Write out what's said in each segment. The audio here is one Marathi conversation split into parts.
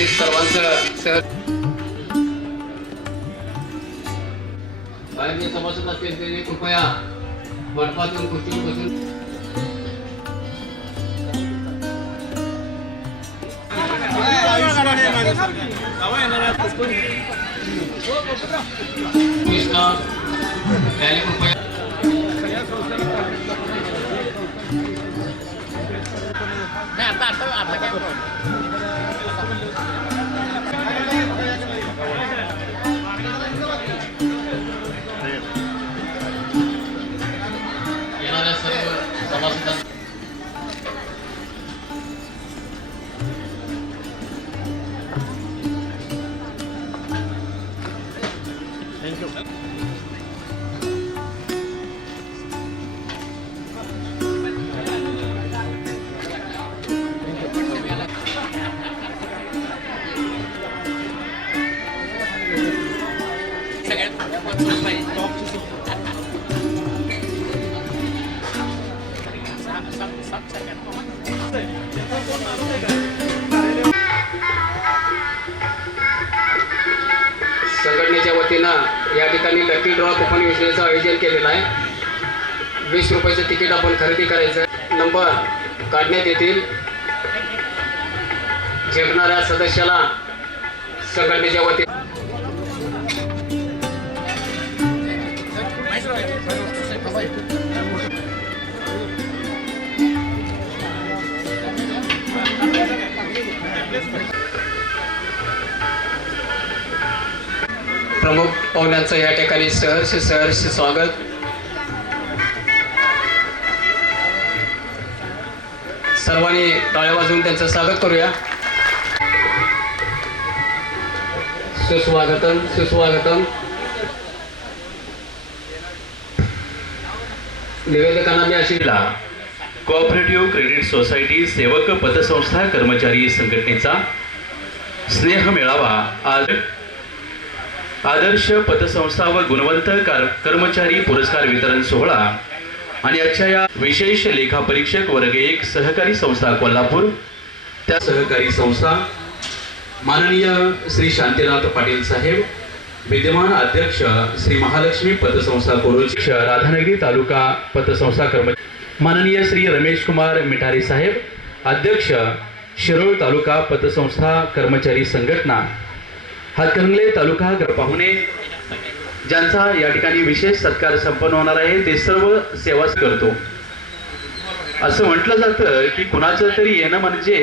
उपस्थित सर्वांचं बाहेर जे सभासद असतील ते कृपया मंडपातून खुर्चीवर बसून कृपया येणाऱ्या सर्व सभासदांना संघटनेच्या वतीनं या ठिकाणी लकी ड्रॉ कुपन योजनेचं आयोजन केलेलं आहे। 20 रुपयाचं तिकीट आपण खरेदी करायचं, नंबर काढण्यात येतील। जिंकणाऱ्या सदस्याला संघटनेच्या वतीने प्रमुख पाहुण्यांचं या ठिकाणी सहर्ष स्वागत। सर्वांनी टाळ्या वाजवून त्यांचं स्वागत करूया। सुस्वागतम सुस्वागतम। निवेदकांना मी अशी कोऑपरेटिव्ह क्रेडिट सोसायटी सेवक पतसंस्था कर्मचारी संघटनेचा स्नेह मेळावा आज आदर्श पतसंस्था व गुणवंत कर्मचारी पुरस्कार वितरण सोहळा आणि आजच्या या विशेष लेखापरीक्षक वर्ग 1 सहकारी संस्था कोल्हापूर, त्या सहकारी संस्था माननीय श्री शांतीनाथ पाटील साहेब, विद्यमान अध्यक्ष श्री महालक्ष्मी पतसंस्था कोरोची, राधानगरी तालुका पतसंस्था कर्मचारी माननीय श्री रमेश कुमार मिठारी साहेब, अध्यक्ष शिरोळ तालुका पतसंस्था कर्मचारी संघटना, हातकणंगले तालुका पाहुणे ज्यांचा या ठिकाणी विशेष सत्कार संपन्न होणार आहे, ते सर्व सेवा करतो। असं म्हटलं जातं की कुणाचं तरी येणं म्हणजे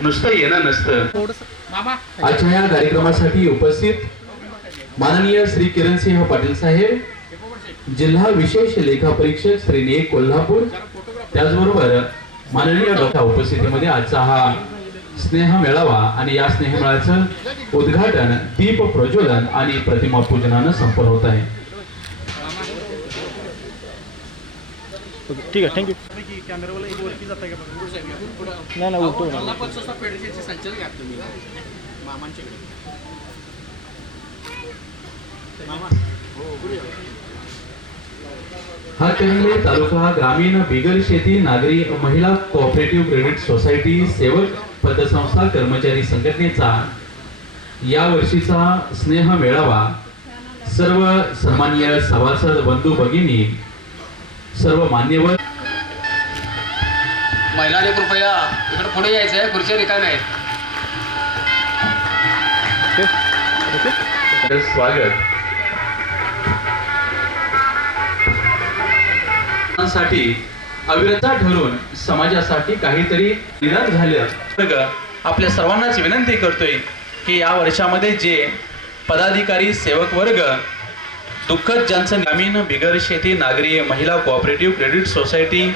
नुसतं येणं नसतं। आजच्या या कार्यक्रमासाठी उपस्थित माननीय श्री किरणसिंह पाटील साहेब, जिल्हा विशेष लेखापरीक्षक श्री ने कोल्हापूर, त्याचबरोबर माननीय डॉक्टर उपस्थितीमध्ये आजचा हा स्नेह मेळावा आणि या स्नेह मेळाव्याचं उद्घाटन दीप प्रज्वलन आणि प्रतिमा पूजनानं संपन्न होत आहे। ठीक आहे, थँक्यू। नाही नाही उलटो हातकणंगले तालुका ग्रामीण बिगर शेती नागरी महिला कोऑपरेटिव्ह क्रेडिट सोसायटी सेवक पतसंस्था कर्मचारी संघटनेचा या वर्षीचा स्नेह मेळावा सर्व सन्माननीय सभासद बंधू भगिनी, सर्व मान्यवर, महिलांनी कृपया इकडे पुढे यायचं आहे, खुर्च्या रिकाम्या आहेत। स्वागत साठी अविरता ठरून समाजासाठी काहीतरी निदान झालं। आपल्या सर्वांनाच विनंती करतोय की या वर्षामध्ये जे पदाधिकारी सेवक वर्ग दुःखद ज्यांचं ग्रामीण बिगर शेती नागरी महिला कोऑपरेटिव्ह क्रेडिट सोसायटी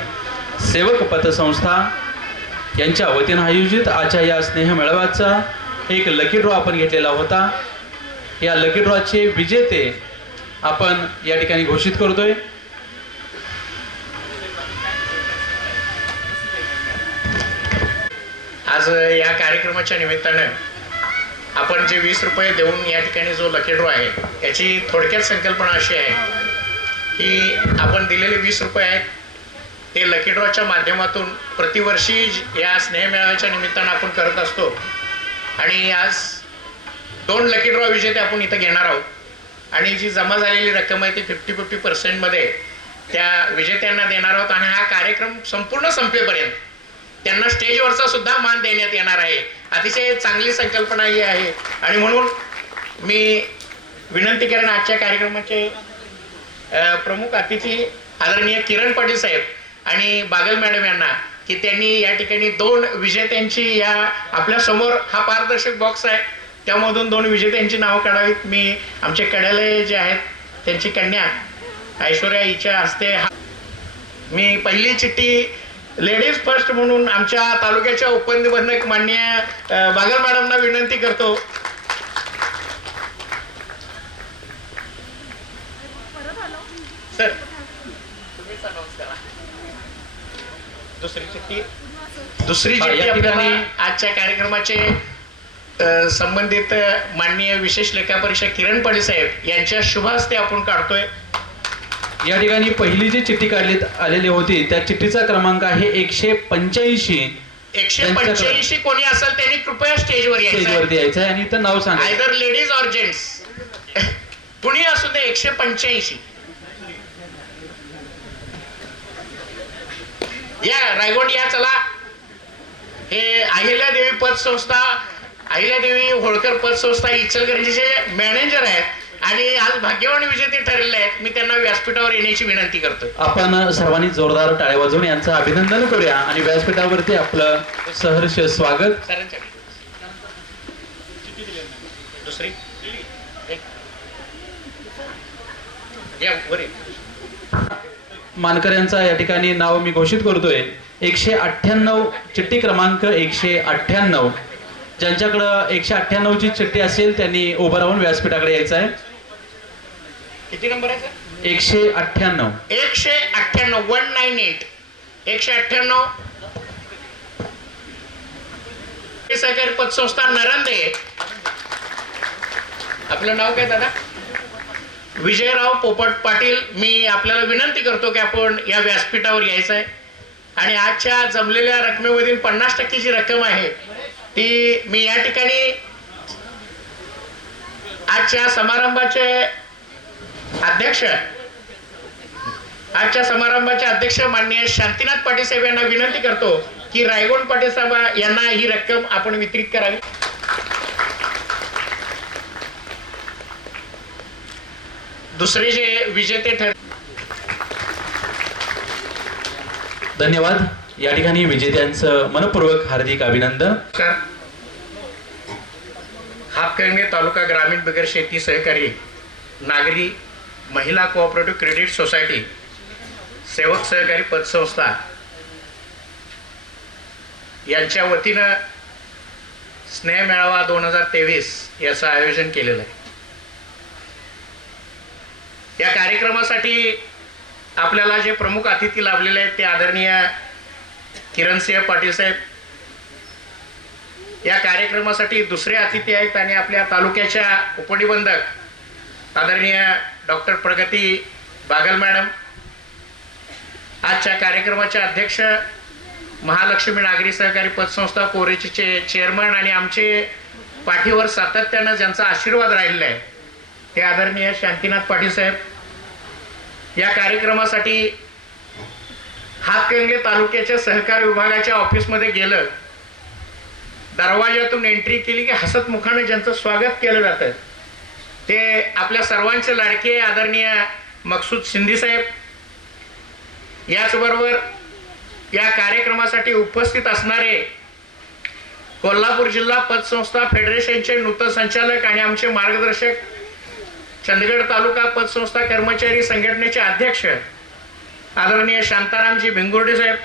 सेवक पतसंस्था यांच्या वतीनं आयोजित आजच्या या स्नेह मेळाव्याचा एक लकी ड्रॉ आपण घेतलेला होता। या लकी ड्रॉचे विजेते आपण या ठिकाणी घोषित करतोय। आज या कार्यक्रमाच्या निमित्तानं आपण जे 20 रुपये देऊन या ठिकाणी जो लकी ड्रॉ आहे याची थोडक्यात संकल्पना अशी आहे की आपण दिलेले 20 रुपये आहेत ते लकी ड्रॉच्या माध्यमातून प्रतिवर्षी या स्नेह मेळाव्याच्या निमित्तानं आपण करत असतो आणि आज 2 लकी ड्रॉ विजेते आपण इथं घेणार आहोत आणि जी जमा झालेली रक्कम आहे ती 50-50% मध्ये त्या विजेत्यांना देणार आहोत आणि हा कार्यक्रम संपूर्ण संपेपर्यंत त्यांना स्टेजवरचा सुद्धा मान देण्यात येणार आहे. अतिशय चांगली संकल्पना ही आहे आणि म्हणून मी विनंती करेन आजच्या कार्यक्रमाचे प्रमुख अतिथी आदरणीय किरण पाटील साहेब आणि बागल मॅडम यांना की त्यांनी या ठिकाणी 2 विजेत्यांची या आपल्या समोर हा पारदर्शक बॉक्स आहे त्यामधून 2 विजेत्यांची नावं काढावीत. मी आमचे कड्यालय जे आहेत त्यांची कन्या ऐश्वर्या हिच्या हस्ते मी पहिली चिठ्ठी लेडीज फर्स्ट म्हणून आमच्या तालुक्याच्या उपनिबंधक माननीय बागल मॅडमना विनंती करतो. सर दुसरी चिठ्ठी या ठिकाणी आजच्या कार्यक्रमाचे संबंधित माननीय विशेष लेखापरीक्षक किरण पाटील साहेब यांच्या शुभ हस्ते आपण काढतोय. या ठिकाणी पहिली जी चिठ्ठी काढण्यात आलेली होती त्या चिठ्ठीचा क्रमांक आहे 185. 185 कोणी असेल त्यांनी कृपया स्टेजवर स्टेजवरती यायचं आहे आणि इथं नाव सांगा. आयदर लेडीज ऑर जेंट्स कुणी असू दे. 185 या रायगोंड या चला. हे अहिल्यादेवी पतसंस्था अहिल्यादेवी होळकर पतसंस्था इचलकरंजीचे मॅनेजर आहेत आणि आज भाग्यवान विजेते ठरलेले आहेत. मी त्यांना व्यासपीठावर येण्याची विनंती करतो. आपण सर्वांनी जोरदार टाळ्या वाजवून यांचं अभिनंदन करूया आणि व्यासपीठावरती आपलं सहर्ष स्वागत. सरांच्याकडे दुसरी या वर ये. मानकऱ्यांचा या ठिकाणी नाव मी घोषित करतोय. 198 चिठ्ठी क्रमांक 198. ज्यांच्याकडं 198 ची चिठ्ठी असेल त्यांनी उभं राहून व्यासपीठाकडे यायचं आहे. किती नंबर आहे सर? 198. 198 198 198 सहकारी पतसंस्था नरंदे. आपलं नाव काय दादा? विजयराव पोपट पाटील. मी आपल्याला विनंती करतो की आपण या व्यासपीठावर यायचं आहे आणि आजच्या जमलेल्या रकमेमधील 50% जी रक्कम आहे ती मी या ठिकाणी आजच्या समारंभाचे अध्यक्ष माननीय शांतीनाथ पाटील साहेब यांना विनंती करतो की रायगोंड पाटील साहेब यांना ही रक्कम आपण वितरित करावी. दुसरे जे विजेते धन्यवाद. या ठिकाणी विजेत्यांचं मनपूर्वक हार्दिक अभिनंदन. हातकणंगले तालुका ग्रामीण बिगर शेती सहकारी नागरी महिला कोऑपरेटिव्ह क्रेडिट सोसायटी सेवक सहकारी पतसंस्था यांच्या वतीनं स्नेह मेळावा 2023 याचं आयोजन केलेलं आहे. या कार्यक्रमासाठी आपल्याला जे प्रमुख अतिथी लाभलेले आहेत ते आदरणीय किरणसिंह पाटील साहेब. या कार्यक्रमासाठी दुसरे अतिथी आहेत आणि आपल्या तालुक्याच्या उपनिबंधक आदरणीय डॉक्टर प्रगती बागल मॅडम. आजच्या कार्यक्रमाचे अध्यक्ष महालक्ष्मी नागरी सहकारी पतसंस्था कोरेचीचे चेअरमन आणि आमचे पाठीवर सातत्यानं ज्यांचा आशीर्वाद राहिलेला आहे ते आदरणीय शांतीनाथ पाटील साहेब. या कार्यक्रमासाठी हातकणंगले तालुक्याच्या सहकार विभागाच्या ऑफिसमध्ये गेलं. दरवाजातून एंट्री केली की हसत मुखाने ज्यांचं स्वागत केलं जातं ते आपल्या सर्वांचे लाडके आदरणीय मकसूद सिंधी साहेब. याचबरोबर या कार्यक्रमासाठी उपस्थित असणारे कोल्हापूर जिल्हा पतसंस्था फेडरेशनचे नूतन संचालक आणि आमचे मार्गदर्शक चंदगड तालुका पतसंस्था कर्मचारी संघटनेचे अध्यक्ष आदरणीय शांतारामजी भिंगुर्डे साहेब.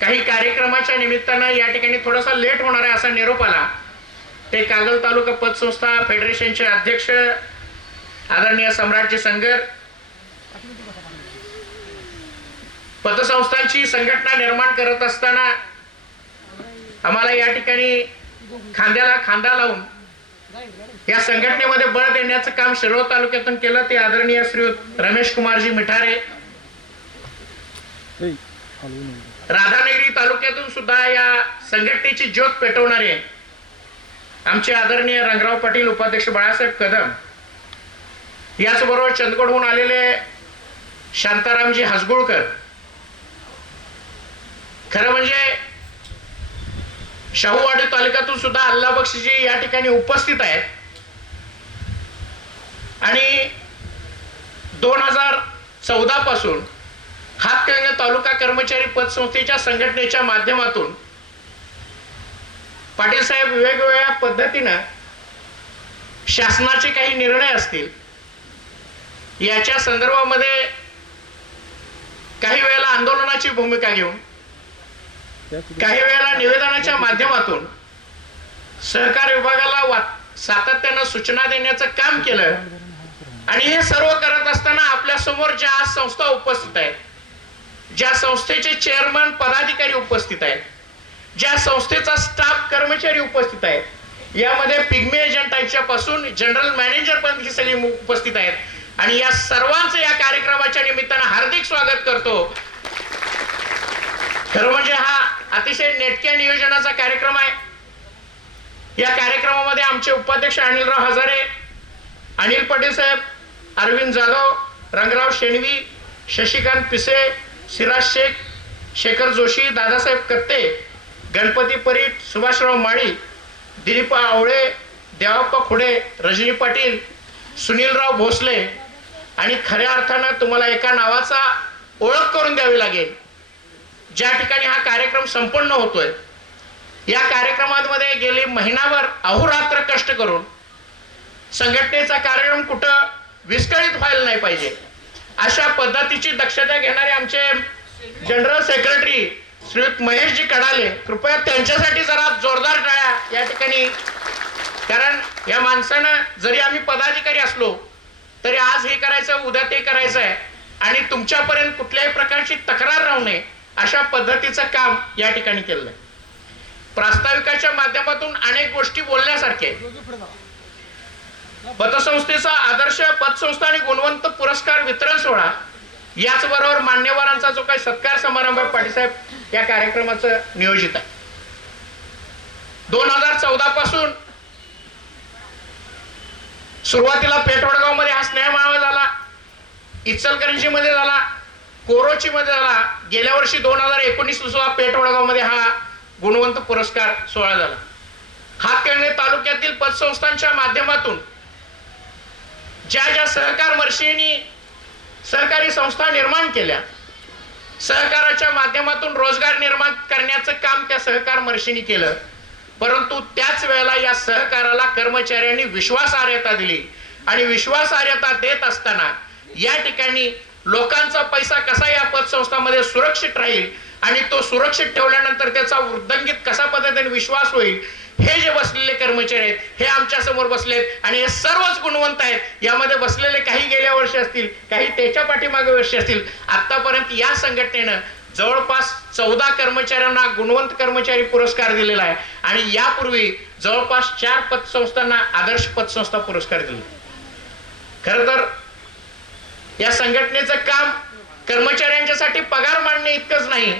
काही कार्यक्रमाच्या निमित्तानं या ठिकाणी थोडासा लेट होणार आहे असा निरोप आला. ते कागल तालुका पतसंस्था फेडरेशनचे अध्यक्ष आदरणीय सम्राटजी संगर. पतसंस्थांची संघटना निर्माण करत असताना आम्हाला या ठिकाणी खांद्याला खांदा लावून या संघटनेमध्ये बळ देण्याचं काम शिरोळ तालुक्यातून केलं ते आदरणीय श्री रमेश कुमारजी मिठारे. राधानगरी तालुक्यातून सुद्धा या संघटनेची ज्योत पेटवणारे आमचे आदरणीय रंगराव पाटील, उपाध्यक्ष बाळासाहेब कदम, याचबरोबर चंदगडहून आलेले शांतारामजी हसगुळकर, खरं म्हणजे शाहूवाडी तालुक्यातून सुद्धा अल्ला बक्षीजी या ठिकाणी उपस्थित आहेत. आणि 2014 पासून हातकणंगले तालुका कर्मचारी पतसंस्थेच्या संघटनेच्या माध्यमातून पाटील साहेब वेगवेगळ्या पद्धतीनं शासनाचे काही निर्णय असतील याच्या संदर्भामध्ये काही वेळेला आंदोलनाची भूमिका घेऊन, काही वेळेला निवेदनाच्या माध्यमातून सहकार विभागाला सातत्यानं सूचना देण्याचं काम केलं. आणि हे सर्व करत असताना आपल्या समोर ज्या आज संस्था उपस्थित आहेत, ज्या संस्थेचे चेअरमन पदाधिकारी उपस्थित आहेत, ज्या संस्थेचा स्टाफ कर्मचारी उपस्थित आहेत, यामध्ये पिग्मी एजंटांच्या पासून जनरल मॅनेजर पण ही सगळी उपस्थित आहेत. आणि या सर्वांचं या कार्यक्रमाच्या निमित्तानं हार्दिक स्वागत करतो. खरं म्हणजे हा अतिशय नेटक्या नियोजनाचा कार्यक्रम आहे. या कार्यक्रमामध्ये आमचे उपाध्यक्ष अनिलराव हजारे, अनिल पाटील साहेब, अरविंद जाधव, रंगराव शेणवी, शशिकांत पिसे, सिराज शेख, शेखर जोशी, दादासाहेब कत्ते, गणपती परीट, सुभाषराव माळी, दिलीप आवळे, देवाप्पा खुडे, रजनी पाटील, सुनीलराव भोसले. आणि खऱ्या अर्थानं तुम्हाला एका नावाचा ओळख करून द्यावी लागेल. ज्या ठिकाणी हा कार्यक्रम संपन्न होतोय, या कार्यक्रमामध्ये गेले महिनाभर अहोरात्र कष्ट करून संघटनेचा कार्यक्रम कुठं विस्कळीत व्हायला नाही पाहिजे अशा पद्धतीची दक्षता घेणारे आमचे जनरल सेक्रेटरी श्रीयुत महेशजी कडाले, कृपया त्यांच्यासाठी जरा जोरदार टाळ्या या ठिकाणी. कारण या माणसानं, जरी आम्ही पदाधिकारी असलो तरी आज हे करायचं, उद्या ते करायचं आहे, आणि तुमच्यापर्यंत कुठल्याही प्रकारची तक्रार राहू नये अशा पद्धतीचं काम या ठिकाणी केलं. प्रास्ताविकाच्या माध्यमातून अनेक गोष्टी बोलण्यासारखे. पतसंस्थेचा आदर्श पतसंस्था आणि गुणवंत पुरस्कार वितरण सोहळा, याचबरोबर मान्यवरांचा जो काही सत्कार समारंभ आहे, पाटीलसाहेब या कार्यक्रमाचं नियोजित आहे. 2014 पासून सुरुवातीला पेठवडगाव मध्ये हा स्नेह मेळावा झाला, इचलकरंजी मध्ये झाला, कोरोची मध्ये झाला. गेल्या वर्षी 2019 सुद्धा पेठवडगाव मध्ये हा गुणवंत पुरस्कार सोहळा झाला. हातकणंगले तालुक्यातील पतसंस्थांच्या माध्यमातून ज्या ज्या सहकार मर्षींनी सहकारी संस्था निर्माण केल्या, सहकाराच्या माध्यमातून रोजगार निर्माण करण्याचं काम त्या सहकार मर्षींनी केलं. परंतु त्याच वेळेला या सहकाराला कर्मचाऱ्यांनी विश्वासार्हता दिली. आणि विश्वासार्हता देत असताना या ठिकाणी लोकांचा पैसा कसा या पतसंस्थांमध्ये सुरक्षित राहील आणि तो सुरक्षित ठेवल्यानंतर त्याचा वृद्धिंगित कसा पद्धतीने विश्वास होईल, हे जे बसलेले कर्मचारी आहेत हे आमच्या समोर बसलेत. आणि हे सर्वच गुणवंत आहेत. यामध्ये बसलेले काही गेल्या वर्षी असतील, काही त्याच्या पाठीमागे वर्षी असतील. आतापर्यंत या संघटनेनं जवळपास 14 कर्मचाऱ्यांना गुणवंत कर्मचारी पुरस्कार दिलेला आहे. आणि यापूर्वी जवळपास 4 पतसंस्थांना आदर्श पतसंस्था पुरस्कार दिले. खरं तर या संघटनेचं काम कर्मचाऱ्यांच्यासाठी पगार मांडणे इतकंच नाही,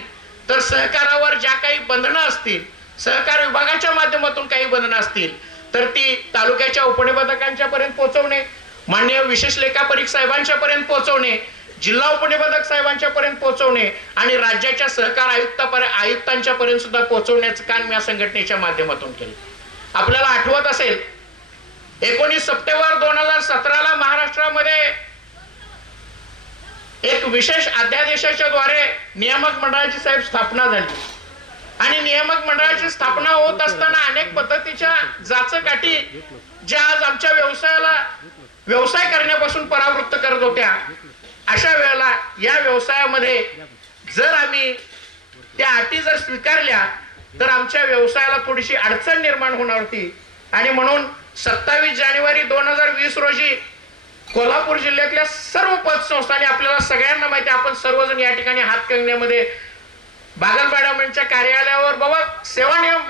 तर सहकारावर ज्या काही बंधनं असतील, सहकार विभागाच्या माध्यमातून काही बंधनं असतील, तर ती तालुक्याच्या उपनिबंधकांच्या पर्यंत पोहोचवणे, माननीय विशेष लेखापरीक्षक साहेबांच्या पर्यंत पोहोचवणे, जिल्हा उपनिबंधक साहेबांच्या पर्यंत पोहोचवणे आणि राज्याच्या सहकार आयुक्तांच्या पर्यंत सुद्धा पोहोचवण्याचं काम या संघटनेच्या माध्यमातून केलं. आपल्याला आठवत असेल 19 सप्टेंबर 2017 महाराष्ट्रामध्ये एक विशेष अध्यादेशाच्या द्वारे नियामक मंडळाची साहेब स्थापना झाली. आणि नियामक मंडळाची स्थापना होत असताना अनेक पद्धतीच्या जाचकाठी ज्या आज आमच्या व्यवसाय करण्यापासून परावृत्त करत होत्या, अशा वेळेला या व्यवसायामध्ये जर आम्ही त्या अटी जर स्वीकारल्या तर आमच्या व्यवसायाला थोडीशी अडचण निर्माण होणार होती. आणि म्हणून 27 जानेवारी 2020 रोजी कोल्हापूर जिल्ह्यातल्या सर्व पतसंस्थांनी, आपल्याला सगळ्यांना माहिती, आपण सर्वजण या ठिकाणी हातकणंगल्यामध्ये बागल मॅडमच्या कार्यालयावर बाबा सेवा नियम,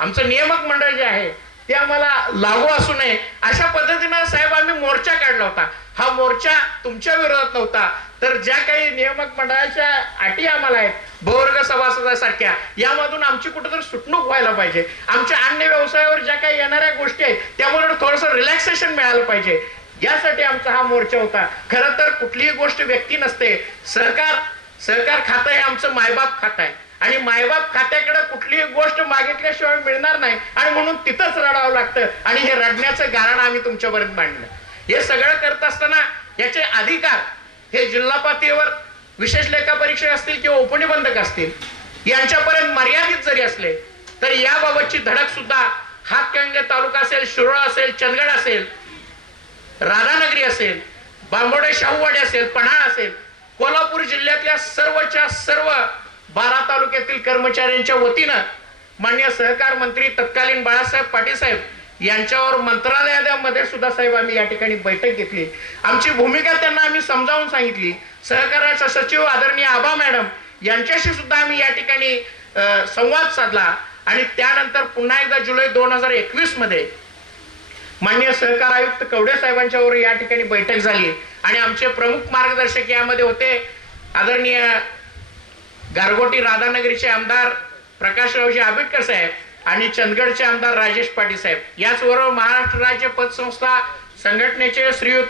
आमचं नियामक मंडळ जे आहे ते आम्हाला लागू असू नये अशा पद्धतीनं साहेब आम्ही मोर्चा काढला होता. हा मोर्चा तुमच्या विरोधात नव्हता, तर ज्या काही नियामक मंडळाच्या अटी आम्हाला आहेत बहुवर्ग सभासदासारख्या, यामधून आमची कुठेतरी सुटणूक व्हायला पाहिजे. आमच्या अन्य व्यवसायावर ज्या काही येणाऱ्या गोष्टी आहेत त्यामुळे थोडंसं रिलॅक्सेशन मिळालं पाहिजे, यासाठी आमचा हा मोर्चा होता. खरं तर कुठलीही गोष्ट व्यक्ती नसते. सहकार खातं हे आमचं मायबाप खातं आहे आणि मायबाप खात्याकडे कुठलीही गोष्ट मागितल्याशिवाय मिळणार नाही आणि म्हणून तिथंच रडावं लागतं आणि हे रडण्याचं कारण आम्ही तुमच्यापर्यंत मांडलं. हे सगळं करत असताना याचे अधिकार हे जिल्हा पातळीवर विशेष लेखा परीक्षक असतील किंवा उपनिबंधक असतील यांच्यापर्यंत मर्यादित जरी असले तरी याबाबतची धडक सुद्धा हातकणंगले तालुका असेल, शिरोळ असेल, चंदगड असेल, राधानगरी असेल, बांबोडे शाहूवाडी असेल, पन्हाळा असेल, कोल्हापूर जिल्ह्यातल्या सर्वच्या सर्व 12 तालुक्यातील कर्मचाऱ्यांच्या वतीनं माननीय सहकार मंत्री तत्कालीन बाळासाहेब पाटील साहेब यांच्यावर मंत्रालयामध्ये सुद्धा साहेब आम्ही या ठिकाणी बैठक घेतली. आमची भूमिका त्यांना आम्ही समजावून सांगितली. सहकाराच्या सचिव आदरणीय आबा मॅडम यांच्याशी सुद्धा आम्ही या ठिकाणी संवाद साधला आणि त्यानंतर पुन्हा एकदा जुलै 2021 मध्ये माननीय सहकार आयुक्त कवडे साहेबांच्यावर या ठिकाणी बैठक झाली आणि आमचे प्रमुख मार्गदर्शक यामध्ये होते आदरणीय गारगोटी राधानगरीचे आमदार प्रकाशरावजी आंबेडकर साहेब आणि चंदगडचे आमदार राजेश पाटील साहेब. याचबरोबर महाराष्ट्र राज्य पतसंस्था संघटनेचे श्रीयुत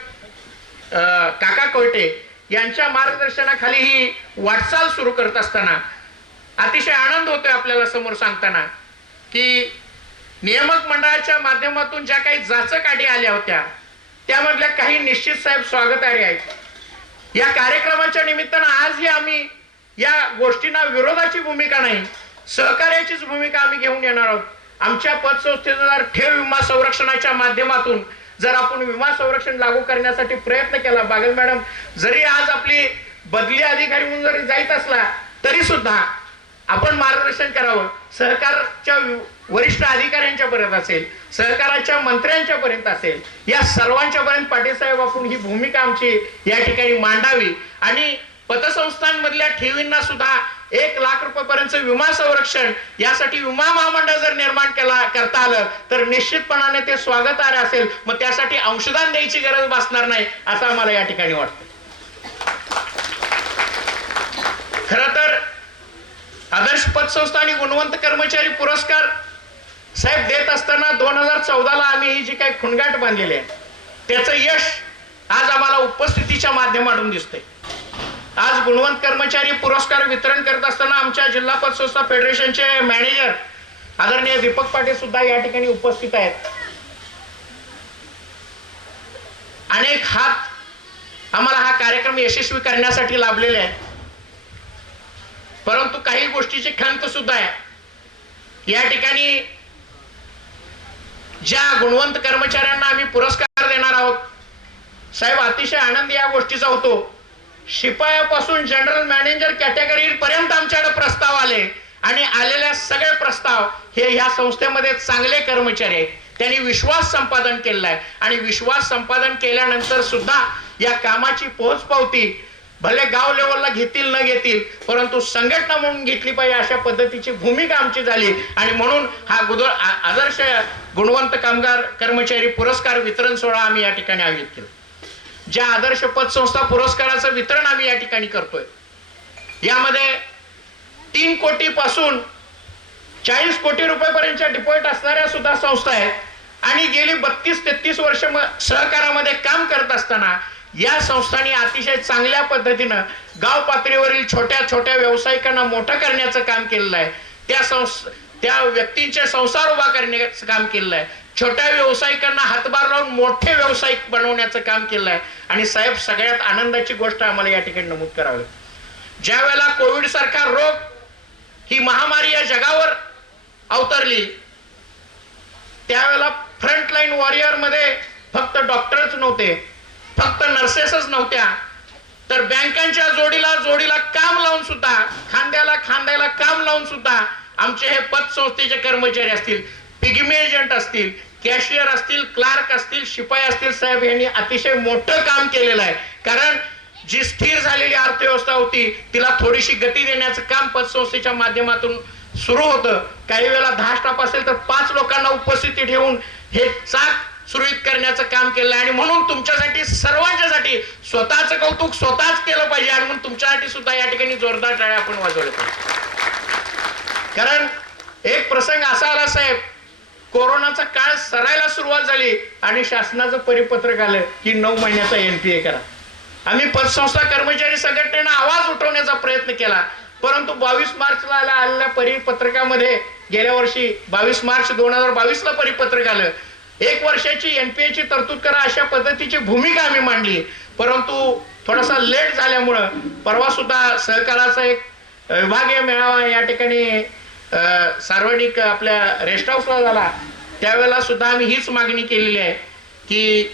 काका कोयटे यांच्या मार्गदर्शनाखाली ही वाटचाल सुरू करत असताना अतिशय आनंद होतोय आपल्याला समोर सांगताना की नियामक मंडळाच्या माध्यमातून ज्या काही जाचक अटी आल्या होत्या त्यामधल्या काही निश्चित साहेब स्वागतार्ह आहेत. या कार्यक्रमाच्या निमित्तानं आजही आम्ही या गोष्टींना विरोधाची भूमिका नाही, सहकार्याचीच भूमिका आम्ही घेऊन येणार आहोत. आमच्या पतसंस्थेचं जर ठेव विमा संरक्षणाच्या माध्यमातून जर आपण विमा संरक्षण लागू करण्यासाठी प्रयत्न केला, बागल मॅडम जरी आज आपली बदली अधिकारी म्हणून जरी जायत असला तरी सुद्धा आपण मार्गदर्शन करावं. सहकारच्या वरिष्ठ अधिकाऱ्यांच्या पर्यंत असेल, सहकाराच्या मंत्र्यांच्या पर्यंत असेल, या सर्वांच्या पर्यंत पाटील साहेब आपण ही भूमिका आमची या ठिकाणी मांडावी आणि पतसंस्थांमधल्या ठेवींना सुद्धा 1 लाख रुपयापर्यंत विमा संरक्षण यासाठी विमा महामंडळ जर निर्माण करता आलं तर निश्चितपणाने ते स्वागतार्ह असेल. मग त्यासाठी अंशदान द्यायची गरज भासणार नाही असं आम्हाला या ठिकाणी वाटतं. खरं तर आदर्श पतसंस्था आणि गुणवंत कर्मचारी पुरस्कार साहेब देत असताना 2014ला आम्ही ही जी काही खुणगाठ बांधलेली आहे त्याचं यश आज आम्हाला उपस्थितीच्या माध्यमातून दिसतंय. आज गुणवंत कर्मचारी पुरस्कार वितरण करत असताना आमच्या जिल्हा पतसंस्था फेडरेशनचे मॅनेजर आदरणीय दीपक पाटील सुद्धा या ठिकाणी उपस्थित आहेत. अनेक हात आम्हाला हा कार्यक्रम यशस्वी करण्यासाठी लाभलेले आहेत, परंतु काही गोष्टीची खंत सुद्धा आहे. या ठिकाणी ज्या गुणवंत कर्मचाऱ्यांना आम्ही पुरस्कार देणार आहोत साहेब, अतिशय आनंद या गोष्टीचा होतो. शिपायापासून जनरल मॅनेजर कॅटेगरी पर्यंत आमच्याकडे प्रस्ताव आले आणि आलेल्या सगळे प्रस्ताव हे ह्या संस्थेमध्ये चांगले कर्मचारी आहेत. त्यांनी विश्वास संपादन केलेला आहे आणि विश्वास संपादन केल्यानंतर सुद्धा या कामाची पोहोचपावती भले गाव लेवलला घेतील न घेतील परंतु संघटना म्हणून घेतली पाहिजे अशा पद्धतीची भूमिका आमची झाली आणि म्हणून हा आदर्श गुणवंत कामगार कर्मचारी पुरस्कार वितरण सोहळा आम्ही या ठिकाणी आयोजित केला. ज्या आदर्श पतसंस्था पुरस्काराचं वितरण आम्ही या ठिकाणी करतोय यामध्ये 3 कोटी पासून 40 कोटी रुपयापर्यंतच्या डिपॉझिट असणाऱ्या सुद्धा संस्था आहेत आणि गेली 32-33 वर्ष सहकारामध्ये काम करत असताना या संस्थांनी अतिशय चांगल्या पद्धतीनं गाव पातळीवरील छोट्या छोट्या व्यावसायिकांना मोठं करण्याचं काम केलेलं आहे. त्या व्यक्तींचे संसार उभा करण्याचं काम केलेलं आहे. छोट्या व्यावसायिकांना हातभार लावून मोठे व्यावसायिक बनवण्याचं काम केलं आहे. आणि साहेब, सगळ्यात आनंदाची गोष्ट आम्हाला या ठिकाणी नमूद करावी, ज्या वेळेला कोविड सारखा रोग ही महामारी या जगावर अवतरली त्यावेळेला फ्रंटलाईन वॉरियर मध्ये फक्त डॉक्टरच नव्हते, फक्त नर्सेसच नव्हत्या, तर बँकांच्या जोडीला काम लावून सुद्धा, खांद्याला काम लावून सुद्धा आमचे हे पतसंस्थेचे कर्मचारी असतील, पिगमी एजंट असतील, कॅशियर असतील, क्लार्क असतील, शिपाई असतील, साहेब यांनी अतिशय मोठं काम केलेलं आहे. कारण जी स्थिर झालेली अर्थव्यवस्था होती तिला थोडीशी गती देण्याचं काम पतसंस्थेच्या माध्यमातून सुरू होतं. काही वेळेला 10 स्टाफ असेल तर 5 लोकांना उपस्थिती ठेवून हे चाक सुरळीत करण्याचं काम केलं आणि म्हणून तुमच्यासाठी सर्वांच्यासाठी स्वतःचं कौतुक स्वतःच केलं पाहिजे आणि म्हणून तुमच्यासाठी सुद्धा या ठिकाणी जोरदार टाळ्या आपण वाजवल्या पाहिजे. कारण एक प्रसंग असा आला साहेब, कोरोनाचा काळ सरायला सुरुवात झाली आणि शासनाचं परिपत्रक आलं की 9 महिन्याचा NPA करा. आम्ही पतसंस्था कर्मचारी संघटनेनं आवाज उठवण्याचा प्रयत्न केला, परंतु 22 मार्चला आलेल्या परिपत्रकामध्ये गेल्या वर्षी 22 मार्च 2022ला परिपत्रक आलं, 1 वर्षाची NPA ची तरतूद करा अशा पद्धतीची भूमिका आम्ही मांडली. परंतु थोडासा लेट झाल्यामुळं परवा सुद्धा सहकाराचा एक विभागीय मेळावा या ठिकाणी सार्वजनिक आपल्या रेस्ट हाऊसला झाला, त्यावेळेला सुद्धा आम्ही हीच मागणी केलेली आहे की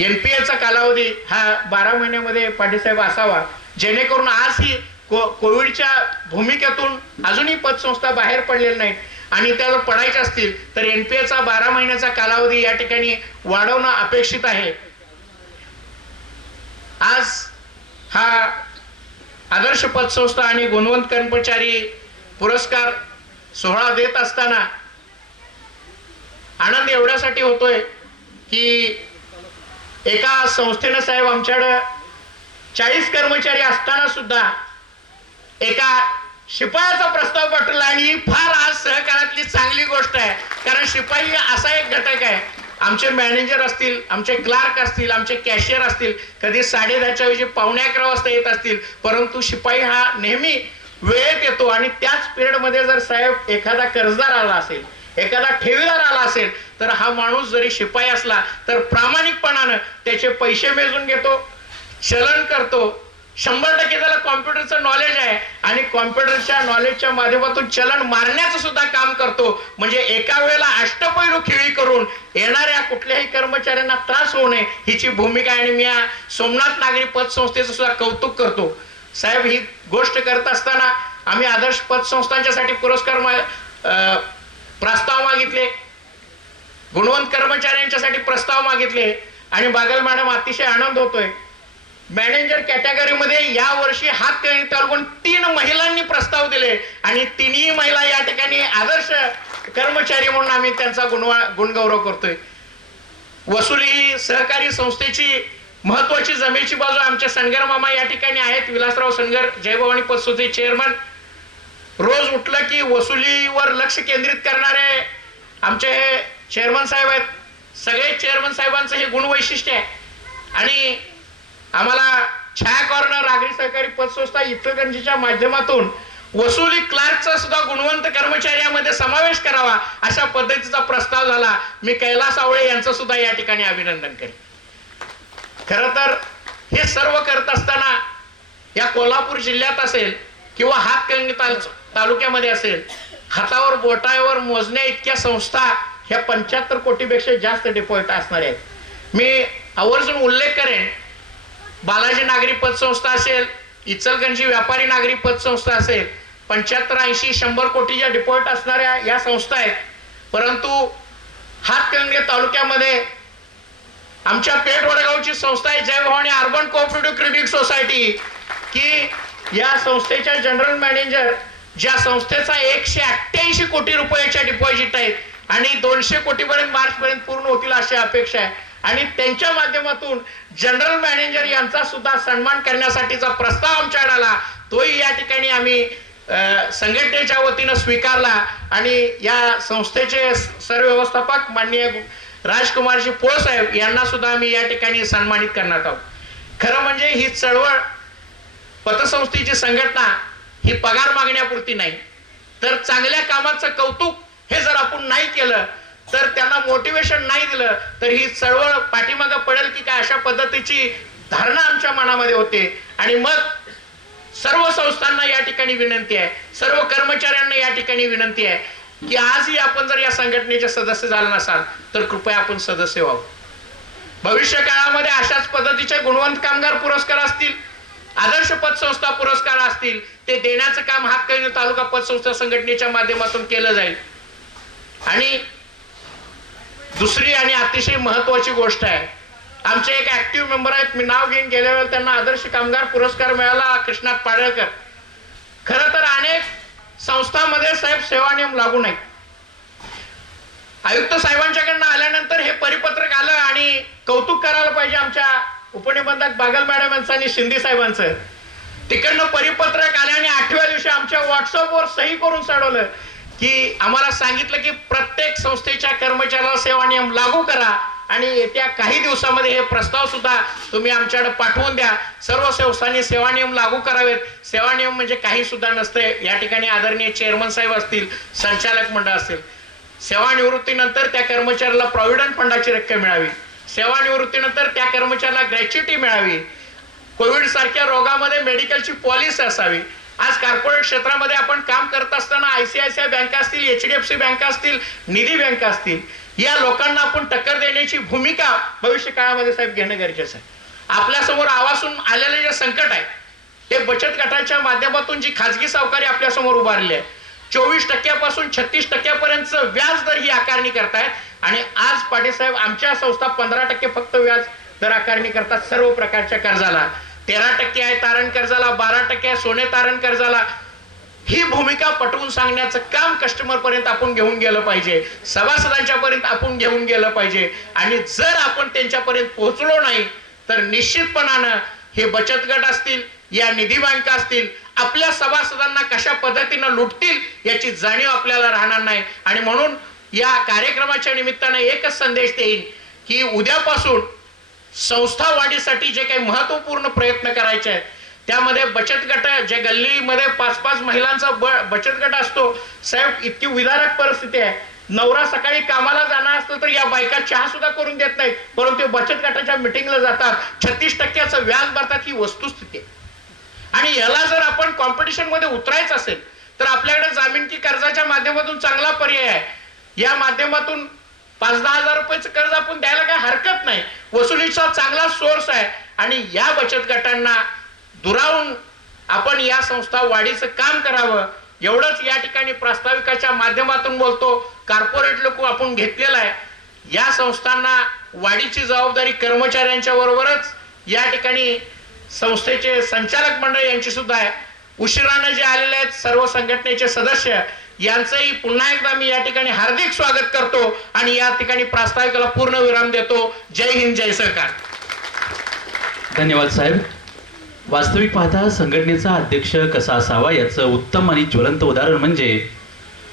NPAचा कालावधी हा 12 महिन्यामध्ये पाटीलसाहेब असावा, जेणेकरून आज ही कोविडच्या भूमिकेतून अजूनही पतसंस्था बाहेर पडलेल्या नाहीत आणि त्या जर पडायच्या असतील तर NPAचा 12 महिन्याचा कालावधी या ठिकाणी वाढवणं अपेक्षित आहे. आज हा आदर्श पतसंस्था आणि गुणवंत कर्मचारी पुरस्कार सोहळा देत असताना आनंद एवढ्यासाठी होतोय की एका संस्थेनं साहेब आमच्याकडं 40 कर्मचारी असताना सुद्धा एका शिपायाचा प्रस्ताव पाठवला आणि ही फार आज सहकारातली चांगली गोष्ट आहे. कारण शिपाई असा एक घटक आहे, आमचे मॅनेजर असतील, आमचे क्लार्क असतील, आमचे कॅशियर असतील, कधी 10:30च्या ऐवजी 11:45 वाजता येत असतील, परंतु शिपाई हा नेहमी वेळेत येतो. आणि त्याच पिरियडमध्ये जर साहेब एखादा कर्जदार आला असेल, एखादा ठेवीदार आला असेल, तर हा माणूस जरी शिपाई असला तर प्रामाणिकपणानं त्याचे पैसे मेजून घेतो, चलन करतो. 100% त्याला कॉम्प्युटरचं नॉलेज आहे आणि कॉम्प्युटरच्या नॉलेजच्या माध्यमातून चलन मारण्याचं सुद्धा काम करतो. म्हणजे एका वेळेला अष्टपैलू खेळी करून येणाऱ्या कुठल्याही कर्मचाऱ्यांना त्रास होऊ नये हिची भूमिका आहे. आणि मी या सोमनाथ नागरी पतसंस्थेचं सुद्धा कौतुक करतो. साहेब, ही गोष्ट करत असताना आम्ही आदर्श पतसंस्थांच्यासाठी पुरस्कार प्रस्ताव मागितले, गुणवंत कर्मचाऱ्यांच्यासाठी प्रस्ताव मागितले आणि बागल मॅडम अतिशय आनंद होतोय. मॅनेजर कॅटेगरीमध्ये या वर्षी हात तालुकून 3 महिलांनी प्रस्ताव दिले आणि 3ही महिला या ठिकाणी आदर्श कर्मचारी म्हणून आम्ही त्यांचा गुणगौरव करतोय. वसुली सहकारी संस्थेची महत्वाची जमेची बाजू आमचे सनगर मामा या ठिकाणी आहेत, विलासराव सनगर, जयभवानी पतसंस्थेचे चेअरमन. रोज उठलं की वसुलीवर लक्ष केंद्रित करणारे आमचे हे चेअरमन साहेब आहेत. सगळे चेअरमन साहेबांचं हे गुणवैशिष्ट्य आहे. आणि आम्हाला छाया कॉर्नर आगरी सहकारी पतसंस्था इचलकरंजीच्या माध्यमातून वसुली क्लार्कचा सुद्धा गुणवंत कर्मचाऱ्यामध्ये समावेश करावा अशा पद्धतीचा प्रस्ताव झाला. मी कैलास आवळे यांचं सुद्धा या ठिकाणी अभिनंदन करेन. खरं तर हे सर्व करत असताना या कोल्हापूर जिल्ह्यात असेल किंवा हातकणंगले तालुक्यामध्ये असेल, हातावर बोटावर मोजण्या इतक्या संस्था ह्या 75 कोटीपेक्षा जास्त डिपॉझिट असणाऱ्या आहेत. मी आवर्जून उल्लेख करेन, बालाजी नागरी पतसंस्था असेल, इचलकरंजी व्यापारी नागरी पतसंस्था असेल, 75-80-100 कोटीच्या डिपॉझिट असणाऱ्या या संस्था आहेत. परंतु हातकणंगले तालुक्यामध्ये आमच्या पेठ वडगावची संस्था आहे Jai Bhavani urban cooperative credit society, की या संस्थेच्या जनरल मॅनेजर ज्या संस्थेचा 188 कोटी रुपयाच्या डिपॉझिट आहेत आणि 200 कोटीपर्यंत मार्चपर्यंत पूर्ण होतील अशी अपेक्षा आहे. आणि त्यांच्या माध्यमातून जनरल मॅनेजर यांचा सुद्धा सन्मान करण्यासाठीचा प्रस्ताव आमच्याकडे आला, तोही या ठिकाणी आम्ही संघटनेच्या वतीनं स्वीकारला. आणि या संस्थेचे सरव्यवस्थापक माननीय राजकुमारजी पोळ साहेब यांना सुद्धा आम्ही या ठिकाणी सन्मानित करण्यात आहोत. खरं म्हणजे ही चळवळ, पतसंस्थेची संघटना ही पगार मागण्यापुरती नाही, तर चांगल्या कामाचं कौतुक हे जर आपण नाही केलं, तर त्यांना मोटिवेशन नाही दिलं, तर ही चळवळ पाठीमागं पडेल की काय अशा पद्धतीची धारणा आमच्या मनामध्ये होते. आणि मग सर्व संस्थांना या ठिकाणी विनंती आहे, सर्व कर्मचाऱ्यांना या ठिकाणी विनंती आहे की आजही आपण जर या संघटनेचे सदस्य झाले नसाल तर कृपया आपण सदस्य व्हावं. भविष्य काळामध्ये अशाच पद्धतीचे गुणवंत कामगार पुरस्कार असतील, आदर्श पतसंस्था पुरस्कार असतील, ते देण्याचं काम हातकणंगले तालुका पतसंस्था संघटनेच्या माध्यमातून केलं जाईल. आणि दुसरी आणि अतिशय महत्वाची गोष्ट आहे, आमचे एक ऍक्टिव्ह मेंबर आहेत, मी नाव घेऊन गेल्या वेळेला त्यांना आदर्श कामगार पुरस्कार मिळाला, कृष्णात पाडळकर. खरं तर अनेक संस्थांमध्ये साहेब सेवा नियम लागू नाही. आयुक्त साहेबांच्याकडनं आल्यानंतर हे परिपत्रक आलं आणि कौतुक करायला पाहिजे आमच्या उपनिबंधक बागल मॅडम यांचं आणि शिंदे साहेबांचं. तिकडनं परिपत्रक आले आणि 8व्या दिवशी आमच्या व्हॉट्सअपवर सही करून सोडवलं की आम्हाला सांगितलं की प्रत्येक संस्थेच्या कर्मचाऱ्याला सेवा नियम लागू करा आणि येत्या काही दिवसामध्ये हे प्रस्ताव सुद्धा तुम्ही आमच्याकडे पाठवून द्या. सर्व संस्थांनी सेवा नियम लागू करावेत. सेवा नियम म्हणजे काही सुद्धा नसते. या ठिकाणी आदरणीय चेअरमन साहेब असतील, संचालक मंडळ असतील, सेवानिवृत्तीनंतर त्या कर्मचाऱ्याला प्रॉव्हिडंट फंडाची रक्कम मिळावी, सेवानिवृत्तीनंतर त्या कर्मचाऱ्याला ग्रॅच्युटी मिळावी, कोविड सारख्या रोगामध्ये मेडिकलची पॉलिसी असावी. आज कॉर्पोरेट क्षेत्रामध्ये आपण काम करत असताना ICICI बँका असतील, HDFC बँका असतील, निधी बँका असतील, या लोकांना आपण टक्कर देण्याची भूमिका भविष्य काळामध्ये साहेब घेणं गरजेचं आहे. आपल्यासमोर आवासून आलेले जे संकट आहे ते बचत गटाच्या माध्यमातून जी खाजगी सावकारी आपल्यासमोर उभारली आहे, 24% पासून 36% व्याज दर ही आकारणी करतायत. आणि आज पाटील साहेब आमच्या संस्था 15% फक्त व्याज दर आकारणी करतात सर्व प्रकारच्या कर्जाला. 13% आहे तारण कर्जाला, 12% आहे सोने तारण कर्जाला. ही भूमिका पटवून सांगण्याचं काम कस्टमर पर्यंत आपण घेऊन गेलं पाहिजे, सभासदांच्या पर्यंत आपण घेऊन गेलं पाहिजे. आणि जर आपण त्यांच्यापर्यंत पोहोचलो नाही तर निश्चितपणानं हे बचत गट असतील, या निधी बँका असतील, आपल्या सभासदांना कशा पद्धतीनं लुटतील याची जाणीव आपल्याला राहणार नाही. आणि म्हणून या कार्यक्रमाच्या निमित्तानं एकच संदेश देईन की उद्यापासून संस्था वाढीसाठी जे काही महत्वपूर्ण प्रयत्न करायचे आहेत त्यामध्ये बचत गट, जे गल्लीमध्ये 5-5 महिलांचा बचत गट असतो साहेब, इतकी विदारक परिस्थिती आहे. नवरा सकाळी कामाला जाणार असतं तर या बायका चहा सुद्धा करून देत नाहीत, परंतु बचत गटाच्या मिटिंगला जातात, 36% व्याज भरतात. ही वस्तुस्थिती आहे. आणि याला जर आपण कॉम्पिटिशन मध्ये उतरायचं असेल तर आपल्याकडे जामीनकी कर्जाच्या माध्यमातून चांगला पर्याय आहे. या माध्यमातून 5-10 हजार रुपयाचं कर्ज आपण द्यायला काही हरकत नाही. वसुलीचा चांगला सोर्स आहे. आणि या बचत गटांना दुरावून आपण या संस्था वाढीचं काम करावं एवढंच या ठिकाणी प्रास्ताविकाच्या माध्यमातून बोलतो. कॉर्पोरेट लोक आपण घेतलेला आहे. या संस्थांना वाढीची जबाबदारी कर्मचाऱ्यांच्या बरोबरच या ठिकाणी संस्थेचे संचालक मंडळ यांची सुद्धा आहे. उशिराने जे आलेले आहेत सर्व संघटनेचे सदस्य यांचंही पुन्हा एकदा मी या ठिकाणी हार्दिक स्वागत करतो आणि या ठिकाणी प्रास्ताविकाला पूर्ण विराम देतो. जय हिंद, जय सरकार. धन्यवाद साहेब. वास्तविक पाहता संघटनेचा अध्यक्ष कसा असावा याचं उत्तम आणि ज्वलंत उदाहरण म्हणजे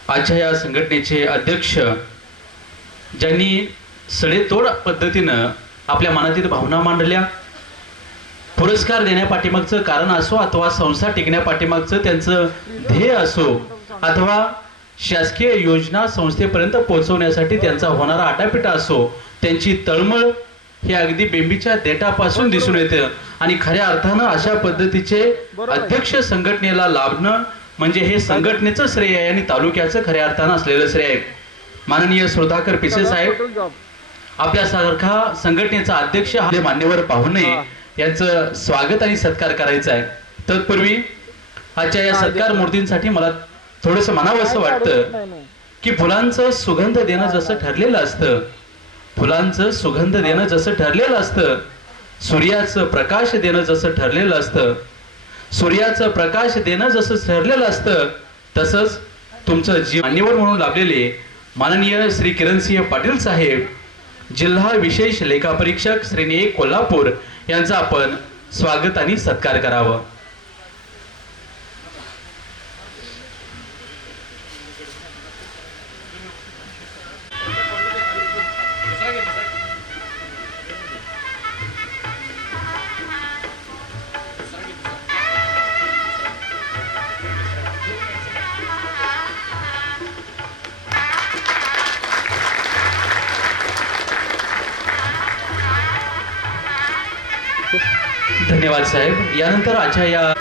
आजच्या या संघटनेचे अध्यक्ष ज्यांनी सडेतोड पद्धतीनं आपल्या मनातील भावना मांडल्या. पुरस्कार देण्यापाठीमागचं कारण असो अथवा संस्था टिकण्यापाठीमागचं त्यांचं ध्येय असो अथवा शासकीय योजना संस्थेपर्यंत पोहोचवण्यासाठी त्यांचा होणारा आटापिटा असो, त्यांची तळमळ हे अगदी बेंबीच्या देठापासून दिसून येतं. आणि खऱ्या अर्थानं अशा पद्धतीचे अध्यक्ष संघटनेला लाभणं म्हणजे हे संघटनेचं श्रेय आहे आणि तालुक्याचं खऱ्या अर्थानं असलेलं श्रेय आहे. माननीय सुधाकर पिसे साहेब आपल्यासारखा संघटनेचा अध्यक्ष हा मान्यवर पाहुणे यांचं स्वागत आणि सत्कार करायचा आहे. तत्पूर्वी आजच्या या सत्कार मूर्तींसाठी मला थोडस म्हणावंसं वाटतं की फुलांचं सुगंध देणं जसं ठरलेलं असतं, फुलांचं सुगंध देणं जसं ठरलेलं असतं, सूर्याचं प्रकाश देणं जसं ठरलेलं असतं, सूर्याचं प्रकाश देणं जसं ठरलेलं असतं, तसंच तुमचं जीवन मान्यवर म्हणून लाभलेले माननीय श्री किरणसिंह पाटील साहेब, जिल्हा विशेष लेखापरीक्षक श्रेणी 1 कोल्हापूर यांचा आपण स्वागत आणि सत्कार करावं. धन्यवाद साहेब. यानंतर आजच्या या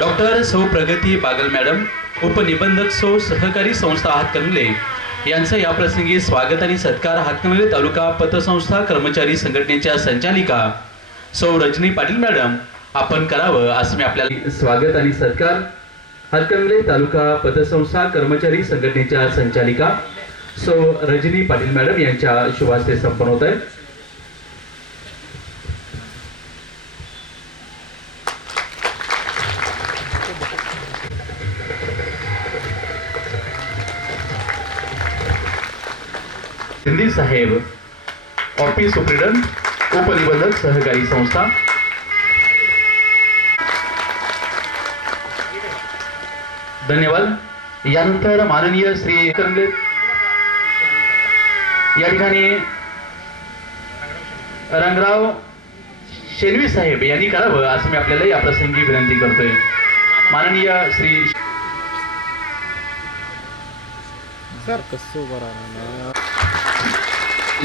डॉक्टर सौ प्रगती बागल मॅडम, उपनिबंधक सौ सहकारी संस्था हातकणंगले यांचं या प्रसंगी स्वागत आणि सत्कार हातकणंगले तालुका पतसंस्था कर्मचारी संघटनेच्या संचालिका सौ रजनी पाटील मॅडम आपण करावं असं मी आपल्याला. स्वागत आणि सत्कार हातकणंगले तालुका पतसंस्था कर्मचारी संघटनेच्या संचालिका सौ रजनी पाटील मॅडम यांच्या शुभ हस्ते संपन्न होत आहे. हिंदी साहेब, ऑफिस सुप्रिडंट, उपनिबंधक सहकारी संस्था. धन्यवाद. यानंतर माननीय श्री करंगले या ठिकाणी रंगराव शेलवी साहेब यांनी करावं असं मी आपल्याला या प्रसंगी विनंती करतोय. माननीय श्री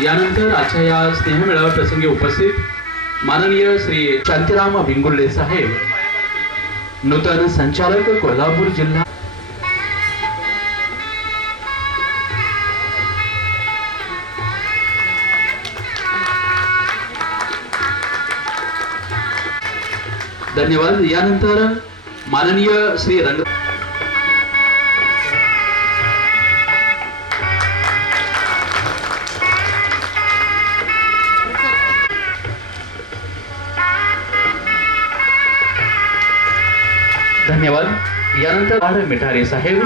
यानंतर आजच्या या स्नेहमेळावा प्रसंगी उपस्थित माननीय श्री शांतीराम भिंगुर्ले साहेब, नूतन संचालक कोल्हापूर जिल्हा. धन्यवाद. यानंतर माननीय श्री रंग धन्यवाद. यानंतर मिठारे साहेब,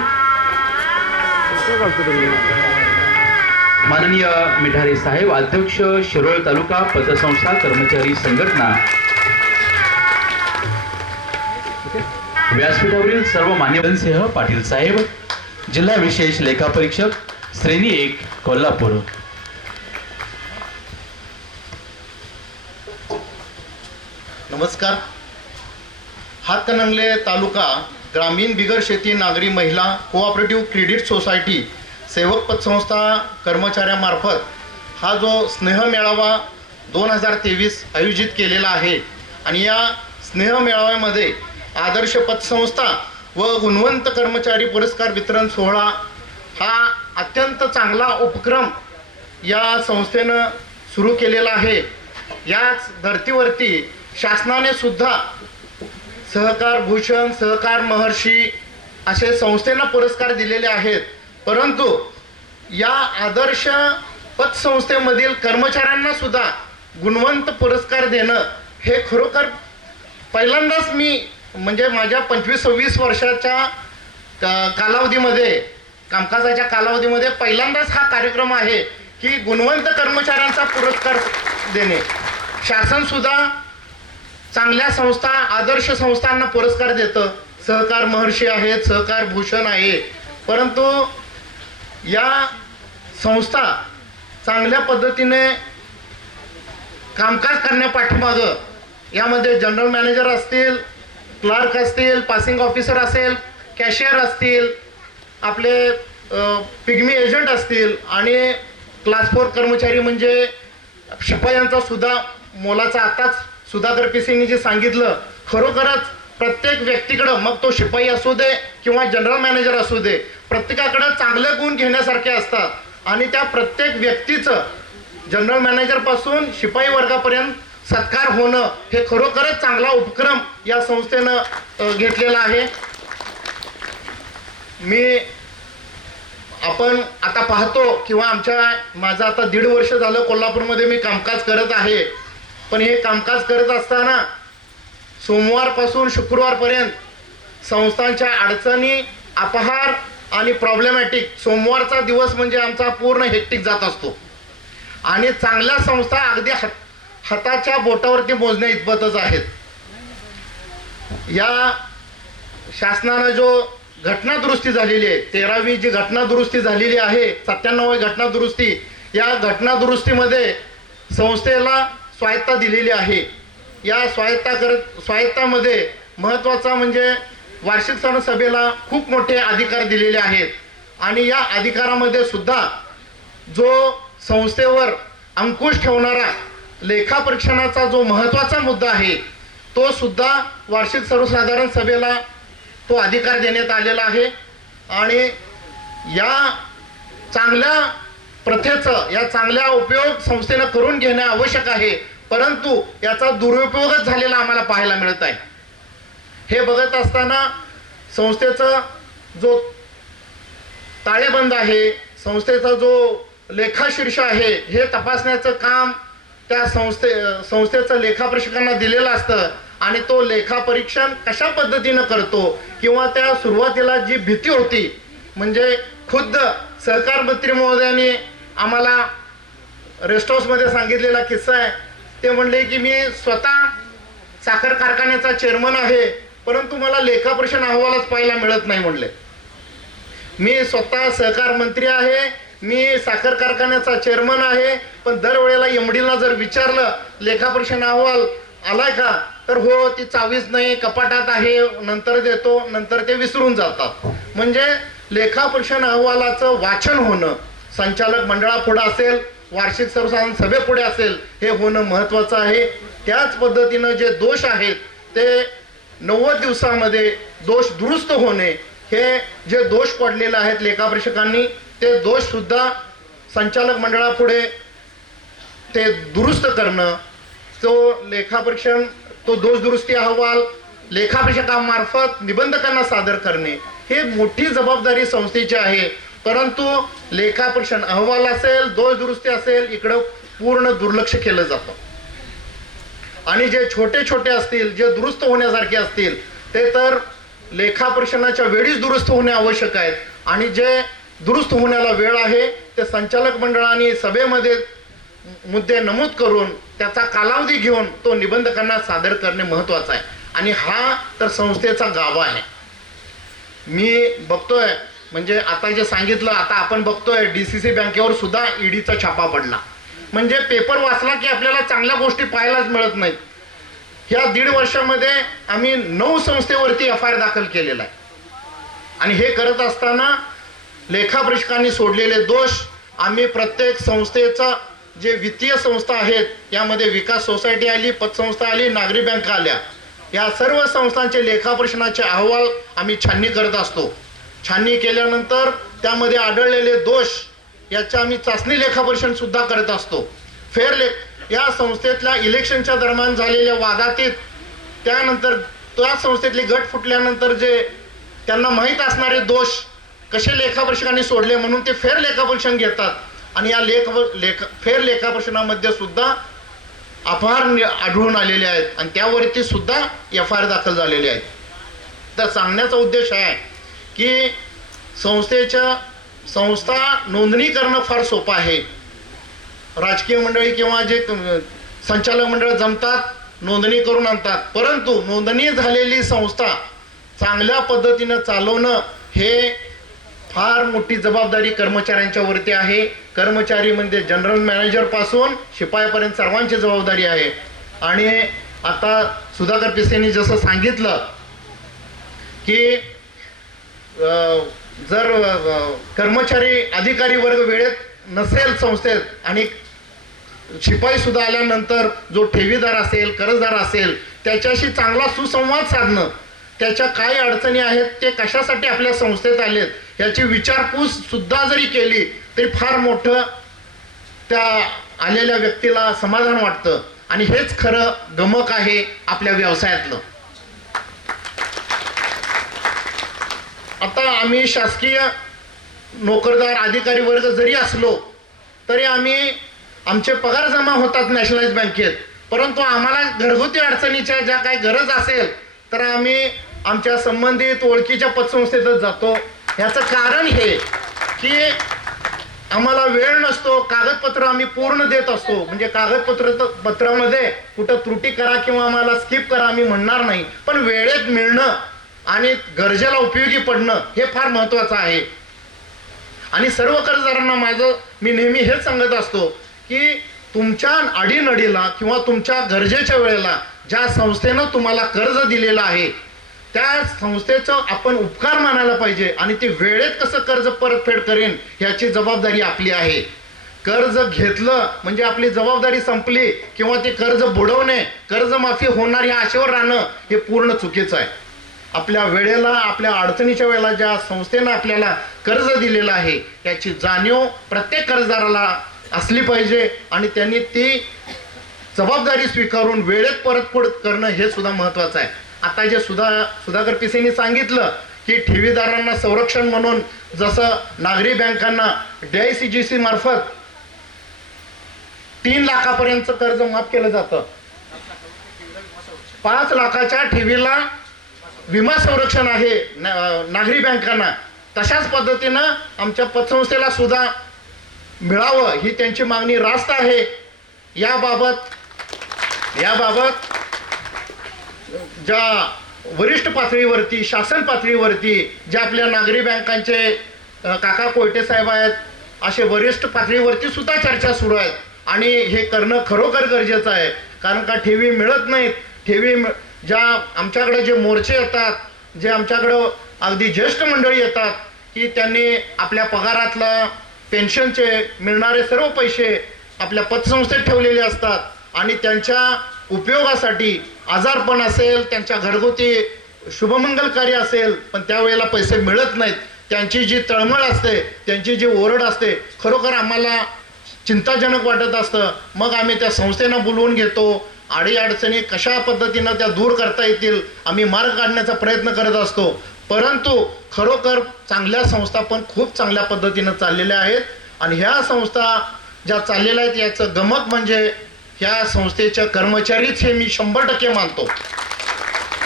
माननीय मिठारे साहेब, अध्यक्ष शिरोळ तालुका पतसंस्था कर्मचारी संघटना. व्यासपीठावरील सर्व मान्यवरांसह पाटील साहेब, जिल्हा विशेष लेखापरीक्षक, श्रेणी 1 कोल्हापूर. नमस्कार. हातकणंगले तालुका ग्रामीण बिगर शेती नागरी महिला कोऑपरेटिव्ह क्रेडिट सोसायटी सेवक पतसंस्था कर्मचाऱ्यांमार्फत हा जो स्नेह मेळावा 2023 आयोजित केलेला आहे आणि या स्नेह मेळाव्यामध्ये आदर्श पतसंस्था व गुणवंत कर्मचारी पुरस्कार वितरण सोहळा हा अत्यंत चांगला उपक्रम या संस्थेनं सुरू केलेला आहे. याच धर्तीवरती शासनाने सुद्धा सहकार भूषण, सहकार महर्षी असे संस्थेनं पुरस्कार दिलेले आहेत. परंतु या आदर्श पतसंस्थेमधील कर्मचाऱ्यांना सुद्धा गुणवंत पुरस्कार देणं हे खरोखर पहिल्यांदाच मी म्हणजे माझ्या 25-26 वर्षाच्या कालावधीमध्ये कामकाजाच्या कालावधीमध्ये पहिल्यांदाच हा कार्यक्रम आहे की गुणवंत कर्मचाऱ्यांचा पुरस्कार देणे. शासनसुद्धा चांगल्या संस्था आदर्श संस्थांना पुरस्कार देतं. सहकार महर्षी आहेत, सहकार भूषण आहे. परंतु या संस्था चांगल्या पद्धतीने कामकाज करण्यापाठीमागं यामध्ये जनरल मॅनेजर असतील, क्लार्क असतील, पासिंग ऑफिसर असेल, कॅशियर असतील, आपले पिग्मी एजंट असतील आणि क्लास 4 कर्मचारी म्हणजे शिपायांचा सुद्धा मोलाचा आताच सुधाकर पिसेंनी जे सांगितलं, खरोखरच प्रत्येक व्यक्तीकडं मग तो शिपाई असू दे किंवा जनरल मॅनेजर असू दे प्रत्येकाकडं चांगले गुण घेण्यासारखे असतात आणि त्या प्रत्येक व्यक्तीचं जनरल मॅनेजरपासून शिपाई वर्गापर्यंत सत्कार होणं हे खरोखरच चांगला उपक्रम या संस्थेनं घेतलेला आहे. आपण आता पाहतो किंवा माझं आता 1.5 वर्ष झालं कोल्हापूरमध्ये मी कामकाज करत आहे. पण हे कामकाज करत असताना सोमवारपासून शुक्रवारपर्यंत संस्थांच्या अडचणी, अपहार आणि प्रॉब्लेमॅटिक सोमवारचा दिवस म्हणजे आमचा पूर्ण हेक्टिक जात असतो आणि चांगल्या संस्था अगदी हाताच्या बोटावरती मोजण्या इतपतच आहेत. या शासनानं जो घटना दुरुस्ती झालेली आहे, 13वी जी घटना दुरुस्ती झालेली आहे, 97वी घटना दुरुस्ती, या घटना दुरुस्तीमध्ये संस्थेला स्वायत्ता दिलेली आहे. या स्वायत्तामध्ये महत्त्वाचा म्हणजे वार्षिक सभेला खूप मोठे अधिकार दिलेले आहेत आणि या अधिकारामध्ये सुद्धा जो संस्थेवर अंकुश ठेवणारा लेखापरीक्षणाचा जो महत्त्वाचा मुद्दा आहे तो सुद्धा वार्षिक सर्वसाधारण सभेला तो अधिकार देण्यात आलेला आहे. आणि या चांगल्या प्रथेचं, या चांगल्या उपयोग संस्थेनं करून घेणे आवश्यक आहे. परंतु याचा दुरुपयोगच झालेला आम्हाला पाहायला मिळत आहे. हे बघत असताना संस्थेचा जो ताळेबंद आहे, संस्थेचा जो लेखाशीर्ष आहे, हे तपासण्याचं काम त्या संस्थेचं लेखापरीक्षकांना दिलेलं असतं आणि तो लेखापरीक्षण कशा पद्धतीनं करतो किंवा त्या सुरुवातीला जी भीती होती म्हणजे खुद्द सहकार मंत्री महोदयांनी आम्हाला रेस्ट हाऊसमध्ये सांगितलेला किस्सा आहे. ते म्हणले की मी स्वतः साखर कारखान्याचा चेअरमन आहे, परंतु मला लेखापरीक्षण अहवालच पाहायला मिळत नाही म्हणले. मी स्वतः सहकार मंत्री आहे, मी साखर कारखान्याचा चेअरमन आहे, पण दरवेळेला एमडीला जर विचारलं लेखापरीक्षण अहवाल आलाय का, तर हो ती चावीच नाही, कपाटात आहे, नंतर देतो, नंतर ते विसरून जातात. म्हणजे लेखापरीक्षण अहवालाचं वाचन होणं संचालक मंडळापुढे असेल, वार्षिक सर्वसाधारण सभेपुढे असेल, हे होणं महत्त्वाचं आहे. त्याच पद्धतीनं जे दोष आहेत ते 90 दिवसामध्ये दोष दुरुस्त होणे, हे जे दोष पडलेले आहेत लेखापरीक्षकांनी, ते दोष सुद्धा संचालक मंडळापुढे ते दुरुस्त करणं, तो लेखापरीक्षण, तो दोष दुरुस्ती अहवाल लेखापरीक्षकामार्फत निबंधकांना सादर करणे, हे मोठी जबाबदारी संस्थेची आहे. परंतु लेखापरीक्षण अहवाल असेल, दोष दुरुस्ती असेल, इकडं पूर्ण दुर्लक्ष केलं जातं. आणि जे छोटे छोटे असतील, जे दुरुस्त होण्यासारखे असतील, ते तर लेखापरीक्षणाच्या वेळीच दुरुस्त होणे आवश्यक आहेत. आणि जे दुरुस्त होण्याला वेळ आहे ते संचालक मंडळाने सभेमध्ये मुद्दे नमूद करून त्याचा कालावधी घेऊन तो निबंधकांना सादर करणे महत्त्वाचं आहे. आणि हा तर संस्थेचा गाभा आहे. मी बघतोय, म्हणजे आता जे सांगितलं, आता आपण बघतोय DCC बँकेवर सुद्धा ईडीचा छापा पडला. म्हणजे पेपर वाचला की आपल्याला चांगल्या गोष्टी पाहायलाच मिळत नाहीत. ह्या 1.5 वर्षामध्ये आम्ही 9 संस्थेवरती FIR दाखल केलेला आहे. आणि हे करत असताना लेखापरीक्षकांनी सोडलेले दोष आम्ही प्रत्येक संस्थेचा, जे वित्तीय संस्था आहेत, यामध्ये विकास सोसायटी आली, पतसंस्था आली, नागरी बँका आल्या, या सर्व संस्थांचे लेखापरीक्षणाचे अहवाल आम्ही छाननी करत असतो. छाननी केल्यानंतर त्यामध्ये आढळलेले दोष याच्या आम्ही चाचणी लेखापरीक्षण सुद्धा करत असतो. या संस्थेतल्या इलेक्शनच्या दरम्यान झालेल्या वादातीत, त्यानंतर त्या संस्थेतली गट फुटल्यानंतर जे त्यांना माहीत असणारे दोष कसे लेखापरीक्षकांनी सोडले म्हणून ते फेर लेखापरीक्षण घेतात. आणि या फेर लेखापरीक्षणामध्ये सुद्धा अपहार आढळून आलेले आहेत आणि त्यावरती सुद्धा FIR दाखल झालेले आहेत. तर सांगण्याचा उद्देश आहे की संस्था नोंदणी करणं फार सोपं आहे. राजकीय मंडळी किंवा जे संचालक मंडळ जमतात, नोंदणी करून आणतात, परंतु नोंदणी झालेली संस्था चांगल्या पद्धतीनं चालवणं हे फार मोठी जबाबदारी कर्मचाऱ्यांच्या वरती आहे. कर्मचारी म्हणजे जनरल मॅनेजर पासून शिपायापर्यंत सर्वांची जबाबदारी आहे. आणि आता सुधाकर पिसेंनी जसं सांगितलं की जर कर्मचारी अधिकारी वर्ग वेळेत नसेल संस्थेत आणि शिपाई सुद्धा आल्यानंतर जो ठेवीदार असेल, कर्जदार असेल, त्याच्याशी चांगला सुसंवाद साधणं, त्याच्या काय अडचणी आहेत, ते कशासाठी आपल्या संस्थेत आलेत, याची विचारपूस सुद्धा जरी केली तरी फार मोठं त्या आलेल्या व्यक्तीला समाधान वाटतं. आणि हेच खरं गमक आहे आपल्या व्यवसायातलं. आता आम्ही शासकीय नोकरदार अधिकारी वर्ग जरी असलो तरी आमचे पगार जमा होतात नॅशनलाइज बँकेत, परंतु आम्हाला घरगुती अडचणीच्या ज्या काही गरज असेल तर आम्ही आमच्या संबंधित ओळखीच्या पतसंस्थेतच जातो. याचं कारण हे की आम्हाला वेळ नसतो. कागदपत्र आम्ही पूर्ण देत असतो, म्हणजे कागदपत्रामध्ये कुठं त्रुटी करा किंवा आम्हाला स्किप करा आम्ही म्हणणार नाही, पण वेळेत मिळणं आणि गरजेला उपयोगी पडणं हे फार महत्त्वाचं आहे. आणि सर्व कर्जदारांना मी नेहमी हेच सांगत असतो की तुमच्या अडीनडीला किंवा तुमच्या गरजेच्या वेळेला ज्या संस्थेनं तुम्हाला कर्ज दिलेलं आहे त्या संस्थेचं आपण उपकार मानायला पाहिजे आणि ते वेळेत कसं कर्ज परतफेड करेन याची जबाबदारी आपली आहे. कर्ज घेतलं म्हणजे आपली जबाबदारी संपली किंवा ते कर्ज बुडवणे, कर्जमाफी होणार या आशेवर राहणं हे पूर्ण चुकीचं आहे. आपल्या वेळेला, आपल्या अडचणीच्या वेळेला ज्या संस्थेनं आपल्याला कर्ज दिलेलं आहे याची जाणीव प्रत्येक कर्जदाराला असली पाहिजे आणि त्यांनी ती जबाबदारी स्वीकारून वेळेत परतफेड करणं हे सुद्धा महत्त्वाचं आहे. आता जे सुधाकर पिसेंनी सांगितलं की ठेवीदारांना संरक्षण म्हणून जसं नागरी बँकांना DICGC मार्फत 3 लाखापर्यंत कर्ज माफ केलं जातं, 5 लाखाच्या ठेवीला विमा संरक्षण आहे नागरी बँकांना, तशाच पद्धतीनं आमच्या पतसंस्थेला सुद्धा मिळावं ही त्यांची मागणी रास्त आहे. याबाबत ज्या वरिष्ठ पातळीवरती, शासन पातळीवरती जे आपल्या नागरी बँकांचे काका कोयटे साहेब आहेत, असे वरिष्ठ पातळीवरती सुद्धा चर्चा सुरू आहेत आणि हे करणं खरोखर गरजेचं आहे. कारण का ठेवी मिळत नाहीत. ज्या आमच्याकडे जे मोर्चे येतात, जे आमच्याकडं अगदी ज्येष्ठ मंडळी येतात की त्यांनी आपल्या पगारातलं पेन्शनचे मिळणारे सर्व पैसे आपल्या पतसंस्थेत ठेवलेले असतात आणि त्यांच्या उपयोगासाठी आजारपण असेल, त्यांच्या घरगुती शुभमंगल कार्य असेल, पण त्यावेळेला पैसे मिळत नाहीत. त्यांची जी तळमळ असते, त्यांची जी ओरड असते, खरोखर आम्हाला चिंताजनक वाटत असतं. मग आम्ही त्या संस्थेना बोलवून घेतो, अडीअडचणी कशा पद्धतीनं त्या दूर करता येतील आम्ही मार्ग काढण्याचा प्रयत्न करत असतो. परंतु खरोखर चांगल्या संस्था पण खूप चांगल्या पद्धतीनं चाललेल्या आहेत आणि ह्या संस्था ज्या चाललेल्या आहेत याचं गमक म्हणजे ह्या संस्थेच्या कर्मचारीच हे मी 100% मानतो.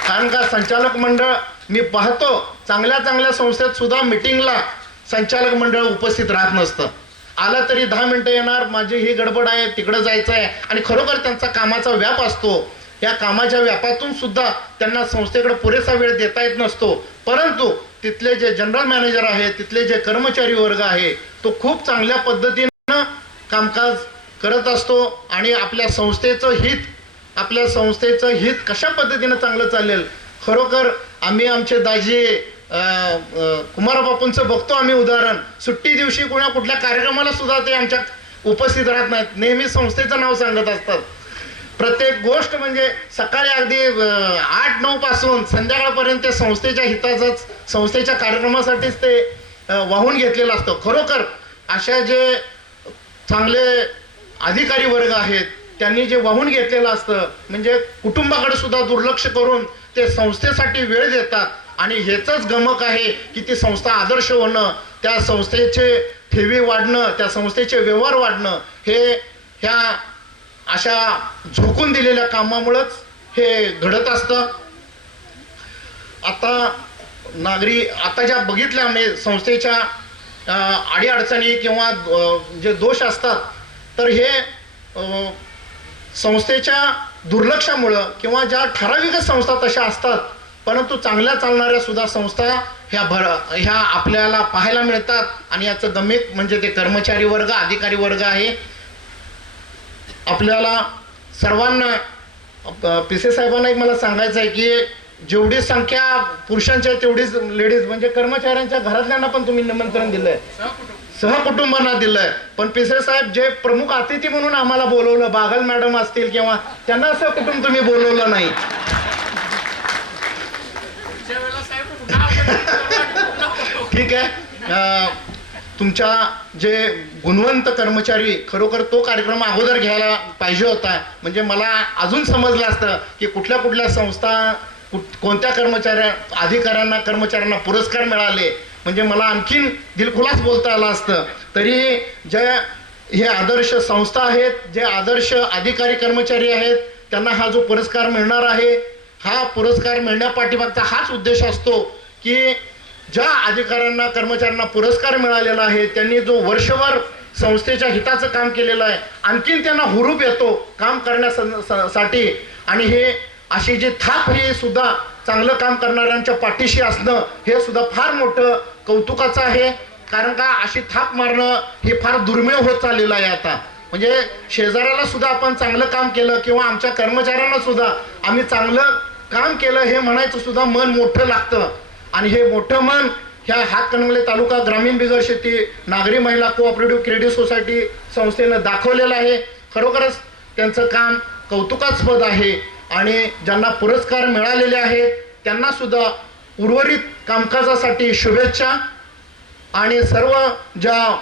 कारण का संचालक मंडळ मी पाहतो, चांगल्या संस्थेत सुद्धा मिटिंगला संचालक मंडळ उपस्थित राहत नसतं. आला तरी 10 मिनिटं येणार, माझी ही गडबड आहे, तिकडं जायचं आहे आणि खरोखर त्यांचा कामाचा व्याप असतो. या कामाच्या व्यापातून सुद्धा त्यांना संस्थेकडे पुरेसा वेळ देता येत नसतो. परंतु तिथले जे जनरल मॅनेजर आहे, तिथले जे कर्मचारी वर्ग आहे, तो खूप चांगल्या पद्धतीनं कामकाज करत असतो आणि आपल्या संस्थेचं हित कशा पद्धतीनं चांगलं चालेल. खरोखर आम्ही आमचे दाजी कुमारबापूंचं बघतो आम्ही उदाहरण. सुट्टी दिवशी कुठल्या कार्यक्रमाला सुद्धा ते आमच्या उपस्थित राहत नाहीत, नेहमी संस्थेचं नाव सांगत असतात. प्रत्येक गोष्ट म्हणजे सकाळी अगदी 8-9 पासून संध्याकाळपर्यंत ते संस्थेच्या हिताचंच, संस्थेच्या कार्यक्रमासाठीच ते वाहून घेतलेलं असतं. खरोखर अशा जे चांगले अधिकारी वर्ग आहेत त्यांनी जे वाहून घेतलेलं असतं, म्हणजे कुटुंबाकडे सुद्धा दुर्लक्ष करून ते संस्थेसाठी वेळ देतात आणि ह्याचंच गमक आहे की ती संस्था आदर्श होणं, त्या संस्थेचे ठेवी वाढणं, त्या संस्थेचे व्यवहार वाढणं, हे ह्या अशा झोकून दिलेल्या कामामुळंच हे घडत असतं. आता ज्या बघितल्या आम्ही संस्थेच्या अडीअडचणी किंवा जे दोष असतात, तर हे संस्थेच्या दुर्लक्षामुळं किंवा ज्या ठराविक संस्था तशा असतात, परंतु चांगल्या चालणाऱ्या सुद्धा संस्था ह्या आपल्याला पाहायला मिळतात आणि याचं गमिक म्हणजे ते कर्मचारी वर्ग, अधिकारी वर्ग आहे. आपल्याला सर्वांना पिसे साहेबांना एक मला सांगायचं आहे की जेवढी संख्या पुरुषांच्या तेवढीच लेडीज म्हणजे कर्मचाऱ्यांच्या घरातल्यांना पण तुम्ही निमंत्रण दिलंय, सहकुटुंबांना दिलंय. पण पिसे साहेब जे प्रमुख अतिथी म्हणून आम्हाला बोलवलं, बागल मॅडम असतील किंवा त्यांना सहकुटुंब तुम्ही बोलवलं नाही. ठीक आहे, तुमच्या जे गुणवंत कर्मचारी, खरोखर तो कार्यक्रम अगोदर घ्यायला पाहिजे होता. म्हणजे मला अजून समजलं असतं की कुठल्या संस्था, कोणत्या अधिकाऱ्यांना कर्मचाऱ्यांना पुरस्कार मिळाले, म्हणजे मला आणखीन दिलखुलास बोलता आलं असतं. तरी हे आदर्श संस्था आहेत, जे आदर्श अधिकारी कर्मचारी आहेत, त्यांना हा जो पुरस्कार मिळणार आहे, हा पुरस्कार मिळण्यापाठीमागचा हाच उद्देश असतो की ज्या अधिकाऱ्यांना कर्मचाऱ्यांना पुरस्कार मिळालेला आहे त्यांनी जो वर्षभर संस्थेच्या हिताचं काम केलेलं आहे, आणखीन त्यांना हुरूप येतो काम करण्यासाठी. आणि हे अशी जी थाप हे सुद्धा चांगलं काम करणाऱ्यांच्या पाठीशी असणं हे सुद्धा फार मोठं कौतुकाचं आहे. कारण का अशी थाप मारणं हे फार दुर्मिळ होत चाललेलं आहे आता. म्हणजे शेजाऱ्याला सुद्धा आपण चांगलं काम केलं किंवा आमच्या कर्मचाऱ्यांना सुद्धा आम्ही चांगलं काम केलं हे म्हणायचं सुद्धा मन मोठं लागतं. आणि हे मोठं मन ह्या हातकणंगले तालुका ग्रामीण बिगर शेती नागरी महिला कोऑपरेटिव्ह क्रेडिट सोसायटी संस्थेनं दाखवलेलं आहे. खरोखरच त्यांचं काम कौतुकास्पद आहे आणि ज्यांना पुरस्कार मिळालेले आहेत त्यांना सुद्धा उर्वरित कामकाजासाठी शुभेच्छा. आणि सर्व ज्या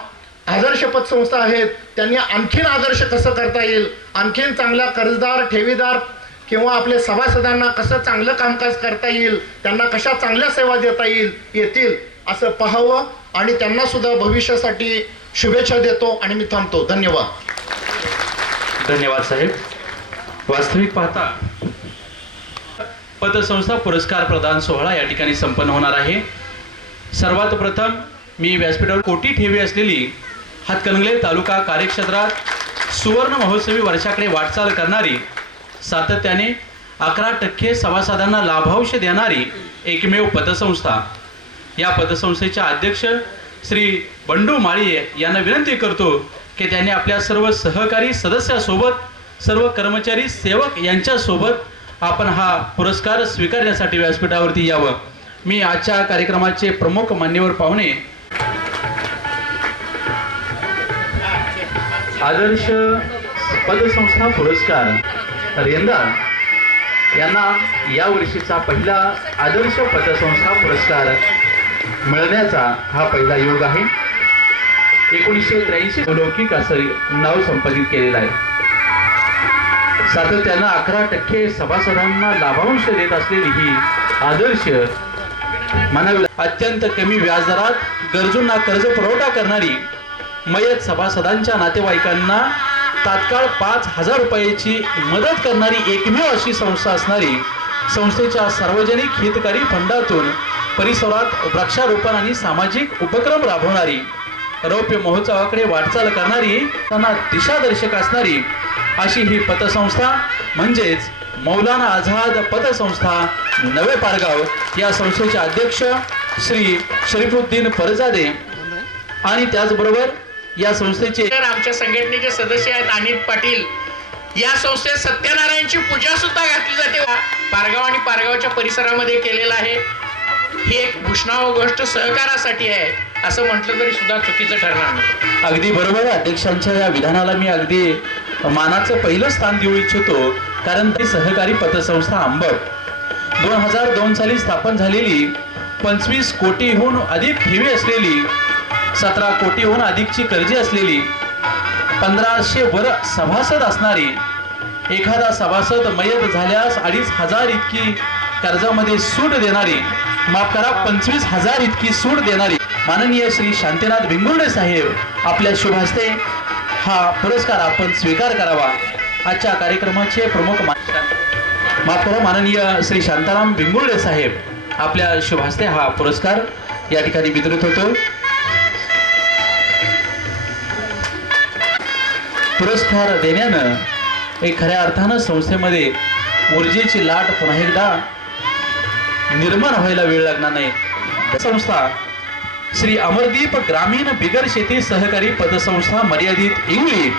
आदर्श पतसंस्था आहेत त्यांनी आणखीन आदर्श कसं करता येईल, आणखीन चांगल्या कर्जदार, ठेवीदार किंवा आपले सभासदांना कसं चांगलं कामकाज करता येईल, त्यांना कशा चांगल्या सेवा देता येतील असं पाहावं. आणि त्यांना सुद्धा भविष्यासाठी शुभेच्छा देतो आणि मी थांबतो. धन्यवाद. धन्यवाद साहेब. वास्तविक पाहता पतसंस्था पुरस्कार प्रदान सोहळा या ठिकाणी संपन्न होणार आहे. सर्वात प्रथम मी व्यासपीठावर कोटी ठेवी असलेली हातकणंगले तालुका कार्यक्षेत्रात सुवर्ण महोत्सवी वर्षाकडे वाटचाल करणारी, सातत्याने 11% सभासदांना लाभांश देणारी एकमेव पतसंस्था. या पतसंस्थेच्या अध्यक्ष श्री बंडू माळी यांना विनंती करतो की त्यांनी आपल्या सर्व सहकारी सदस्यासोबत, सर्व कर्मचारी सेवक यांच्यासोबत आपण हा पुरस्कार स्वीकारण्यासाठी व्यासपीठावरती यावं. मी आजच्या कार्यक्रमाचे प्रमुख मान्यवर पाहुणे आदर्श पतसंस्था पुरस्कार रेंदाळ यांना या वर्षीचा पहिला आदर्श पतसंस्था पुरस्कार मिळण्याचा हा पहिला योग आहे. 1983 लौकिक असं नाव संपादित केलेलं आहे. सातत्यानं 11% सभासदांना लाभांश देत असलेली ही आदर्श म्हणावी अत्यंत कमी व्याजदरात गरजूंना कर्ज पुरवठा करणारी, मयत सभासदांच्या नातेवाईकांना तात्काळ 5,000 रुपयाची मदत करणारी एकमेव अशी संस्था असणारी, संस्थेच्या सार्वजनिक हितकारी फंडातून परिसरात वृक्षारोपण आणि सामाजिक उपक्रम राबवणारी, रौप्य महोत्सवाकडे वाटचाल करणारी, त्यांना दिशादर्शक असणारी अशी ही पतसंस्था म्हणजेच मौलाना आझाद पतसंस्था नवे पारगाव. या संस्थेचे अध्यक्ष श्री शरीफुद्दीन परजादे आणि त्याचबरोबर या संस्थेचे तर आमच्या संघटनेचे सदस्य आहेत अनिल पाटील. या संस्थेत सत्यनारायणची पूजा सुद्धा घातली जाते. पारगाव आणि पारगावच्या परिसरामध्ये केलेला आहे. ही एक भूषणाव गोष्ट सहकारासाठी आहे असं म्हटलं तरी सुद्धा चुकीचं ठरणार नाही. अगदी बरोबर. अध्यक्षांच्या या विधानाला मी अगदी मानाचं पहिलं स्थान देऊ इच्छितो, कारण ती सहकारी पतसंस्था अंबट 2002 साली स्थापन झालेली, 25 कोटीहून अधिक ठेवी असलेली, 17 कोटीहून अधिकची कर्जे असलेली, 1500 वर सभासद असणारी, एखादा सभासद मयत झाल्यास 2,500 इतकी कर्जामध्ये सूट देणारी, माफ करा 25,000 इतकी सूट देणारी माननीय श्री शांतीनाथ भिंगुर्डे साहेब आपल्या शुभ हस्ते हा पुरस्कार आपण स्वीकार करावा. आजच्या कार्यक्रमाचे प्रमुख माफ करा माननीय श्री शांताराम भिंगुर्डे साहेब आपल्या शुभ हस्ते हा पुरस्कार या ठिकाणी वितरित होतो. पुरस्कार देण्यानं एक खऱ्या अर्थानं संस्थेमध्ये ऊर्जेची लाट पुन्हा एकदा निर्माण व्हायला वेळ लागणार नाही. संस्था श्री अमरदीप ग्रामीण बिगर शेती सहकारी पतसंस्था मर्यादित इंगळी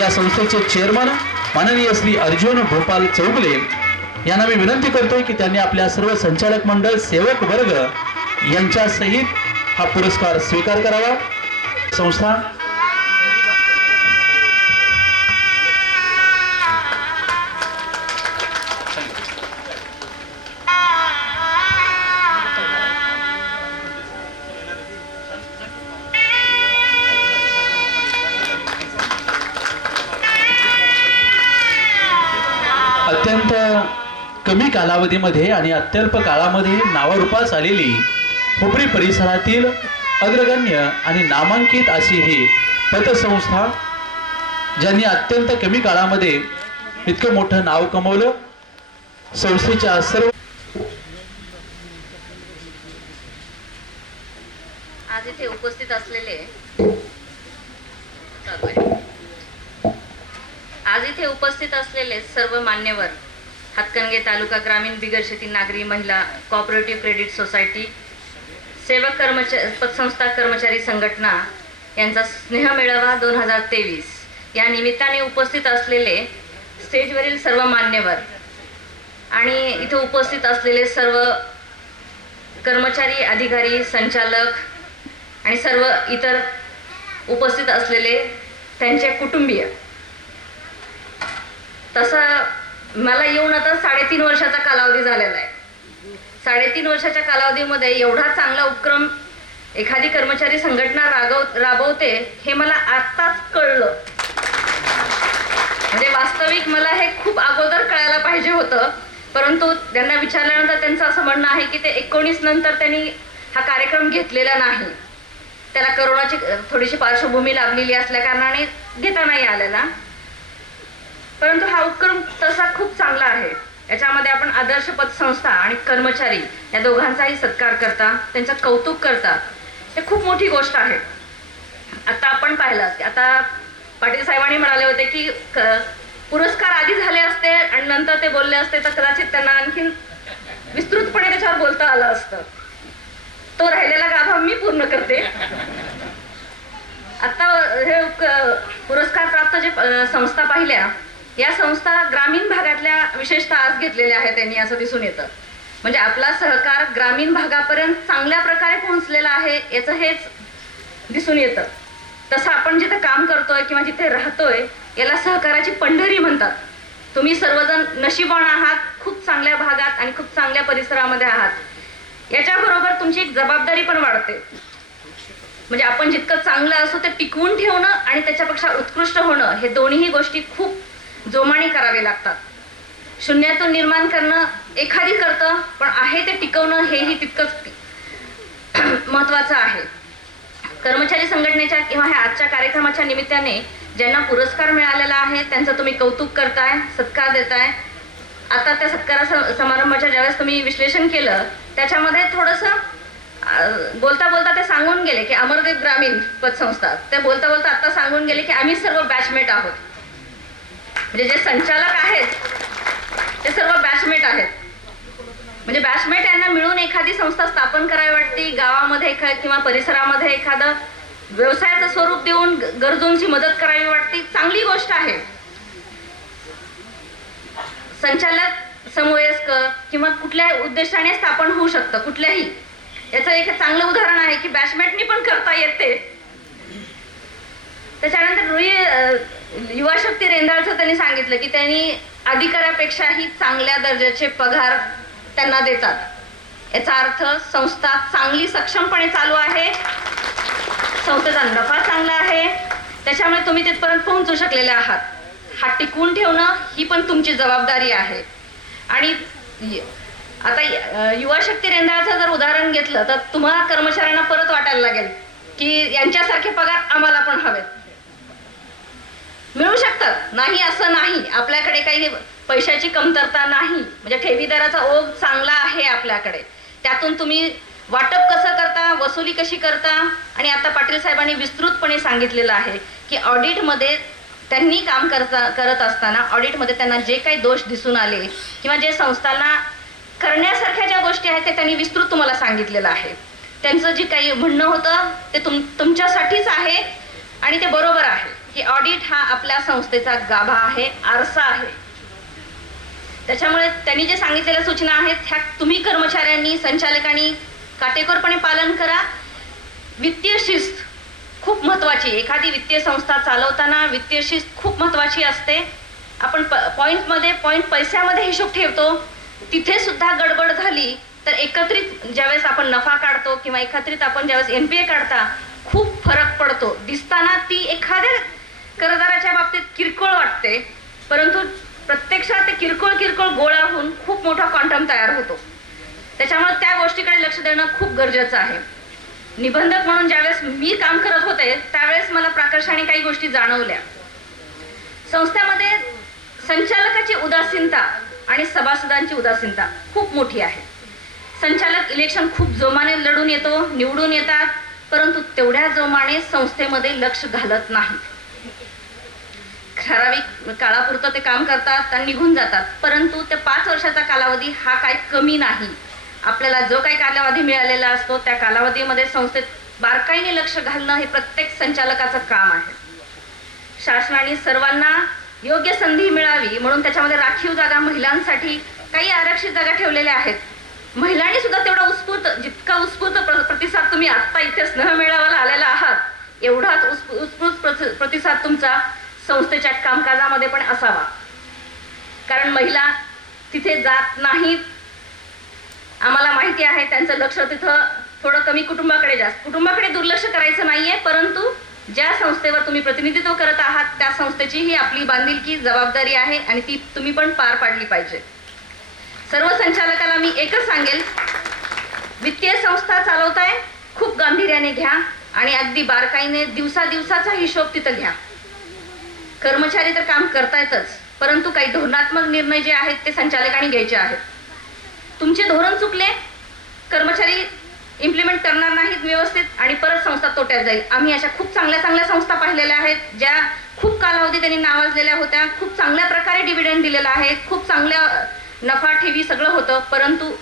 या संस्थेचे चेअरमन माननीय श्री अर्जुन भोपाल चौगले यांना मी विनंती करतोय की त्यांनी आपल्या सर्व संचालक मंडळ, सेवक वर्ग यांच्या सहित हा पुरस्कार स्वीकार करावा. संस्था अत्यंत कमी कालावधीमध्ये आणि अत्यल्प काळामध्ये नावारूपास आलेली हुपरी परिसरातील अग्रगण्य आणि नामांकित अशी ही पतसंस्था, ज्यांनी अत्यंत कमी काळामध्ये इतकं मोठं नाव कमवलं. संस्थेच्या सर्व आज इथे उपस्थित असलेले सर्व मान्यवर, हातकणंगले तालुका ग्रामीण बिगर शेती नागरी महिला कोऑपरेटिव्ह क्रेडिट सोसायटी, सेवक पतसंस्था कर्मचारी संघटना यांचा स्नेह मेळावा 2023 या निमित्ताने उपस्थित असलेले स्टेजवरील सर्व मान्यवर आणि इथे उपस्थित असलेले सर्व कर्मचारी, अधिकारी, संचालक आणि सर्व इतर उपस्थित असलेले त्यांचे कुटुंबीय. तसं मला येऊन आता 3.5 वर्षाचा कालावधी झालेला आहे. 3.5 वर्षाच्या कालावधीमध्ये एवढा चांगला उपक्रम एखादी कर्मचारी संघटना राबवते हे मला आत्ताच कळलं. म्हणजे वास्तविक मला हे खूप अगोदर कळायला पाहिजे होतं, परंतु त्यांना विचारल्यानंतर त्यांचं असं म्हणणं आहे की ते 19 नंतर त्यांनी हा कार्यक्रम घेतलेला नाही. त्याला करोनाची थोडीशी पार्श्वभूमी लाभलेली असल्या कारणाने घेता नाही आलेला. परंतु हा उपक्रम तसा खूप चांगला आहे. याच्यामध्ये आपण आदर्श पतसंस्था आणि कर्मचारी या दोघांचाही सत्कार करता, त्यांचं कौतुक करता. हे खूप मोठी गोष्ट आहे. आता आपण पाहिलं की आता पाटील साहेबांनी म्हणाले होते की पुरस्कार आधी झाले असते आणि नंतर ते बोलले असते तर कदाचित त्यांना आणखीन विस्तृतपणे त्याच्यावर बोलता आलं असतं. तो राहिलेला गाभा मी पूर्ण करते. आता हे पुरस्कार प्राप्त जे संस्था पाहिल्या, या संस्था ग्रामीण भागातल्या विशेषतः आज घेतलेल्या आहेत त्यांनी, असं दिसून येतं. म्हणजे आपला सहकार ग्रामीण भागापर्यंत चांगल्या प्रकारे पोहोचलेला आहे याचं हेच दिसून येतं. तसं आपण जिथे काम करतोय किंवा जिथे राहतोय याला सहकाराची पंढरी म्हणतात. तुम्ही सर्वजण नशीबवान आहात, खूप चांगल्या भागात आणि खूप चांगल्या परिसरामध्ये आहात. याच्याबरोबर तुमची एक जबाबदारी पण वाढते. म्हणजे आपण जितकं चांगलं असो ते टिकवून ठेवणं आणि त्याच्यापेक्षा उत्कृष्ट होणं, हे दोन्ही गोष्टी खूप जोमाने करावे लागतात. शून्यातून निर्माण करणं एखादी करतं, पण आहे ते टिकवणं हेही तितकंच महत्त्वाचं आहे. कर्मचारी संघटनेच्या किंवा ह्या आजच्या कार्यक्रमाच्या निमित्ताने ज्यांना पुरस्कार मिळालेला आहे त्यांचं तुम्ही कौतुक करताय, सत्कार देताय. आता त्या सत्कार समारंभाच्या ज्यावेळेस तुम्ही विश्लेषण केलं त्याच्यामध्ये थोडंसं बोलता बोलता ते सांगून गेले की अमरदेव ग्रामीण पतसंस्था, ते बोलता बोलता आता सांगून गेले की आम्ही सर्व बॅचमेट आहोत. म्हणजे जे संचालक आहेत ते सर्व बॅचमेट आहेत. म्हणजे बॅचमेट यांना मिळून एखादी संस्था स्थापन करावी वाटते, गावामध्ये किंवा परिसरामध्ये एखादं व्यवसायाचं स्वरूप देऊन गरजूंची मदत करावी वाटते. चांगली गोष्ट आहे. संचालक समवयस्क किंवा कुठल्याही उद्देशाने स्थापन होऊ शकतं, कुठल्याही. याचं एक चांगलं उदाहरण आहे की बॅचमेटनी पण करता येते. त्याच्यानंतर युवा शक्ती रेंदाळचं त्यांनी सांगितलं की त्यांनी अधिकाऱ्यापेक्षाही चांगल्या दर्जाचे पगार त्यांना देतात. याचा अर्थ संस्था चांगली सक्षमपणे चालू आहे, संस्थेचा नफा चांगला आहे, त्याच्यामुळे तुम्ही तिथपर्यंत पोहोचू शकलेले आहात. हा टिकवून ठेवणं ही पण तुमची जबाबदारी आहे. आणि आता युवा शक्ती रेंदाळचं जर उदाहरण घेतलं तर तुम्हाला कर्मचाऱ्यांना परत वाटायला लागेल की यांच्यासारखे पगार आम्हाला पण हवेत. मिळू शकतात, नाही असं नाही. आपल्याकडे काही पैशाची कमतरता नाही. म्हणजे ठेवीदाराचा ओघ चांगला आहे आपल्याकडे. त्यातून तुम्ही वाटप कसं करता, वसुली कशी करता. आणि आता पाटील साहेबांनी विस्तृतपणे सांगितलेलं आहे की ऑडिटमध्ये त्यांनी काम करत असताना ऑडिटमध्ये त्यांना जे काही दोष दिसून आले किंवा जे संस्थांना करण्यासारख्या ज्या गोष्टी आहेत ते त्यांनी विस्तृत तुम्हाला सांगितलेलं आहे. त्यांचं जे काही म्हणणं होतं ते तुमच्यासाठीच आहे आणि ते बरोबर आहे की ऑडिट हा आपल्या संस्थेचा गाभा आहे, आरसा आहे. त्याच्यामुळे त्यांनी जे सांगितलेल्या सूचना आहेत ह्या तुम्ही कर्मचाऱ्यांनी, संचालकांनी काटेकोरपणे पालन करा. वित्तीय शिस्त खूप महत्त्वाची. एखादी वित्तीय संस्था चालवताना वित्तीय शिस्त खूप महत्त्वाची असते. आपण पॉईंट पैशामध्ये हिशोब ठेवतो, तिथे सुद्धा गडबड झाली तर एकत्रित ज्यावेळेस आपण नफा काढतो किंवा एकत्रित आपण ज्यावेळेस NPA काढता खूप फरक पडतो. दिसताना ती एखाद्या करदाराच्या बाबतीत किरकोळ वाटते, परंतु प्रत्यक्षात ते किरकोळ गोळा होऊन खूप मोठा क्वांटम तयार होतो. त्याच्यामुळे त्या गोष्टीकडे लक्ष देणं खूप गरजेचं आहे. निबंधक म्हणून ज्यावेळेस मी काम करत होते त्यावेळेस मला प्रकर्षाने काही गोष्टी जाणवल्या. संस्थेमध्ये संचालकाची उदासीनता आणि सभासदांची उदासीनता खूप मोठी आहे. संचालक इलेक्शन खूप जोमाने लढून येतो, निवडून येतात, परंतु तेवढ्या जोमाने संस्थेमध्ये लक्ष घालत नाही. ठराविक काळापुरतं ते काम करतात आणि निघून जातात, परंतु ते 5 वर्षाचा कालावधी हा काही कमी नाही. आपल्याला जो काही कालावधी मिळालेला असतो त्या कालावधीमध्ये संस्थेत बारकाईने लक्ष घालणं हे प्रत्येक संचालकाचं काम आहे. शासनाने सर्वांना योग्य संधी मिळावी म्हणून त्याच्यामध्ये राखीव जागा महिलांसाठी काही आरक्षित जागा ठेवलेल्या आहेत. महिलांनी सुद्धा तेवढा जितका उत्स्फूर्त प्रतिसाद तुम्ही आत्ता इथे स्नेह मेळाव्याला आलेला आहात, एवढाच उत्स्फूर्त प्रतिसाद तुमचा संस्थेच्या कामकाजामध्ये पण असावा. कारण महिला तिथे जात नाहीत. आम्हाला माहिती आहे त्यांचं लक्ष तिथं थोडं कमी, कुटुंबाकडे दुर्लक्ष करायचं नाहीये, परंतु ज्या संस्थेवर तुम्ही प्रतिनिधित्व करत आहात त्या संस्थेची ही आपली बांधिलकी जबाबदारी आहे आणि ती तुम्ही पण पार पाडली पाहिजे. सर्व संचालकाला मी एकच सांगेल, वित्तीय संस्था चालवताय खूप गांभीर्याने घ्या आणि अगदी बारकाईने दिवसाचा हिशोब तिथं घ्या. कर्मचारी तर काम करतायतच, परंतु काही धोरणात्मक निर्णय जे आहेत ते संचालकांनी घ्यायचे आहेत. तुमचे धोरण चुकले, कर्मचारी इम्प्लिमेंट करणार नाहीत व्यवस्थित आणि परत संस्था तोट्यात जाईल. आम्ही अशा खूप चांगल्या चांगल्या संस्था पाहिलेल्या आहेत ज्या खूप कालावधी त्यांनी नावाजलेल्या होत्या, खूप चांगल्या प्रकारे डिव्हिडंड दिलेला आहे, खूप चांगल्या नफा ठेवी सगळं होतं, परंतु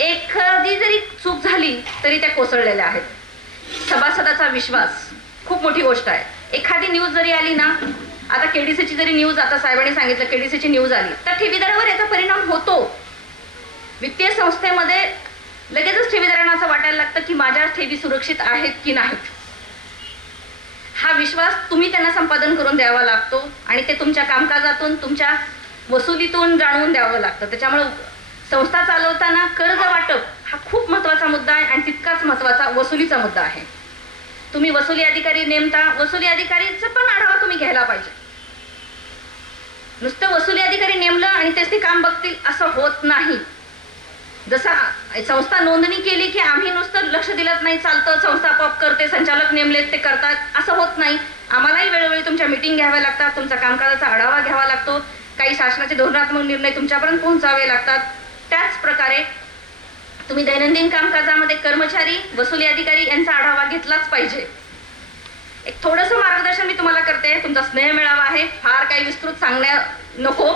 एखादी जरी चूक झाली तरी त्या कोसळलेल्या आहेत. सभासदाचा विश्वास खूप मोठी गोष्ट आहे. एखादी न्यूज जरी आली ना, आता केडीसीची जरी न्यूज, आता साहेबांनी सांगितलं केडीसीची न्यूज आली तर ठेवीदारावर याचा परिणाम होतो. वित्तीय संस्थेमध्ये लगेचच ठेवीदारांना असं वाटायला लागतं की माझ्या ठेवी सुरक्षित आहेत की नाहीत. हा विश्वास तुम्ही त्यांना संपादन करून द्यावा लागतो आणि ते तुमच्या कामकाजातून, तुमच्या वसुलीतून जाणवून द्यावं लागतं. त्याच्यामुळे संस्था चालवताना कर्ज वाटप हा खूप महत्त्वाचा मुद्दा आहे आणि तितकाच महत्त्वाचा वसुलीचा मुद्दा आहे. तुम्ही वसुली अधिकारी नेमता, वसुली अधिकारीचा पण आढावा तुम्ही घ्यायला पाहिजे. नुसतं वसुली अधिकारी नेमलं आणि तेच ते काम बघतील असं होत नाही. जसं संस्था नोंदणी केली की आम्ही नुसतं लक्ष दिलंच नाही, चालतं, संस्था आपोआप करते, संचालक नेमलेत ते करतात, असं होत नाही. आम्हालाही वेळोवेळी तुमच्या मीटिंग घ्याव्या लागतात, तुमचा कामकाजाचा आढावा घ्यावा लागतो, काही शासनाचे धोरणात्मक निर्णय तुमच्यापर्यंत पोहोचावे लागतात. त्याच प्रकारे तुम्ही दैनंदिन कामकाजामध्ये कर्मचारी, वसुली अधिकारी यांचा आढावा घेतलाच पाहिजे. एक थोडंसं मार्गदर्शन मी तुम्हाला करते. तुमचा स्नेह मेळावा आहे, फार काही विस्तृत सांगण्या नको,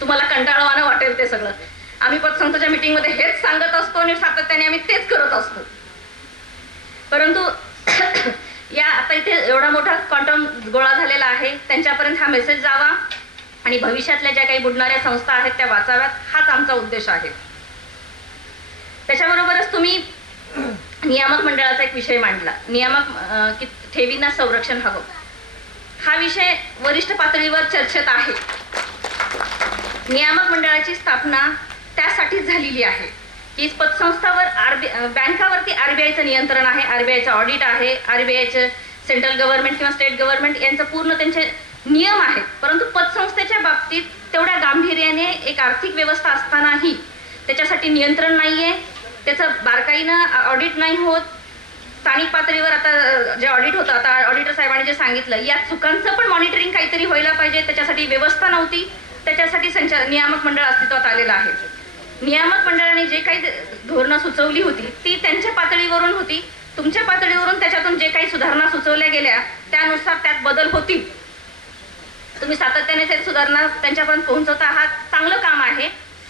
तुम्हाला कंटाळवाणं वाटेल ते सगळं. आम्ही पतसंस्थेच्या मीटिंगमध्ये हेच सांगत असतो आणि सातत्याने आम्ही तेच करत असतो. परंतु या आता इथे एवढा मोठा क्वांटम गोळा झालेला आहे, त्यांच्यापर्यंत हा मेसेज जावा आणि भविष्यातल्या ज्या काही बुडणाऱ्या संस्था आहेत त्या वाचाव्यात, हाच आमचा उद्देश आहे. त्याच्याबरोबरच तुम्ही नियामक मंडळाचा एक विषय मांडला, नियामक की ठेवींना संरक्षण हवं. हा विषय वरिष्ठ पातळीवर चर्चेत आहे. नियामक मंडळाची स्थापना त्यासाठीच झालेली आहे की पतसंस्थावर बँकावरती आरबीआयचं नियंत्रण आहे, आरबीआयचं ऑडिट आहे, आरबीआयचं सेंट्रल गव्हर्नमेंट किंवा स्टेट गव्हर्नमेंट यांचं पूर्ण त्यांचे नियम आहेत. परंतु पतसंस्थेच्या बाबतीत तेवढ्या गांभीर्याने एक आर्थिक व्यवस्था असतानाही त्याच्यासाठी नियंत्रण नाही आहे, त्याचं बारकाईनं ऑडिट नाही होत. स्थानिक पातळीवर आता जे ऑडिट होतं, आता ऑडिटर साहेबांनी जे सांगितलं, या चुकांचं पण मॉनिटरिंग काहीतरी व्हायला पाहिजे. त्याच्यासाठी व्यवस्था नव्हती, त्याच्यासाठी नियामक मंडळ अस्तित्वात आलेलं आहे. नियामक मंडळाने जे काही धोरणं सुचवली होती ती त्यांच्या पातळीवरून होती. तुमच्या पातळीवरून त्याच्यातून जे काही सुधारणा सुचवल्या गेल्या त्यानुसार त्यात बदल होतील. तुम्ही सातत्याने ते सुधारणा त्यांच्यापर्यंत पोहोचवत आहात, चांगलं काम आहे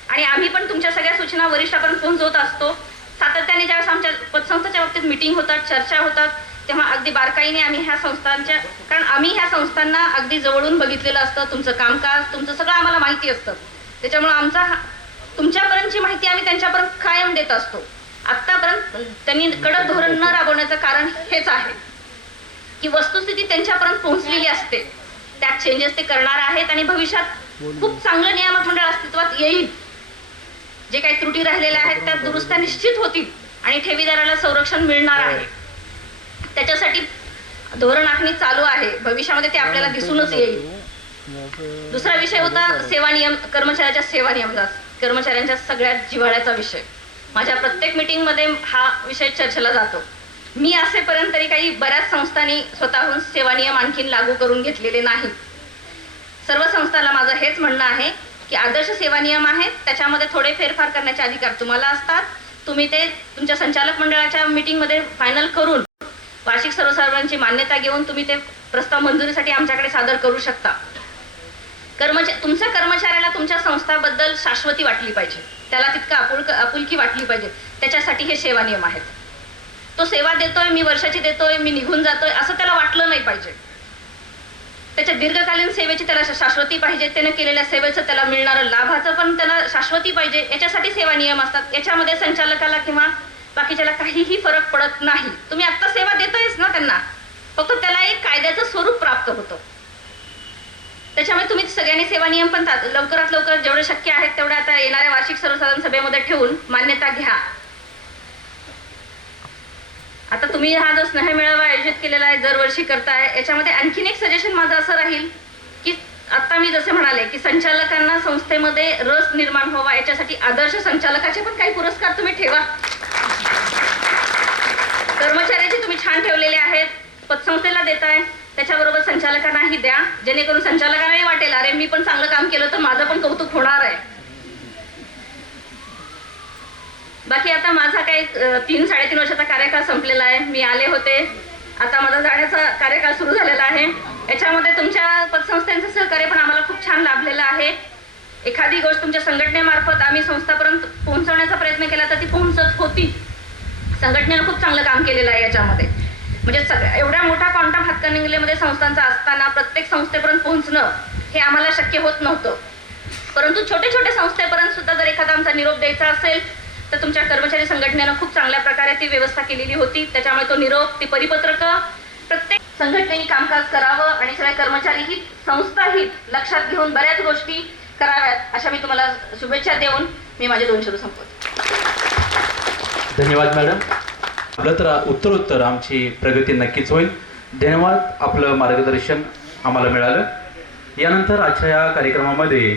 आणि आम्ही पण तुमच्या सगळ्या सूचना वरिष्ठापर्यंत पोहोचवत असतो. सातत्याने ज्यावेळेस आमच्या पतसंस्थेच्या बाबतीत मीटिंग होतात, चर्चा होतात, तेव्हा अगदी बारकाईने आम्ही ह्या संस्थांच्या, कारण आम्ही ह्या संस्थांना अगदी जवळून बघितलेलं असतं, तुमचं कामकाज, तुमचं सगळं आम्हाला माहिती असतं. त्याच्यामुळे आमचा तुमच्यापर्यंतची माहिती आम्ही त्यांच्यापर्यंत कायम देत असतो. आत्तापर्यंत त्यांनी कडक धोरण न राबवण्याचं कारण हेच आहे की वस्तुस्थिती त्यांच्यापर्यंत पोहोचलेली असते, त्यात चेंजेस ते करणार आहेत आणि भविष्यात खूप चांगलं नियामक मंडळ अस्तित्वात येईल. जे काही त्रुटी राहिलेल्या आहेत त्या दुरुस्त्या निश्चित होतील आणि ठेवीदाराला संरक्षण मिळणार आहे. त्याच्यासाठी धोरण आखणी चालू आहे, भविष्यामध्ये ते आपल्याला दिसूनच येईल. दुसरा विषय होता सेवा नियम, कर्मचाऱ्याच्या सेवा नियमाचा, कर्मचाऱ्यांच्या सगळ्यात जिव्हाळ्याचा विषय. माझ्या प्रत्येक मीटिंगमध्ये हा विषय चर्चेला जातो. मी असेपर्यंत तरी काही बऱ्याच संस्थांनी स्वतःहून सेवा नियम आणखीन लागू करून घेतलेले नाही. सर्व संस्थांना माझं हेच म्हणणं आहे की आदर्श सेवा नियम आहेत, त्याच्यामध्ये थोडे फेरफार करण्याचे अधिकार तुम्हाला असतात. तुम्ही ते तुमच्या संचालक मंडळाच्या मीटिंगमध्ये फायनल करून वार्षिक सर्वसाधारणांची मान्यता घेऊन तुम्ही ते प्रस्ताव मंजुरीसाठी आमच्याकडे सादर करू शकता. तुमच्या कर्मचाऱ्याला तुमच्या संस्थाबद्दल शाश्वती वाटली पाहिजे, त्याला तितका आपुलकी वाटली पाहिजे, त्याच्यासाठी हे सेवा नियम आहेत. तो सेवा देतोय, मी वर्षाची देतोय, मी निघून जातोय असं त्याला वाटलं नाही पाहिजे. त्याच्या दीर्घकालीन सेवेची त्याला शाश्वती पाहिजे, त्याने केलेल्या सेवेचं त्याला मिळणारं लाभाचं पण त्याला शाश्वती पाहिजे. याच्यासाठी सेवा नियम असतात. याच्यामध्ये संचालकाला किंवा बाकीच्याला काहीही फरक पडत नाही. तुम्ही आत्ता सेवा देतोयच ना त्यांना, फक्त त्याला एक कायद्याचं स्वरूप प्राप्त होतं. त्याच्यामुळे तुम्ही सगळ्यांनी सेवा नियम पण लवकरात लवकर जेवढे शक्य आहेत तेवढे आता येणाऱ्या वार्षिक सर्वसाधारण सभेमध्ये ठेवून मान्यता घ्या. आता तुम्ही हा जो स्नेह मेळावा आयोजित केलेला आहे, दरवर्षी करताय, याच्यामध्ये आणखीन एक सजेशन माझं असं राहील की आता मी जसे म्हणाले की संचालकांना संस्थेमध्ये रस निर्माण व्हावा, याच्यासाठी आदर्श संचालकाचे पण काही पुरस्कार तुम्ही ठेवा. कर्मचाऱ्याचे तुम्ही छान ठेवलेले आहेत, पतसंस्थेला देताय, त्याच्याबरोबर संचालकांनाही द्या, जेणेकरून संचालकांनाही वाटेल अरे मी पण चांगलं काम केलं तर माझं पण कौतुक होणार आहे. बाकी आता माझा काही 3-3.5 वर्षाचा कार्यकाळ संपलेला आहे. मी आले होते, आता माझा जाण्याचा कार्यकाळ सुरू झालेला आहे. याच्यामध्ये तुमच्या पतसंस्थेचं सहकार्य पण आम्हाला खूप छान लाभलेलं आहे. एखादी गोष्ट तुमच्या संघटनेमार्फत आम्ही संस्थापर्यंत पोहोचवण्याचा प्रयत्न केला तर ती पोहोचत होती. संघटनेनं खूप चांगलं काम केलेलं आहे याच्यामध्ये. म्हणजे एवढ्या मोठा क्वांटम हातकणंगलेमध्ये संस्थांचा असताना प्रत्येक संस्थेपर्यंत पोहोचणं हे आम्हाला शक्य होत नव्हतं. परंतु छोटे छोटे संस्थेपर्यंत सुद्धा जर एखादा आमचा निरोप द्यायचा असेल तर तुमच्या कर्मचारी संघटनेनं खूप चांगल्या प्रकारे ती व्यवस्था केलेली होती. त्याच्यामुळे तो निरोप, ती परिपत्रकं प्रत्येक संघटनेने कामकाज करावं आणि सगळे कर्मचारी हित, संस्था हित लक्षात घेऊन बऱ्याच गोष्टी कराव्यात अशा मी तुम्हाला शुभेच्छा देऊन मी माझे 2 शब्द संपवतो. धन्यवाद मॅडम. आपलं तर उत्तरोत्तर आमची प्रगती नक्कीच होईल. धन्यवाद, आपलं मार्गदर्शन आम्हाला मिळालं. यानंतर आजच्या या कार्यक्रमामध्ये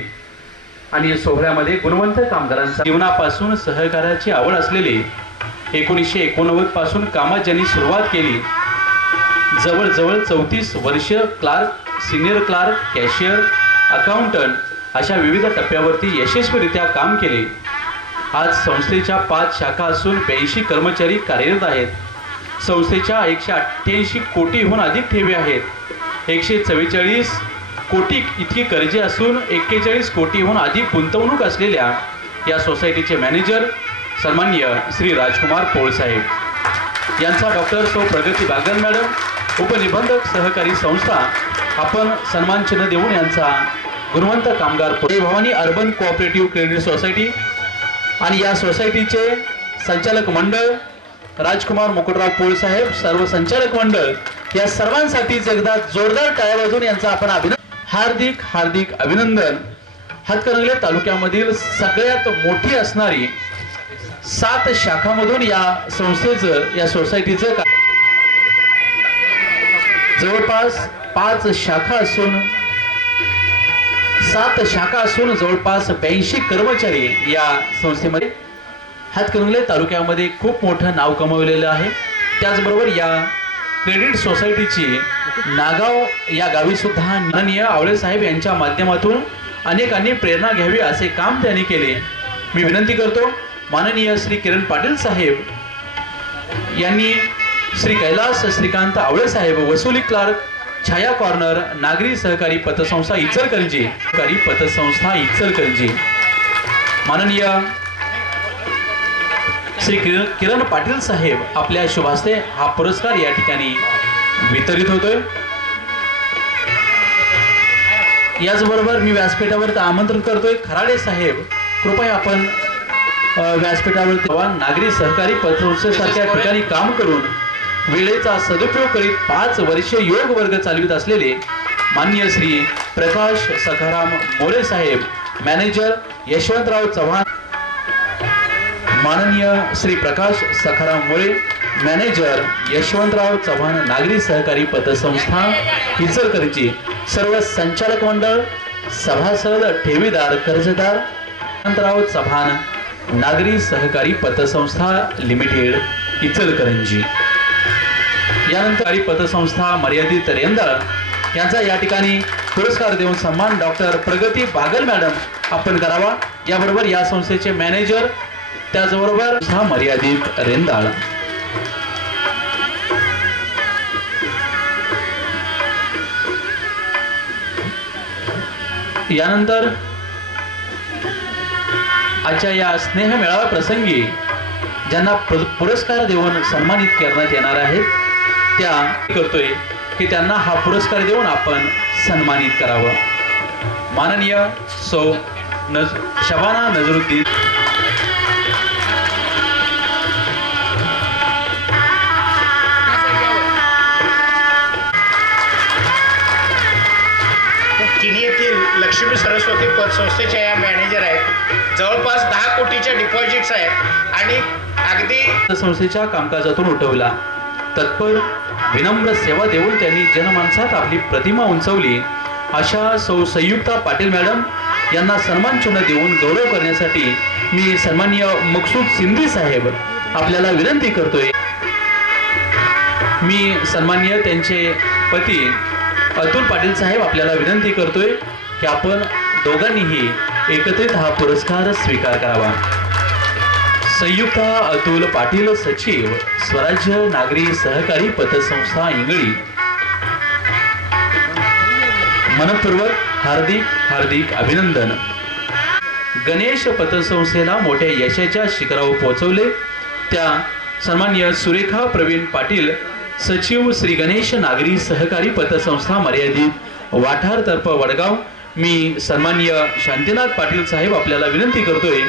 आणि सोहळ्यामध्ये गुणवंत कामगारांचा जीवनापासून सहकार्याची आवड असलेली 1989 पासून कामात ज्यांनी सुरुवात केली, जवळजवळ 34 वर्ष clerk, senior clerk, cashier, accountant अशा विविध टप्प्यावरती यशस्वीरित्या काम केले. आज संस्थेच्या 5 शाखा असून 82 कर्मचारी कार्यरत आहेत. संस्थेच्या 188 कोटीहून अधिक ठेवी आहेत. 144 कोटी इतकी कर्जे असून 41 कोटीहून अधिक गुंतवणूक असलेल्या या सोसायटीचे मॅनेजर सन्माननीय श्री राजकुमार पोळसाहेब यांचा डॉक्टर सौ प्रगती बागल मॅडम, उपनिबंधक सहकारी संस्था, आपण सन्मान चिन्ह देऊन यांचा गुणवंत कामगार Bhavani urban cooperative credit society आणि या सोसायटीचे संचालक मंडळ राजकुमार मुकुटराव पोळसाहेब, सर्व संचालक मंडळ, या सर्वांसाठी एकदा जोरदार टाळ्या वाजवून यांचा आपण हार्दिक हार्दिक अभिनंदन. हातकणंगले तालुक्यामधील सगळ्यात मोठी असणारी 7 शाखांमधून या संस्थेचं, या सोसायटीचं जवळपास 5 शाखा असून 7 शाखा असून जवळपास 82 कर्मचारी या संस्थेमध्ये हातकणंगले तालुक्यामध्ये खूप मोठं नाव कमवलेलं आहे. त्याचबरोबर या क्रेडिट सोसायटीची नागाव या गावी सुद्धा माननीय आवळे साहेब यांच्या माध्यमातून अनेकांनी प्रेरणा घ्यावी असे काम त्यांनी केले. मी विनंती करतो माननीय श्री किरण पाटील साहेब यांनी श्री कैलास श्रीकांत आवळे साहेब, वसुली क्लार्क, छाया कॉर्नर, नागरी सहकारी पतसंस्था इचलकरंजी, सहकारी पतसंस्था इचलकरंजी, माननीय श्री किरण पाटील साहेब आपल्या शुभास्ते हा पुरस्कार या ठिकाणी वितरित होतोय. याचबरोबर मी व्यासपीठावर आमंत्रण करतोय खराडे साहेब, कृपया आपण व्यासपीठावर नागरी सहकारी पतसंस्थेसारख्या ठिकाणी काम करून वेळेचा सदुपयोग करीत 5 वर्ष योग वर्ग चालवित असलेले माननीय श्री प्रकाश सखाराम मोरे साहेब, मॅनेजर यशवंतराव चव्हाण, माननीय श्री प्रकाश सखाराम मोरे, मॅनेजर यशवंतराव चव्हाण, नागरी सहकारी पतसंस्था इचलकरंजी, सर्व संचालक मंडळ, सभासद, ठेवीदार, कर्जदार, यशवंतराव चव्हाण, नागरी सहकारी पतसंस्था लिमिटेड इचलकरंजी. यानंतर पतसंस्था मर्यादित रेंदाळ यांचा या ठिकाणी पुरस्कार देऊन सन्मान डॉक्टर प्रगती बागल मॅडम आपण करावा. याबरोबर या संस्थेचे मॅनेजर, त्याचबरोबर मर्यादित रेंदाळ. यानंतर आजच्या या स्नेह मेळावा प्रसंगी ज्यांना पुरस्कार देऊन सन्मानित करण्यात येणार आहेत त्या करतोय की त्यांना हा पुरस्कार देऊन आपण सन्मानित करावं. माननीय सौ शबाना नजरुद्दीन, किनी येथील लक्ष्मी सरस्वती पतसंस्थेच्या या मॅनेजर आहेत. जवळपास 10 कोटीच्या डिपॉझिट्स आहेत आणि अगदी संस्थेच्या कामकाजातून उठवला. तत्पर विनम्र सेवा देऊन त्यांनी जनमानसात आपली प्रतिमा उंचवली. अशा सौ संयुक्ता पाटील मॅडम यांना सन्मान चिन्ह देऊन गौरव करण्यासाठी मी सन्माननीय मकसूद सिंधी साहेब आपल्याला विनंती करतोय. मी सन्माननीय त्यांचे पती अतुल पाटील साहेब आपल्याला विनंती करतोय की आपण दोघांनीही एकत्रित हा पुरस्कार स्वीकार करावा. संयुक्त अतुल पाटील सचिव स्वराज्य नागरी सहकारी पतसंस्था इंगळी मनपूर्वक हार्दिक अभिनंदन. गणेश पतसंस्थेला मोठ्या यशाच्या शिखरावर पोहोचवले त्या सन्माननीय सुरेखा प्रवीण पाटील सचिव श्री गणेश नागरी सहकारी पतसंस्था मर्यादित वाठार तर्फ वडगाव. मी सन्माननीय शांतीनाथ पाटील साहेब आपल्याला विनंती करतोय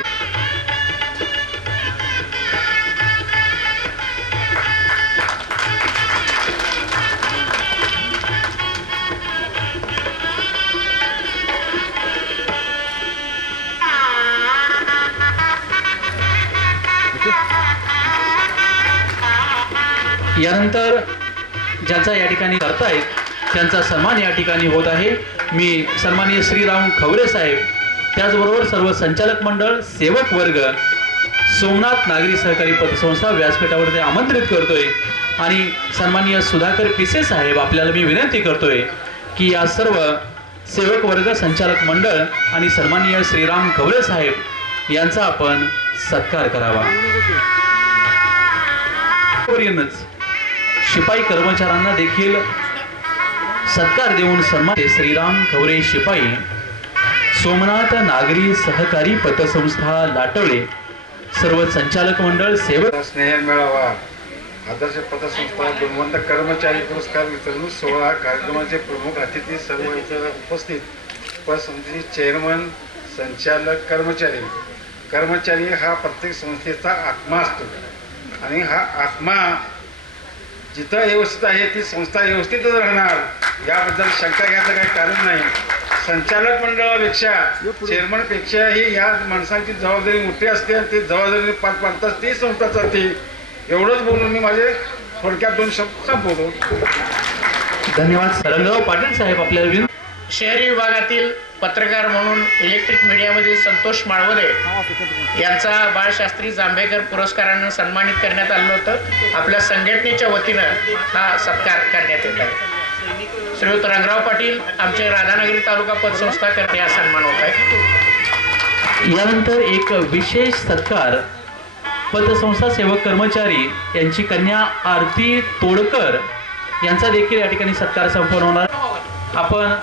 यानंतर ज्यांचा या ठिकाणी करतायत त्यांचा सन्मान या ठिकाणी होत आहे. मी सन्माननीय श्रीराम खवरे साहेब त्याचबरोबर सर्व संचालक मंडळ सेवक वर्ग सोमनाथ नागरी सहकारी पतसंस्था व्यासपीठावर आमंत्रित करतोय आणि सन्माननीय सुधाकर पिसे साहेब आपल्याला मी विनंती करतोय की या सर्व सेवक वर्ग संचालक मंडळ आणि सन्माननीय श्रीराम खवरे साहेब यांचा आपण सत्कार करावा. शिपाई कर्मचाऱ्यांना देखील सत्कार देऊन सन्मान. श्रीराम खवरे शिपाई सोमनाथ नागरी सहकारी पतसंस्था लाटवले सर्व संचालक मंडळ सेवक. स्नेह मेळावा आदर्श पतसंस्था गुणवंत कर्मचारी पुरस्कार वितरण सोहळा कार्यक्रमाचे प्रमुख अतिथी सर्व इतर उपस्थित पतसंस्थेचे चेअरमन संचालक कर्मचारी हा प्रत्येक संस्थेचा आत्मा असतो आणि हा आत्मा जिथं व्यवस्थित आहे ती संस्था व्यवस्थितच राहणार याबद्दल शंका घ्यायचं काही कारण नाही. संचालक मंडळापेक्षा चेअरमनपेक्षाही या माणसांची जबाबदारी मोठी असते आणि ती जबाबदारी पार पाडताच ती संस्था चालते. एवढंच बोलून मी माझे थोडक्यात 2 शब्द संपवतो. धन्यवाद. रंगराव पाटील साहेब आपल्याला विनंती. शहरी विभागातील पत्रकार म्हणून इलेक्ट्रिक मीडियामध्ये संतोष माळवदे यांचा बाळशास्त्री जांभेकर पुरस्कारानं सन्मानित करण्यात आलं होतं. आपल्या संघटनेच्या वतीनं हा सत्कार करण्यात येत आहे. श्रीयुत रंगराव पाटील आमचे राधानगरी तालुका पतसंस्था करते हा सन्मान होत आहे. यानंतर एक विशेष सत्कार पतसंस्था सेवक कर्मचारी यांची कन्या आरती तोडकर यांचा देखील या ठिकाणी सत्कार संपन्न होणार. आपण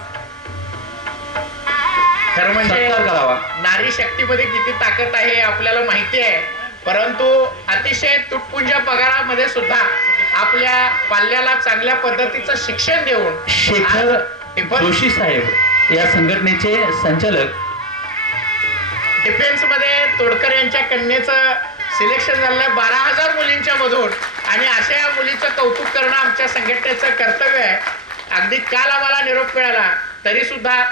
खरं म्हणजे सत्कार करावा. नारी शक्तीमध्ये किती ताकद आहे हे आपल्याला माहिती आहे, परंतु अतिशय तुटपुंजा पगारामध्ये सुद्धा आपल्या पाल्याला चांगल्या पद्धतीचं शिक्षण देऊन शेखर जोशी साहेब या संघटनेचे संचालक. डिफेन्स मध्ये तोडकर यांच्या कन्येचं सिलेक्शन झालं 12,000 मुलींच्या मधून आणि अशा या मुलीचं कौतुक करणं आमच्या संघटनेचं कर्तव्य आहे. अगदी काल आम्हाला निरोप मिळाला तरी सुद्धा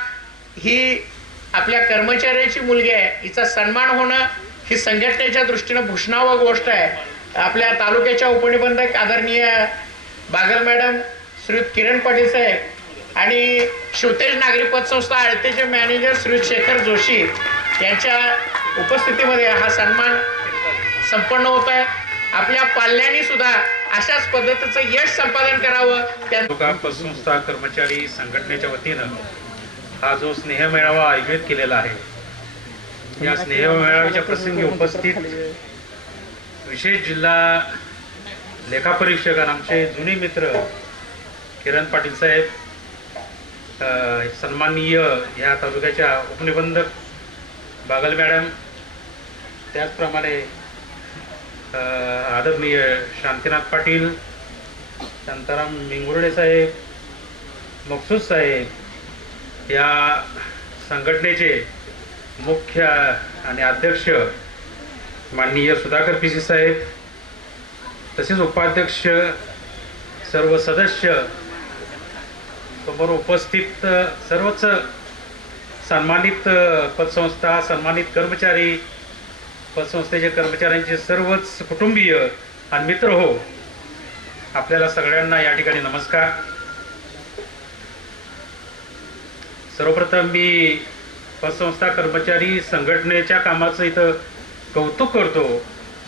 ही आपल्या कर्मचाऱ्याची मुलगी आहे, हिचा सन्मान होणं ही संघटनेच्या दृष्टीनं भूषणावं गोष्ट आहे. आपल्या तालुक्याच्या उपनिबंधक आदरणीय बागल मॅडम श्रीयुत किरण पाटील साहेब आणि शिवतेज नागरी पतसंस्था आळतेचे मॅनेजर श्रीयुत शेखर जोशी यांच्या उपस्थितीमध्ये हा सन्मान संपन्न होत आहे. आपल्या पाल्याने सुद्धा अशाच पद्धतीचं यश संपादन करावं. तालुका पतसंस्था कर्मचारी संघटनेच्या वतीनं हा जो स्नेह मेळावा आयोजित केलेला आहे या स्नेह मेळाव्याच्या प्रसंगी उपस्थित विशेष जिल्हा लेखापरीक्षक आणि आमचे जुने मित्र किरण पाटील साहेब, सन्माननीय या तालुक्याच्या उपनिबंधक बागल मॅडम, त्याचप्रमाणे आदरणीय शांतीनाथ पाटील, शांताराम मिंगुर्डे साहेब, मकसूद साहेब, या संघटनेचे मुख्य आणि अध्यक्ष माननीय सुधाकर पिसे साहेब, तसेच उपाध्यक्ष सर्व सदस्य, समोर उपस्थित सर्वच सन्मानित पतसंस्था, सन्मानित कर्मचारी, पतसंस्थेचे कर्मचाऱ्यांचे सर्वच कुटुंबीय आणि मित्र हो, आपल्याला सगळ्यांना या ठिकाणी नमस्कार. सर्वप्रथम मी पतसंस्था कर्मचारी संघटनेच्या कामाचं इथं कौतुक करतो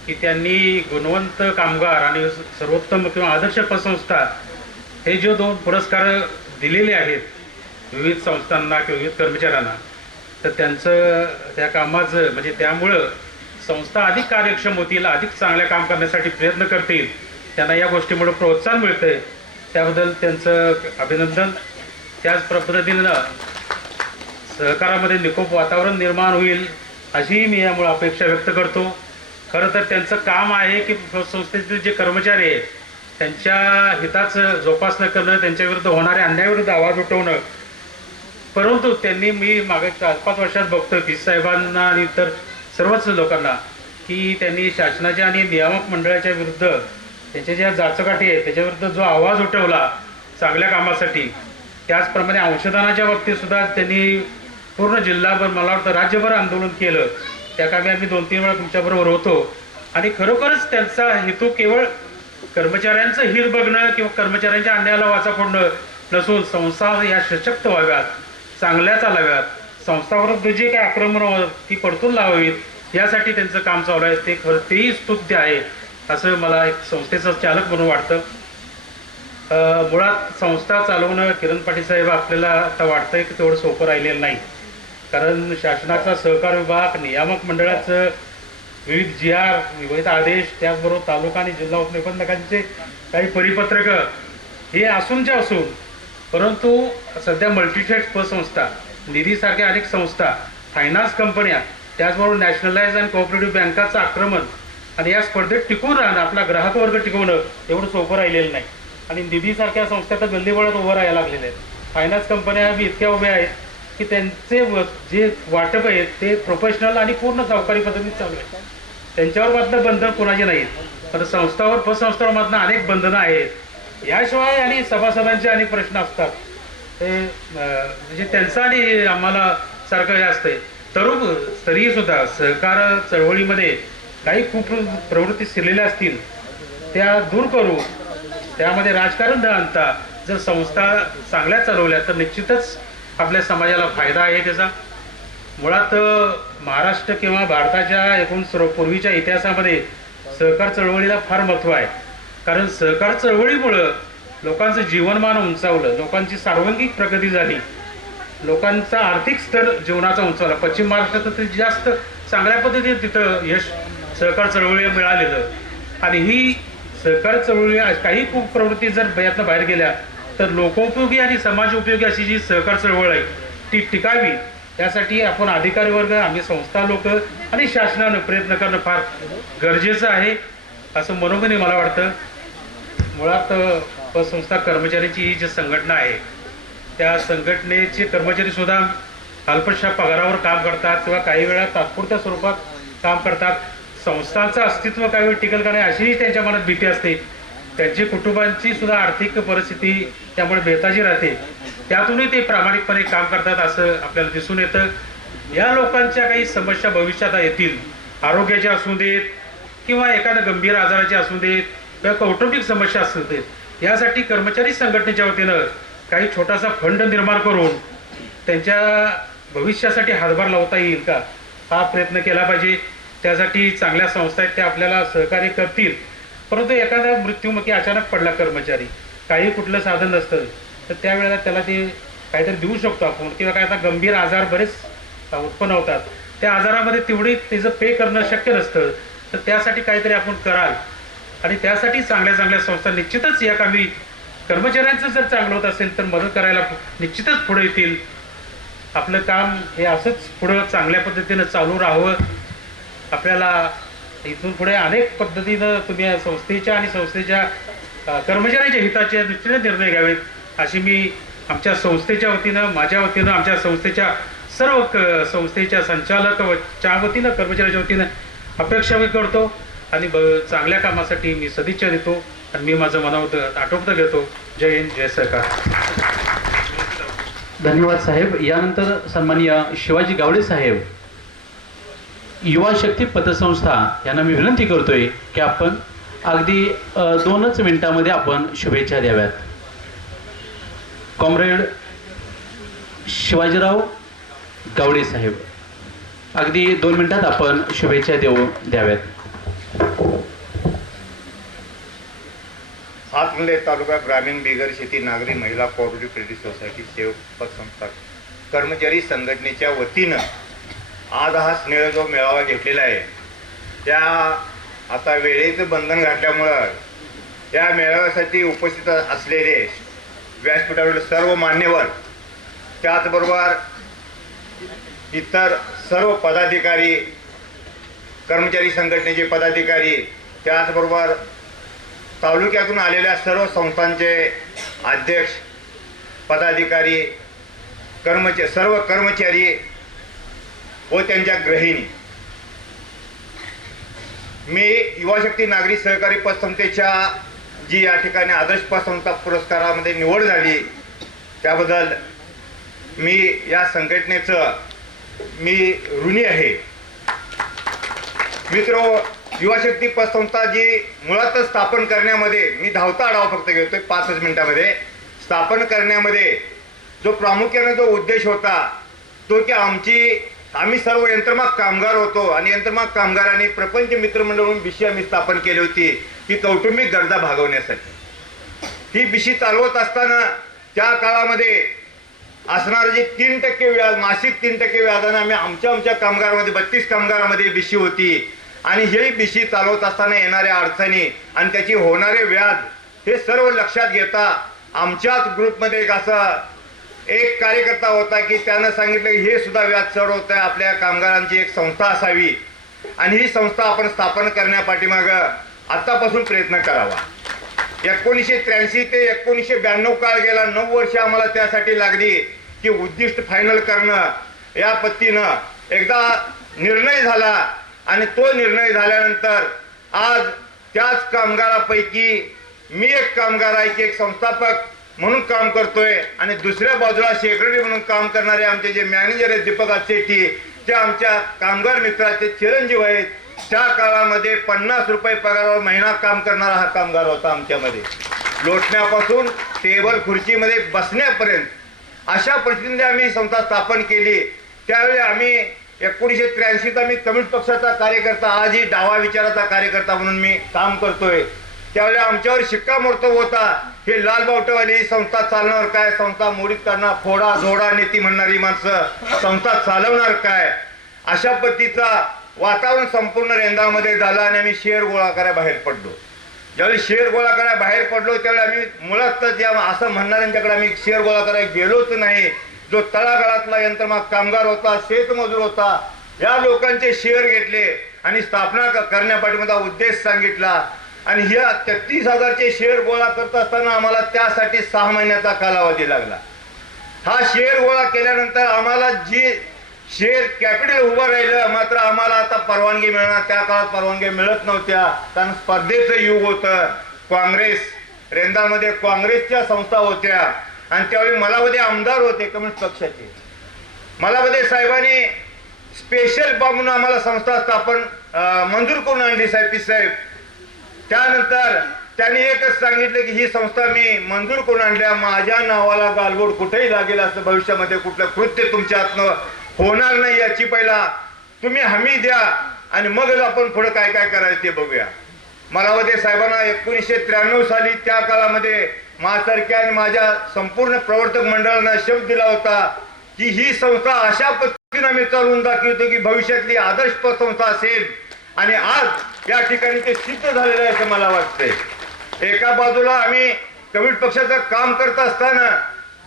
की त्यांनी गुणवंत कामगार आणि सर्वोत्तम किंवा आदर्श पतसंस्था हे जे 2 पुरस्कार दिलेले आहेत विविध संस्थांना किंवा विविध कर्मचाऱ्यांना, तर त्यांचं त्या कामाचं म्हणजे त्यामुळं संस्था अधिक कार्यक्षम होतील, अधिक चांगल्या काम करण्यासाठी प्रयत्न करतील, त्यांना या गोष्टीमुळे प्रोत्साहन मिळतंय, त्याबद्दल त्यांचं अभिनंदन. त्याच पद्धतीनं सहकारामध्ये निकोप वातावरण निर्माण होईल अशीही मी यामुळे अपेक्षा व्यक्त करतो. खरं तर त्यांचं काम आहे की संस्थेतील जे कर्मचारी आहेत त्यांच्या हिताचं जोपासना करणं, त्यांच्याविरुद्ध होणाऱ्या अन्यायाविरुद्ध आवाज उठवणं. परंतु त्यांनी मी मागे 4-5 वर्षात बघतो पी साहेबांना आणि इतर सर्वच लोकांना की त्यांनी शासनाच्या आणि नियामक मंडळाच्या विरुद्ध त्यांच्या ज्या जाचकाठी आहेत त्याच्याविरुद्ध जो आवाज उठवला चांगल्या कामासाठी, त्याचप्रमाणे अंशदानाच्या बाबतीत सुद्धा त्यांनी पूर्ण जिल्हाभर, मला वाटतं राज्यभर आंदोलन केलं. त्या कामी आम्ही 2-3 वेळा तुमच्याबरोबर होतो आणि खरोखरच त्यांचा हेतू केवळ कर्मचाऱ्यांचं हित बघणं किंवा कर्मचाऱ्यांच्या अन्यायाला वाचा फोडणं नसून संस्था या सशक्त व्हाव्यात, चांगल्या चालाव्यात, संस्थाविरुद्ध जे काही आक्रमण ती परतून लावावीत यासाठी त्यांचं काम चालू आहे. ते खरं तेही स्तुत्य आहे असं मला एक संस्थेचं चालक म्हणून वाटतं. मुळात संस्था चालवणं किरण पाटील साहेब आपल्याला आता वाटतंय की तेवढं सोपं राहिलेलं नाही. कारण शासनाचा सहकार विभाग, नियामक मंडळाचं विविध GR, विविध आदेश, त्याचबरोबर तालुका आणि जिल्हा उपनिबंधकांचे काही परिपत्रकं हे असूनच्या असून, परंतु सध्या मल्टीस्टेट पतसंस्था, निधीसारख्या अनेक संस्था, फायनान्स कंपन्या, त्याचबरोबर नॅशनलाइज आणि कोऑपरेटिव्ह बँकाचं आक्रमण आणि या स्पर्धेत टिकून राहणं, आपला ग्राहक वर्ग टिकवणं एवढं सोपं राहिलेलं नाही. आणि निधीसारख्या संस्था तर गल्लीबोळात उभं राहायला लागलेल्या आहेत. फायनान्स कंपन्या बी इतक्या उभ्या आहेत की त्यांचे जे वाटप आहेत ते प्रोफेशनल आणि पूर्ण सावकारी पद्धतीत चालू आहे. त्यांच्यावर मात्र बंधन कोणाची नाहीत, पण संस्थावर पतसंस्थांवर मात्र अनेक बंधनं आहेत. याशिवाय आणि सभासदांचे अनेक प्रश्न असतात, ते म्हणजे त्यांचं आणि आम्हाला सारखं हे असतंय. तरीही सुद्धा सहकार चळवळीमध्ये काही खूप प्रवृत्ती शिरलेल्या असतील त्या दूर करू, त्यामध्ये राजकारण न आणता जर संस्था चांगल्या चालवल्या तर निश्चितच आपल्या समाजाला फायदा आहे त्याचा. मुळात महाराष्ट्र किंवा भारताच्या एकूण पूर्वीच्या इतिहासामध्ये सहकार चळवळीला फार महत्त्व आहे. कारण सहकार चळवळीमुळं लोकांचं जीवनमान उंचावलं, लोकांची सर्वांगीण प्रगती झाली, लोकांचा आर्थिक स्तर जीवनाचा उंचावला. पश्चिम महाराष्ट्रात तर जास्त चांगल्या पद्धतीने तिथं यश सहकार चळवळीला मिळालेलं. आणि ही सहकार चळवळी काही खूप प्रवृत्ती जर यातनं बाहेर गेल्या तर लोकोपयोगी आणि समाज उपयोगी अशी जी सहकार चळवळ आहे ती टिकावी, त्यासाठी आपण अधिकारी वर्ग, आम्ही संस्था लोक आणि शासनानं प्रयत्न करणं फार गरजेचं आहे असं मनोगणी मला वाटतं. मुळात पतसंस्था कर्मचाऱ्यांची ही जी संघटना आहे त्या संघटनेचे कर्मचारी सुद्धा अल्पशा पगारावर काम करतात किंवा काही वेळा तात्पुरत्या स्वरूपात काम करतात. संस्थांचं अस्तित्व काही वेळ टिकेल का नाही अशीही त्यांच्या मनात भीती असते. त्यांची कुटुंबांची सुद्धा आर्थिक परिस्थिती त्यामुळे बेताची राहते, त्यातूनही ते प्रामाणिकपणे काम करतात असं आपल्याला दिसून येतं. या लोकांच्या काही समस्या भविष्यात येतील, आरोग्याच्या असू देत किंवा एखाद्या गंभीर आजाराची असू देत किंवा कौटुंबिक समस्या असू देत, यासाठी कर्मचारी संघटनेच्या वतीनं काही छोटासा फंड निर्माण करून त्यांच्या भविष्यासाठी हातभार लावता येईल का हा प्रयत्न केला पाहिजे. त्यासाठी चांगल्या संस्था आहेत त्या आपल्याला सहकार्य करतील. परंतु एखादा मृत्युमुखी अचानक पडला कर्मचारी, काही कुठलं साधन नसतं तर त्यावेळेला त्याला ते काहीतरी देऊ शकतो आपण, किंवा काय आता गंभीर आजार बरेच उत्पन्न होतात, त्या आजारामध्ये तेवढी त्याचं पे करणं शक्य नसतं, तर त्यासाठी काहीतरी आपण कराल. आणि त्यासाठी चांगल्या चांगल्या संस्था निश्चितच या कामी कर्मचाऱ्यांचं जर चांगलं होत असेल तर मदत करायला निश्चितच पुढे येतील. आपलं काम हे असंच पुढं चांगल्या पद्धतीनं चालू राहावं. आपल्याला इथून पुढे अनेक पद्धतीनं तुम्ही या संस्थेच्या आणि संस्थेच्या कर्मचाऱ्यांच्या हिताचे दृष्टीने निर्णय घ्यावेत अशी मी आमच्या संस्थेच्या वतीनं, माझ्या वतीनं, आमच्या संस्थेच्या सर्व संस्थेच्या संचालकाच्या वतीनं, कर्मचाऱ्याच्या वतीनं अपेक्षा मी करतो. आणि चांगल्या कामासाठी मी सदिच्छा देतो आणि मी माझं मनावर आटोपतं घेतो. जय हिंद, जय सरकार. धन्यवाद साहेब. यानंतर सन्माननीय शिवाजी गावडे साहेब, युवा शक्ती पतसंस्था यांना मी विनंती करतोय की आपण अगदी 2च मिनिटांमध्ये आपण शुभेच्छा द्याव्यात. कॉम्रेड शिवाजीराव गावडे साहेब, अगदी 2 मिनिटात आपण शुभेच्छा द्याव्यात. हातकणंगले तालुका ग्रामीण बिगर शेती नागरी महिला कोऑपरेटिव्ह क्रेडिट सोसायटी सेवक पतसंस्था कर्मचारी संघटनेच्या वतीनं आज हा स्नेह जो मेळावा घेतलेला आहे त्या आता वेळेचं बंधन घातल्यामुळं या मेळाव्यासाठी उपस्थित असलेले व्यासपीठावरील सर्व मान्यवर, त्याचबरोबर इतर सर्व पदाधिकारी, कर्मचारी संघटनेचे पदाधिकारी, त्याचबरोबर तालुक्यातून आलेल्या सर्व संस्थांचे अध्यक्ष, पदाधिकारी, सर्व कर्मचारी व त्यांच्या गृहिणी, मी युवाशक्ती नागरी सहकारी पतसंस्थेच्या जी या ठिकाणी आदर्श पतसंस्था पुरस्कारामध्ये निवड झाली त्याबद्दल मी या संघटनेचं मी ऋणी आहे. मित्र, युवाशक्ती पतसंस्था जी मुळातच स्थापन करण्यामध्ये, मी धावता आढावा फक्त घेतोय 5 मिनिटामध्ये, स्थापन करण्यामध्ये जो प्रामुख्याने जो उद्देश होता तो की आम्ही सर्व यंत्रमाग कामगार होतो आणि यंत्रमाग कामगारांनी प्रपंच मित्रमंडळ म्हणून बिशी आम्ही स्थापन केली होती की कौटुंबिक गरजा भागवण्यासाठी. ही बिशी चालवत असताना त्या काळामध्ये असणारं जे 3% व्याज, मासिक 3% व्याजाने आम्ही आमच्या कामगारामध्ये 32 कामगारामध्ये बिशी होती आणि ही बिशी चालवत असताना येणाऱ्या अडचणी आणि त्याची होणारे व्याज हे सर्व लक्षात घेता आमच्याच ग्रुपमध्ये एक कार्यकर्ता होता की त्यानं सांगितलं की हे सुद्धा व्याज चढ होत आहे, आपल्या कामगारांची एक संस्था असावी आणि ही संस्था आपण स्थापन करण्यापाठीमागं आतापासून प्रयत्न करावा. 1983 ते 1992 काळ गेला, 9 वर्ष आम्हाला त्यासाठी लागली की उद्दिष्ट फायनल करणं. या पद्धतीनं एकदा निर्णय झाला आणि तो निर्णय झाल्यानंतर आज त्याच कामगारापैकी मी एक कामगार आहे की एक संस्थापक म्हणून काम करतोय आणि दुसऱ्या बाजूला सेक्रेटरी म्हणून काम करणारे आमचे जे मॅनेजर आहेत दीपक शेट्टी, ते आमच्या कामगार मित्राचे चिरंजीव आहेत. त्या काळामध्ये 50 रुपये पगारावर महिना काम करणारा हा कामगार होता आमच्यामध्ये. लोटण्यापासून टेबल खुर्चीमध्ये बसण्यापर्यंत अशा परिस्थितीमध्ये आम्ही संस्था स्थापन केली. त्यावेळी आम्ही 1983 मी कम्युनिस्ट पक्षाचा कार्यकर्ता, आजही डावा विचाराचा कार्यकर्ता म्हणून मी काम करतोय. त्यावेळी आमच्यावर शिक्कामोर्तब होता हे लाल बावटेवाली संस्था चालवणार काय, संस्था मोडीत करणार, फोडा झोडा नीती म्हणणारी माणसं संस्था चालवणार काय, अशा पद्धतीचा वातावरण संपूर्ण रेंदाळमध्ये झालं आणि आम्ही शेअर गोळा करायला बाहेर पडलो. ज्यावेळी शेअर गोळा करायला बाहेर पडलो त्यावेळी आम्ही मुळातच या असं म्हणणाऱ्यांच्याकडे आम्ही शेअर गोळा करायला गेलोच नाही. जो तळागाळातला यंत्रमाग कामगार होता, शेतमजूर होता, या लोकांचे शेअर घेतले आणि स्थापना करण्यापाठीमागचा उद्देश सांगितला आणि ह्या 33,000चे शेअर गोळा करत असताना आम्हाला त्यासाठी 6 महिन्याचा कालावधी लागला. हा शेअर गोळा केल्यानंतर आम्हाला जे शेअर कॅपिटल उभं राहिलं, मात्र आम्हाला आता परवानगी मिळणार. त्या काळात परवानगी मिळत नव्हत्या कारण स्पर्धेचं युग होतं. काँग्रेस, रेंदामध्ये काँग्रेसच्या संस्था होत्या आणि त्यावेळी मलावदे आमदार होते कम्युनिस्ट पक्षाचे. मलावदे साहेबांनी स्पेशल म्हणून आम्हाला संस्था स्थापन मंजूर करून आणली साहेब. त्यानंतर त्यांनी एकच सांगितलं की ही संस्था मी मंजूर करून आणल्या, माझ्या नावाला गालबोट कुठेही लागेल असं भविष्यामध्ये कुठलं कृत्य तुमच्या हातनं होणार नाही याची पहिला तुम्ही हमी द्या आणि मगच आपण पुढे काय काय करायचं ते बघूया. मलावदे साहेबांना 1993 साली त्या काळामध्ये माझ्यासारख्या आणि माझ्या संपूर्ण प्रवर्तक मंडळानं शब्द दिला होता की ही संस्था अशा पद्धतीने आम्ही चालवून दाखवतो की भविष्यातली आदर्श पतसंस्था असेल आणि आज या ठिकाणी ते सिद्ध झालेलं आहे असं मला वाटतंय. एका बाजूला आम्ही कम्युनिस्ट पक्षाचं काम करत असताना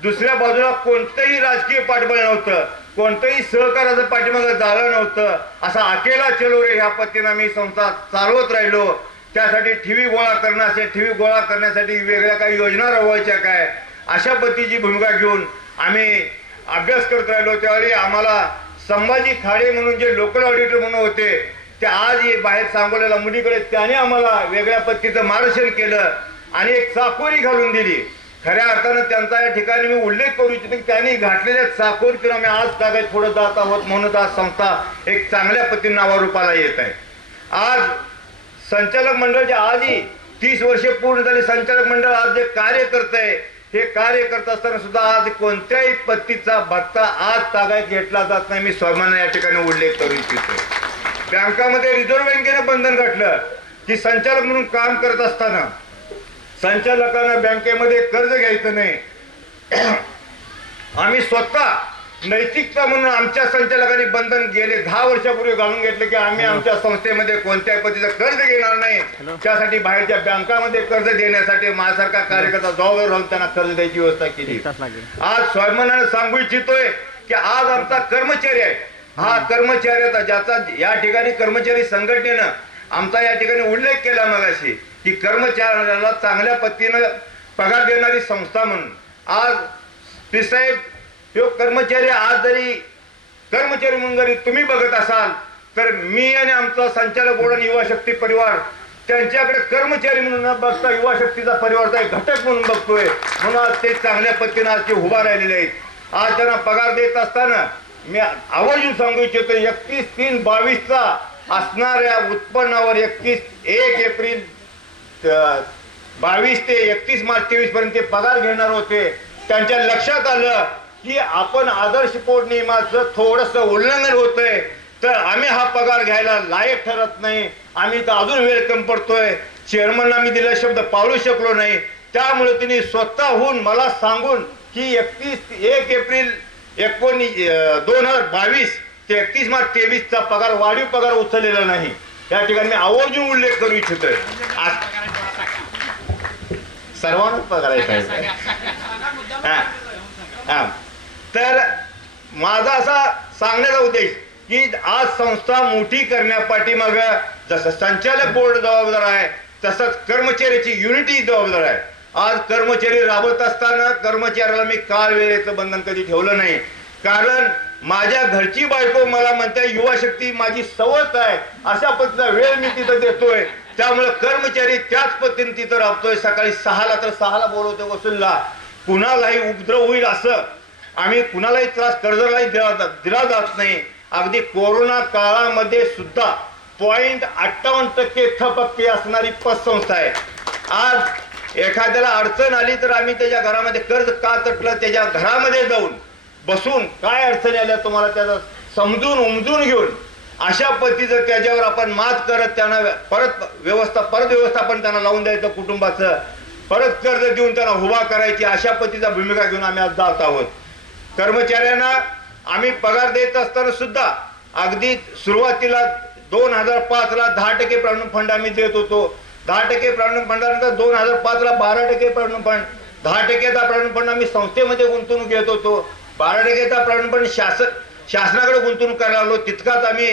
दुसऱ्या बाजूला कोणतंही राजकीय पाठबळ नव्हतं, कोणतंही सहकार्याचं पाठीमागं झालं नव्हतं. असा अकेला चलो रे ह्या पद्धतीनं आम्ही संस्था चालवत राहिलो. त्यासाठी ठिवी गोळा करणं असेल, ठिवी गोळा करण्यासाठी वेगळ्या काही योजना राबवायच्या काय, अशा पद्धतीची भूमिका घेऊन आम्ही अभ्यास करत राहिलो. त्यावेळी आम्हाला संभाजी खाडे म्हणून जे लोकल ऑडिटर म्हणून होते ते आज बाहेर सांगोल्याला मुलीकडे, त्याने आम्हाला वेगळ्या पद्धतीचं मार्गदर्शन केलं आणि एक चाकोरी घालून दिली. खऱ्या अर्थानं त्यांचा या ठिकाणी मी उल्लेख करू इच्छितो की त्यांनी घातलेल्या चाकोरीतून आम्ही आज तागायत पुढे जात आहोत म्हणून आज संस्था एक चांगल्या पद्धतीने नावारूपाला येत आहे. आज संचालक मंडळ जे आजही 30 वर्षे पूर्ण झाले संचालक मंडळ आज जे कार्य करत आहे, हे कार्य करत असताना सुद्धा आज कोणत्याही पद्धतीचा भत्ता आज तागायत घेतला जात नाही. मी स्वाभिमानाने या ठिकाणी उल्लेख करू इच्छितो. बँकामध्ये रिझर्व्ह बँकेनं बंधन घातलं की संचालक म्हणून काम करत असताना संचालकांना बँकेमध्ये कर्ज घ्यायचं नाही. आम्ही स्वतः नैतिकता म्हणून आमच्या संचालकांनी बंधन गेले 10 वर्षापूर्वी घालून घेतले की आम्ही आमच्या संस्थेमध्ये कोणत्याही पद्धतीचं कर्ज घेणार नाही. त्यासाठी बाहेरच्या बँकामध्ये कर्ज देण्यासाठी माझ्यासारखा कार्यकर्ता जबाबदार राहून त्यांना कर्ज द्यायची व्यवस्था केली. आज स्वाभिमानाने सांगू इच्छितोय की आज आमचा कर्मचारी आहे, हा कर्मचारी ज्याचा या ठिकाणी कर्मचारी संघटनेनं आमचा या ठिकाणी उल्लेख केला मगाशी की कर्मचाऱ्याला चांगल्या पद्धतीनं पगार देणारी संस्था म्हणून आज पिसाहेब हे कर्मचारी आज जरी कर्मचारी म्हणून जरी तुम्ही बघत असाल तर मी आणि आमचा संचालक बोर्ड आणि युवा शक्ती परिवार त्यांच्याकडे कर्मचारी म्हणून न बघता युवा शक्तीचा परिवारचा एक घटक म्हणून बघतोय. म्हणून आज ते चांगल्या पद्धतीने आज ते उभा राहिलेले आहेत. आज त्यांना पगार देत असताना मी आवर्जून सांगू इच्छितो 31/3/22 असणाऱ्या उत्पन्नावर 1 एप्रिल 22 ते 31 मार्च 23 पर्यंत ते पगार घेणार होते. त्यांच्या लक्षात आलं की आपण आदर्श पोट नियमाचं थोडंसं उल्लंघन होतंय तर आम्ही हा पगार घ्यायला लायक ठरत नाही. आम्ही तर अजून वेळ कमी पडतोय. चेअरमनला मी दिलेला शब्द पाळू शकलो नाही. त्यामुळे तिने स्वतःहून मला सांगून की 1 एप्रिल 2022 ते 31 मार्च 23 पगार वाढीव पगार उचललेला नाही. या ठिकाणी मी आवर्जून उल्लेख करू इच्छितोय. सर्वांनाच पगार आहे. तर माझा असा सांगण्याचा उद्देश की आज संस्था मोठी करण्यापाठीमाग जसं संचालक बोर्ड जबाबदार आहे तसंच कर्मचाऱ्याची युनिटी जबाबदार आहे. आज कर्मचारी राबत असताना कर्मचाऱ्याला मी काळ वेळेचं बंधन कधी ठेवलं नाही. कारण माझ्या घरची बायको मला म्हणते युवा शक्ती माझी सवत आहे अशा पद्धतीचा वेळ मी तिथं देतोय. त्यामुळे कर्मचारी त्याच पद्धतीने तिथं राबतोय. सकाळी 6ला तर 6ला बोलवतो वसूलला. कुणालाही उपद्रव होईल असं आम्ही कुणालाही त्रास कर्जलाही दिला जात नाही. अगदी कोरोना काळामध्ये सुद्धा 0.58% थकबाकी असणारी पतसंस्था आहे. आज एखाद्याला अडचण आली तर आम्ही त्याच्या घरामध्ये कर्ज का तटलं त्याच्या घरामध्ये जाऊन बसून काय अडचणी आल्या तुम्हाला त्याला समजून उमजून घेऊन अशा पद्धतीचं त्याच्यावर आपण मात करत त्यांना परत व्यवस्थापन त्यांना लावून द्यायचं. कुटुंबाचं परत कर्ज देऊन त्यांना उभा करायची अशा पद्धतीचा भूमिका घेऊन आम्ही आज जात आहोत. कर्मचाऱ्यांना आम्ही पगार देत असताना सुद्धा अगदी सुरुवातीला 2005ला 10% प्राणू फंड आम्ही देत होतो. 10% प्राणू फंडानंतर 2005ला 12% प्राणू फंड, 10%चा प्राणू फंड आम्ही संस्थेमध्ये गुंतवणूक घेत होतो. 12%चा प्राणू फंड शासनाकडे गुंतवणूक करायला आलो तितकाच आम्ही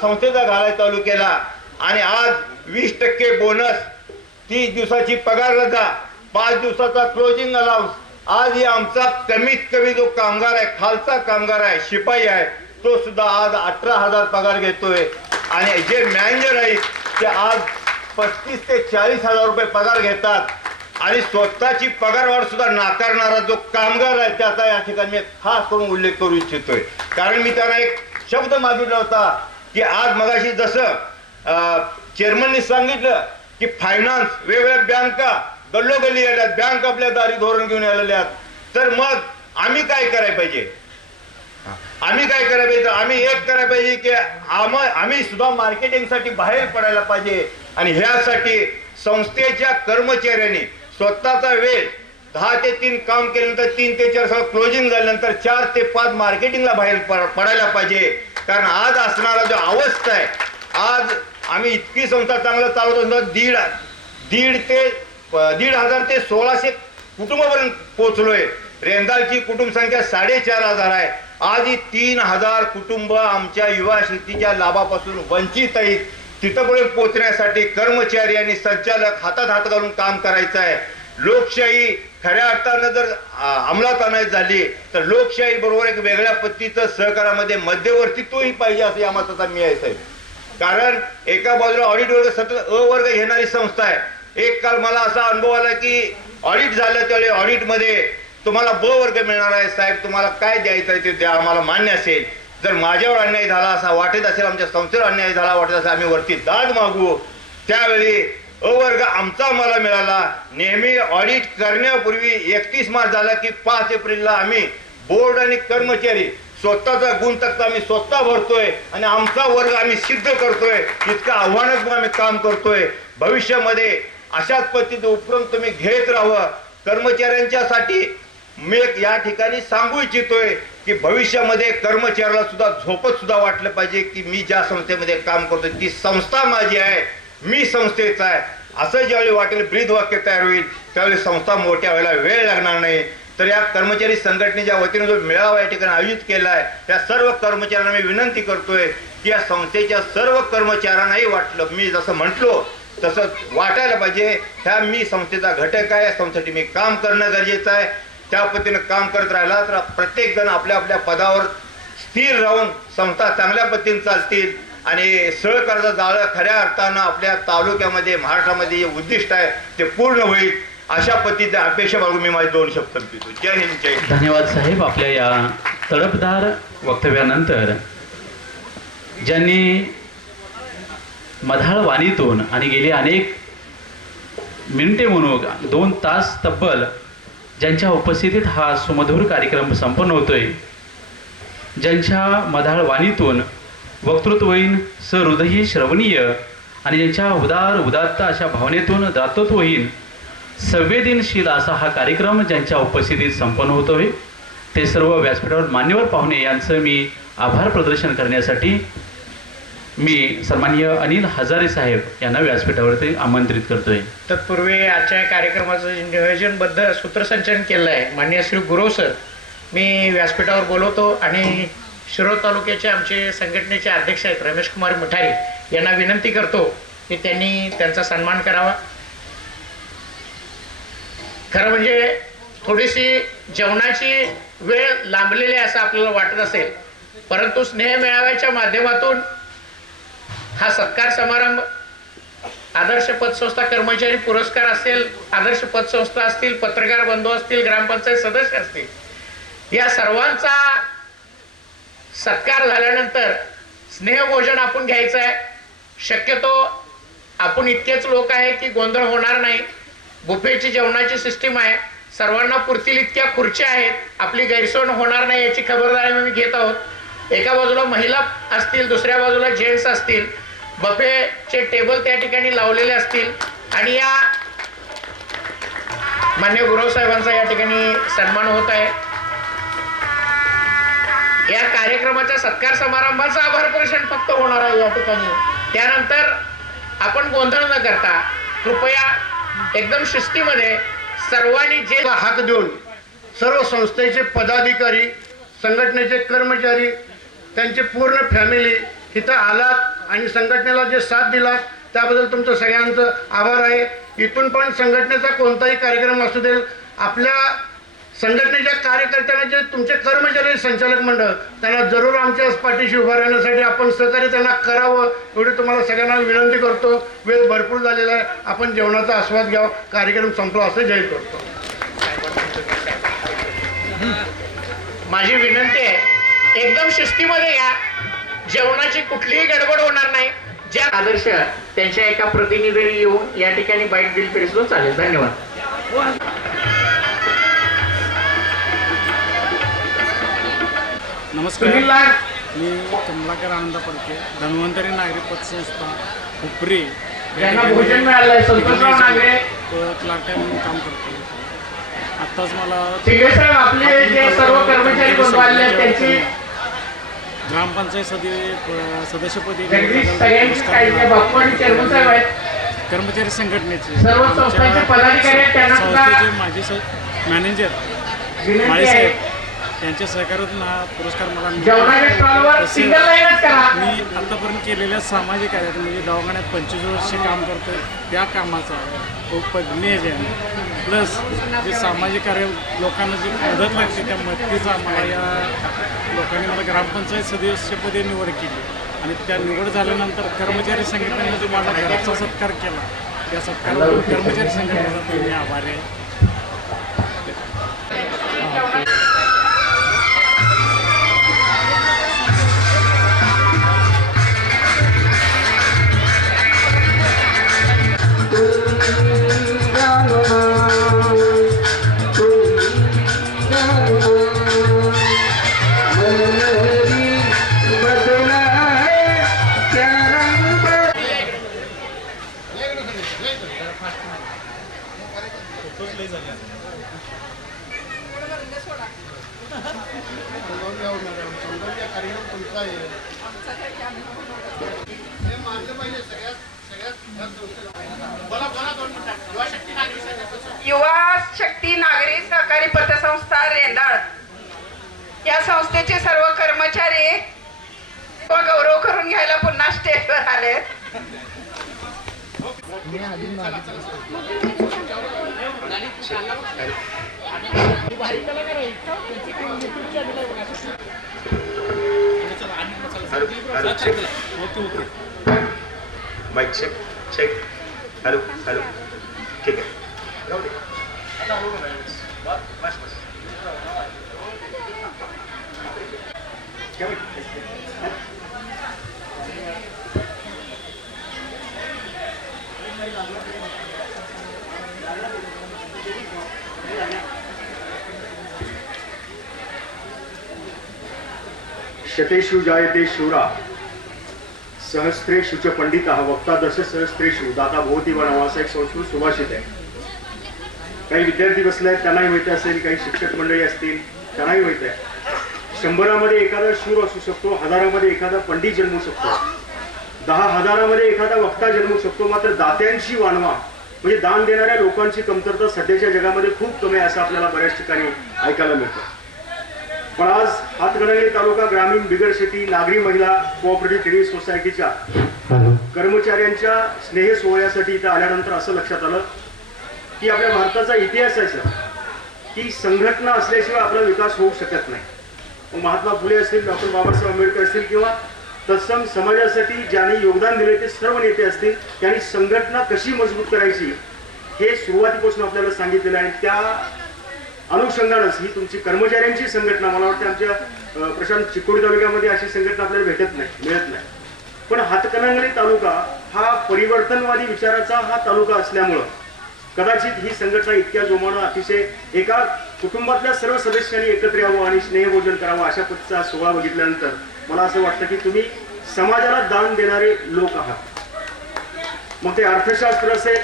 संस्थेचा घालायला चालू केला. आणि आज 20% बोनस, 30 दिवसाची पगार रजा, 5 दिवसाचा क्लोजिंग अलाउन्स. आज हे आमचा कमीत कमी जो कामगार आहे खालचा कामगार आहे शिपाई आहे तो सुद्धा आज 18,000 पगार घेतोय. आणि जे मॅनेजर आहेत ते आज 35 ते 40,000 रुपये पगार घेतात. आणि स्वतःची पगारवाढ सुद्धा नाकारणारा जो कामगार आहे त्याचा या ठिकाणी मी खास करून उल्लेख करू इच्छितोय. कारण मी त्यांना एक शब्द मागितला होता की आज मगाशी जसं चेअरमननी सांगितलं की फायनान्स वेगवेगळ्या बँका गल्लोगल्ली आल्यात, बँक आपल्या दारी धोरण घेऊन आलेल्या तर मग आम्ही काय करायला पाहिजे? आम्ही एक करायला पाहिजे की आम्ही सुद्धा मार्केटिंगसाठी बाहेर पडायला पाहिजे. आणि ह्यासाठी संस्थेच्या कर्मचाऱ्यांनी स्वतःचा वेळ 10 ते 3 काम केल्यानंतर 3 ते 4 सगळं क्लोजिंग झाल्यानंतर 4 ते 5 मार्केटिंगला बाहेर पडायला पाहिजे. कारण आज असणारा जो अवस्था आहे आज आम्ही इतकी संस्था चांगलं चालवत असताना 1,500 ते 1,600 कुटुंबापर्यंत पोहोचलोय. रेंदाळची कुटुंब संख्या 4,500 आहे. आज ही 3,000 कुटुंब आमच्या युवा शक्तीच्या लाभापासून वंचित आहेत. तिथपर्यंत पोहोचण्यासाठी कर्मचारी आणि संचालक हातात हात घालून काम करायचं आहे. लोकशाही खऱ्या अर्थानं जर अंमलात आणायची झाली तर लोकशाही बरोबर एक वेगळ्या पद्धतीचं सहकारामध्ये मध्यवर्तीत्वही पाहिजे असं या मताचा मी आहे साहेब. कारण एका बाजूला ऑडिट वर्ग सतत वर्ग घेणारी संस्था आहे. एक काल मला असा अनुभव आला की ऑडिट झालं त्यावेळी ऑडिटमध्ये तुम्हाला ब वर्ग मिळणार आहे साहेब, तुम्हाला काय द्यायचं आहे ते द्या, आम्हाला मान्य असेल. जर माझ्यावर अन्याय झाला असा वाटत असेल, आमच्या संस्थेवर अन्याय झाला वाटत असेल, आम्ही वरती दाद मागू. त्यावेळी वर्ग आमचा आम्हाला मिळाला. नेहमी ऑडिट करण्यापूर्वी 31 मार्च झाला की 5 एप्रिलला आम्ही बोर्ड आणि कर्मचारी स्वतःचा गुण तक्ता आम्ही स्वतः भरतोय आणि आमचा वर्ग आम्ही सिद्ध करतोय. इतकं आव्हानात्मक आम्ही काम करतोय. भविष्यामध्ये अशाच पद्धतीचे उपक्रम तुम्ही घेत राहावं. कर्मचाऱ्यांच्यासाठी मी एक या ठिकाणी सांगू इच्छितोय की भविष्यामध्ये कर्मचाऱ्याला सुद्धा झोपत सुद्धा वाटलं पाहिजे की मी ज्या संस्थेमध्ये काम करतोय ती संस्था माझी आहे, मी संस्थेचा आहे, असं ज्यावेळी वाटेल ब्रीद वाक्य तयार होईल त्यावेळी संस्था मोठ्या व्हायला वेळ लागणार नाही. तर या कर्मचारी संघटनेच्या वतीने जो मेळावा या ठिकाणी आयोजित केला आहे त्या सर्व कर्मचाऱ्यांना मी विनंती करतोय की या संस्थेच्या सर्व कर्मचाऱ्यांनाही वाटलं मी जसं म्हटलो तसं वाटायला पाहिजे. ह्या मी संस्थेचा घटक आहे, संस्थेसाठी मी काम करणं गरजेचं आहे. त्या पद्धतीनं काम करत राहिला तर प्रत्येक जण आपल्या आपल्या पदावर स्थिर राहून संस्था चांगल्या पद्धतीने चालतील आणि सहकार्याचं जाळं खऱ्या अर्थानं आपल्या तालुक्यामध्ये महाराष्ट्रामध्ये जे उद्दिष्ट आहे ते पूर्ण होईल अशा पद्धतीच्या अपेक्षा बाळगून मी माझे 2 शब्द संपवितो. जय हिंद, जय हिंद. धन्यवाद साहेब. आपल्या या तडफदार वक्तव्यानंतर ज्यांनी मधाळ वाणीतून आणि गेली अनेक मिनिटे म्हणून 2 तास तब्बल ज्यांच्या उपस्थितीत हा सुमधुर कार्यक्रम संपन्न होतोय, ज्यांच्या मधाळ वाणीतून वक्तृत्वहीन सहृदयी श्रवणीय आणि ज्यांच्या उदात्त अशा भावनेतून दातृत्वहीन संवेदनशील असा हा कार्यक्रम ज्यांच्या उपस्थितीत संपन्न होतोय ते सर्व व्यासपीठावर मान्यवर पाहुणे यांचं मी आभार प्रदर्शन करण्यासाठी मी सन्माननीय अनिल हजारे साहेब यांना व्यासपीठावरती आमंत्रित करतोय. तत्पूर्वी आजच्या कार्यक्रमाचं नियोजनबद्ध सूत्रसंचलन केलं आहे माननीय श्री गुरव सर. मी व्यासपीठावर बोलवतो आणि शिरोळ तालुक्याचे आमचे संघटनेचे अध्यक्ष आहेत रमेश कुमार मुठारी यांना विनंती करतो की त्यांनी त्यांचा सन्मान करावा. खरं म्हणजे थोडीशी जेवणाची वेळ लांबलेली असं आपल्याला वाटत असेल, परंतु स्नेह मेळाव्याच्या माध्यमातून हा सत्कार समारंभ आदर्श पतसंस्था कर्मचारी पुरस्कार असेल, आदर्श पतसंस्था असतील, पत्रकार बंधू असतील, ग्रामपंचायत सदस्य असतील, या सर्वांचा सत्कार झाल्यानंतर स्नेहभोजन आपण घ्यायचं आहे. शक्यतो आपण इतकेच लोक आहे की गोंधळ होणार नाही. बुफेची जेवणाची सिस्टीम आहे, सर्वांना पुरतील इतक्या खुर्च्या आहेत, आपली गैरसोय होणार नाही याची खबरदारी मी घेत आहोत. एका बाजूला महिला असतील, दुसऱ्या बाजूला जेंट्स असतील, बफेचे टेबल त्या ठिकाणी लावलेले असतील आणि या मान्य गुरव साहेबांचा या ठिकाणी सन्मान होत आहे. या कार्यक्रमाच्या सत्कार समारंभाचा आभार प्रदर्शन फक्त होणार आहे या ठिकाणी. त्यानंतर आपण गोंधळ न करता कृपया एकदम शिस्तीमध्ये सर्वांनी जे हाक देऊन सर्व संस्थेचे पदाधिकारी, संघटनेचे कर्मचारी, त्यांची पूर्ण फॅमिली इथं आलात आणि संघटनेला जे साथ दिला त्याबद्दल तुमचं सगळ्यांचं आभार आहे. इथून पण संघटनेचा कोणताही कार्यक्रम असू दे, आपल्या संघटनेच्या कार्यकर्त्यांना जे तुमचे कर्मचारी संचालक मंडळ त्यांना जरूर आमच्या पाठीशी उभा राहण्यासाठी आपण सहकार्य त्यांना करावं एवढी तुम्हाला सगळ्यांना विनंती करतो. वेळ भरपूर झालेला आहे, आपण जेवणाचा आस्वाद घ्यावा. कार्यक्रम संपला असं जाहीर करतो. माझी विनंती आहे एकदम शिस्तीमध्ये या, जेवणाची कुठलीही गडबड होणार नाही. ज्या आदर्श त्यांच्या एका प्रतिनिधीने येऊन या ठिकाणी बाईट दिली तरी सुद्धा चालेल. धन्यवाद. नमस्कार, मी कमलाकर आनंद पडके, धन्वंतरी नागरी पतसंस्था हुपरी भोजन मिळालंय संतोषराव नागरे क्लार्क म्हणून काम करतो. आत्ताच मला आपले जे सर्व कर्मचारी बनवायले त्यांची ग्रामपंचायत सदस्यपदी कर्मचारी संघटनेचे सर्व संस्थांचे पदाधिकारी आहेत, त्यांना सुद्धा संस्थेचे माजी मॅनेजर माळीसाहेब यांच्या सहकार्यातून हा पुरस्कार मला जेवणाच्या स्टॉलवर सिंगल लाईनच करा. मी आतापर्यंत केलेल्या सामाजिक कार्यात म्हणजे दवाखान्यात 25 वर्ष काम करतो त्या कामाचा नियोजन प्लस जे सामाजिक कार्य लोकांना जी मदत लागते त्या मदतीचा मला या लोकांनी मला ग्रामपंचायत सदस्यपदी निवड केली आणि त्या निवड झाल्यानंतर कर्मचारी संघटनेने जो माझा घराचा सत्कार केला त्या सत्कारावर कर्मचारी संघटनेचा मी आभारी आहे. युवा शक्ती नागरी सहकारी पतसंस्था रेंदाळ या संस्थेचे सर्व कर्मचारी व गौरव करून घ्यायला पुन्हा स्टेजवर आले. Mic check check. Hello hello. ठीक आहे. शतेषु जायते शूरा सहस्त्रेषु च पंडितः वक्ता दश सहस्त्रेषु दाता भवती व नावाचा एक संस्कृत सुभाषित आहे. काही विद्यार्थी बसले आहेत त्यांनाही माहित असेल, काही शिक्षक मंडळी असतील त्यांनाही माहित आहे. 100मध्ये एखादा शूर असू शकतो, 1000मध्ये एखादा पंडित जन्मू शकतो, 10,000मध्ये एखादा वक्ता जन्मू शकतो. मात्र दात्यांची वानवा म्हणजे दान देणाऱ्या लोकांची कमतरता सध्याच्या जगामध्ये खूप कमी आहे असं आपल्याला बऱ्याच ठिकाणी ऐकायला मिळतं. पण आज हातकणंगले तालुका ग्रामीण बिगरशेती नागरी महिला कोऑपरेटिव्ह क्रेडिट सोसायटीच्या कर्मचाऱ्यांच्या स्नेह सोहळ्यासाठी इथं आल्यानंतर असं लक्षात आलं की आपल्या भारताचा इतिहास आहे सर की संघटना असल्याशिवाय आपला विकास होऊ शकत नाही. महात्मा फुले असतील, डॉक्टर बाबासाहेब आंबेडकर असतील किंवा तत्सम समाजासाठी ज्यांनी योगदान दिले ते सर्व नेते असतील, त्यांनी संघटना कशी मजबूत करायची हे सुरुवातीपासून आपल्याला सांगितलेलं आहे. त्या अनुषंगानंच ही तुमची कर्मचाऱ्यांची संघटना, मला वाटतं आमच्या प्रशांत चिकोडी तालुक्यामध्ये अशी संघटना आपल्याला मिळत नाही. पण हातकणंगले तालुका हा परिवर्तनवादी विचाराचा हा तालुका असल्यामुळं कदाचित ही संघटना इतक्या जोमानं अतिशय एका कुटुंबातल्या सर्व सदस्यांनी एकत्र यावं आणि स्नेहभोजन करावं अशा पद्धतीचा सोहळा बघितल्यानंतर मला असं वाटतं की तुम्ही समाजाला दान देणारे लोक आहात. मग ते अर्थशास्त्र असेल,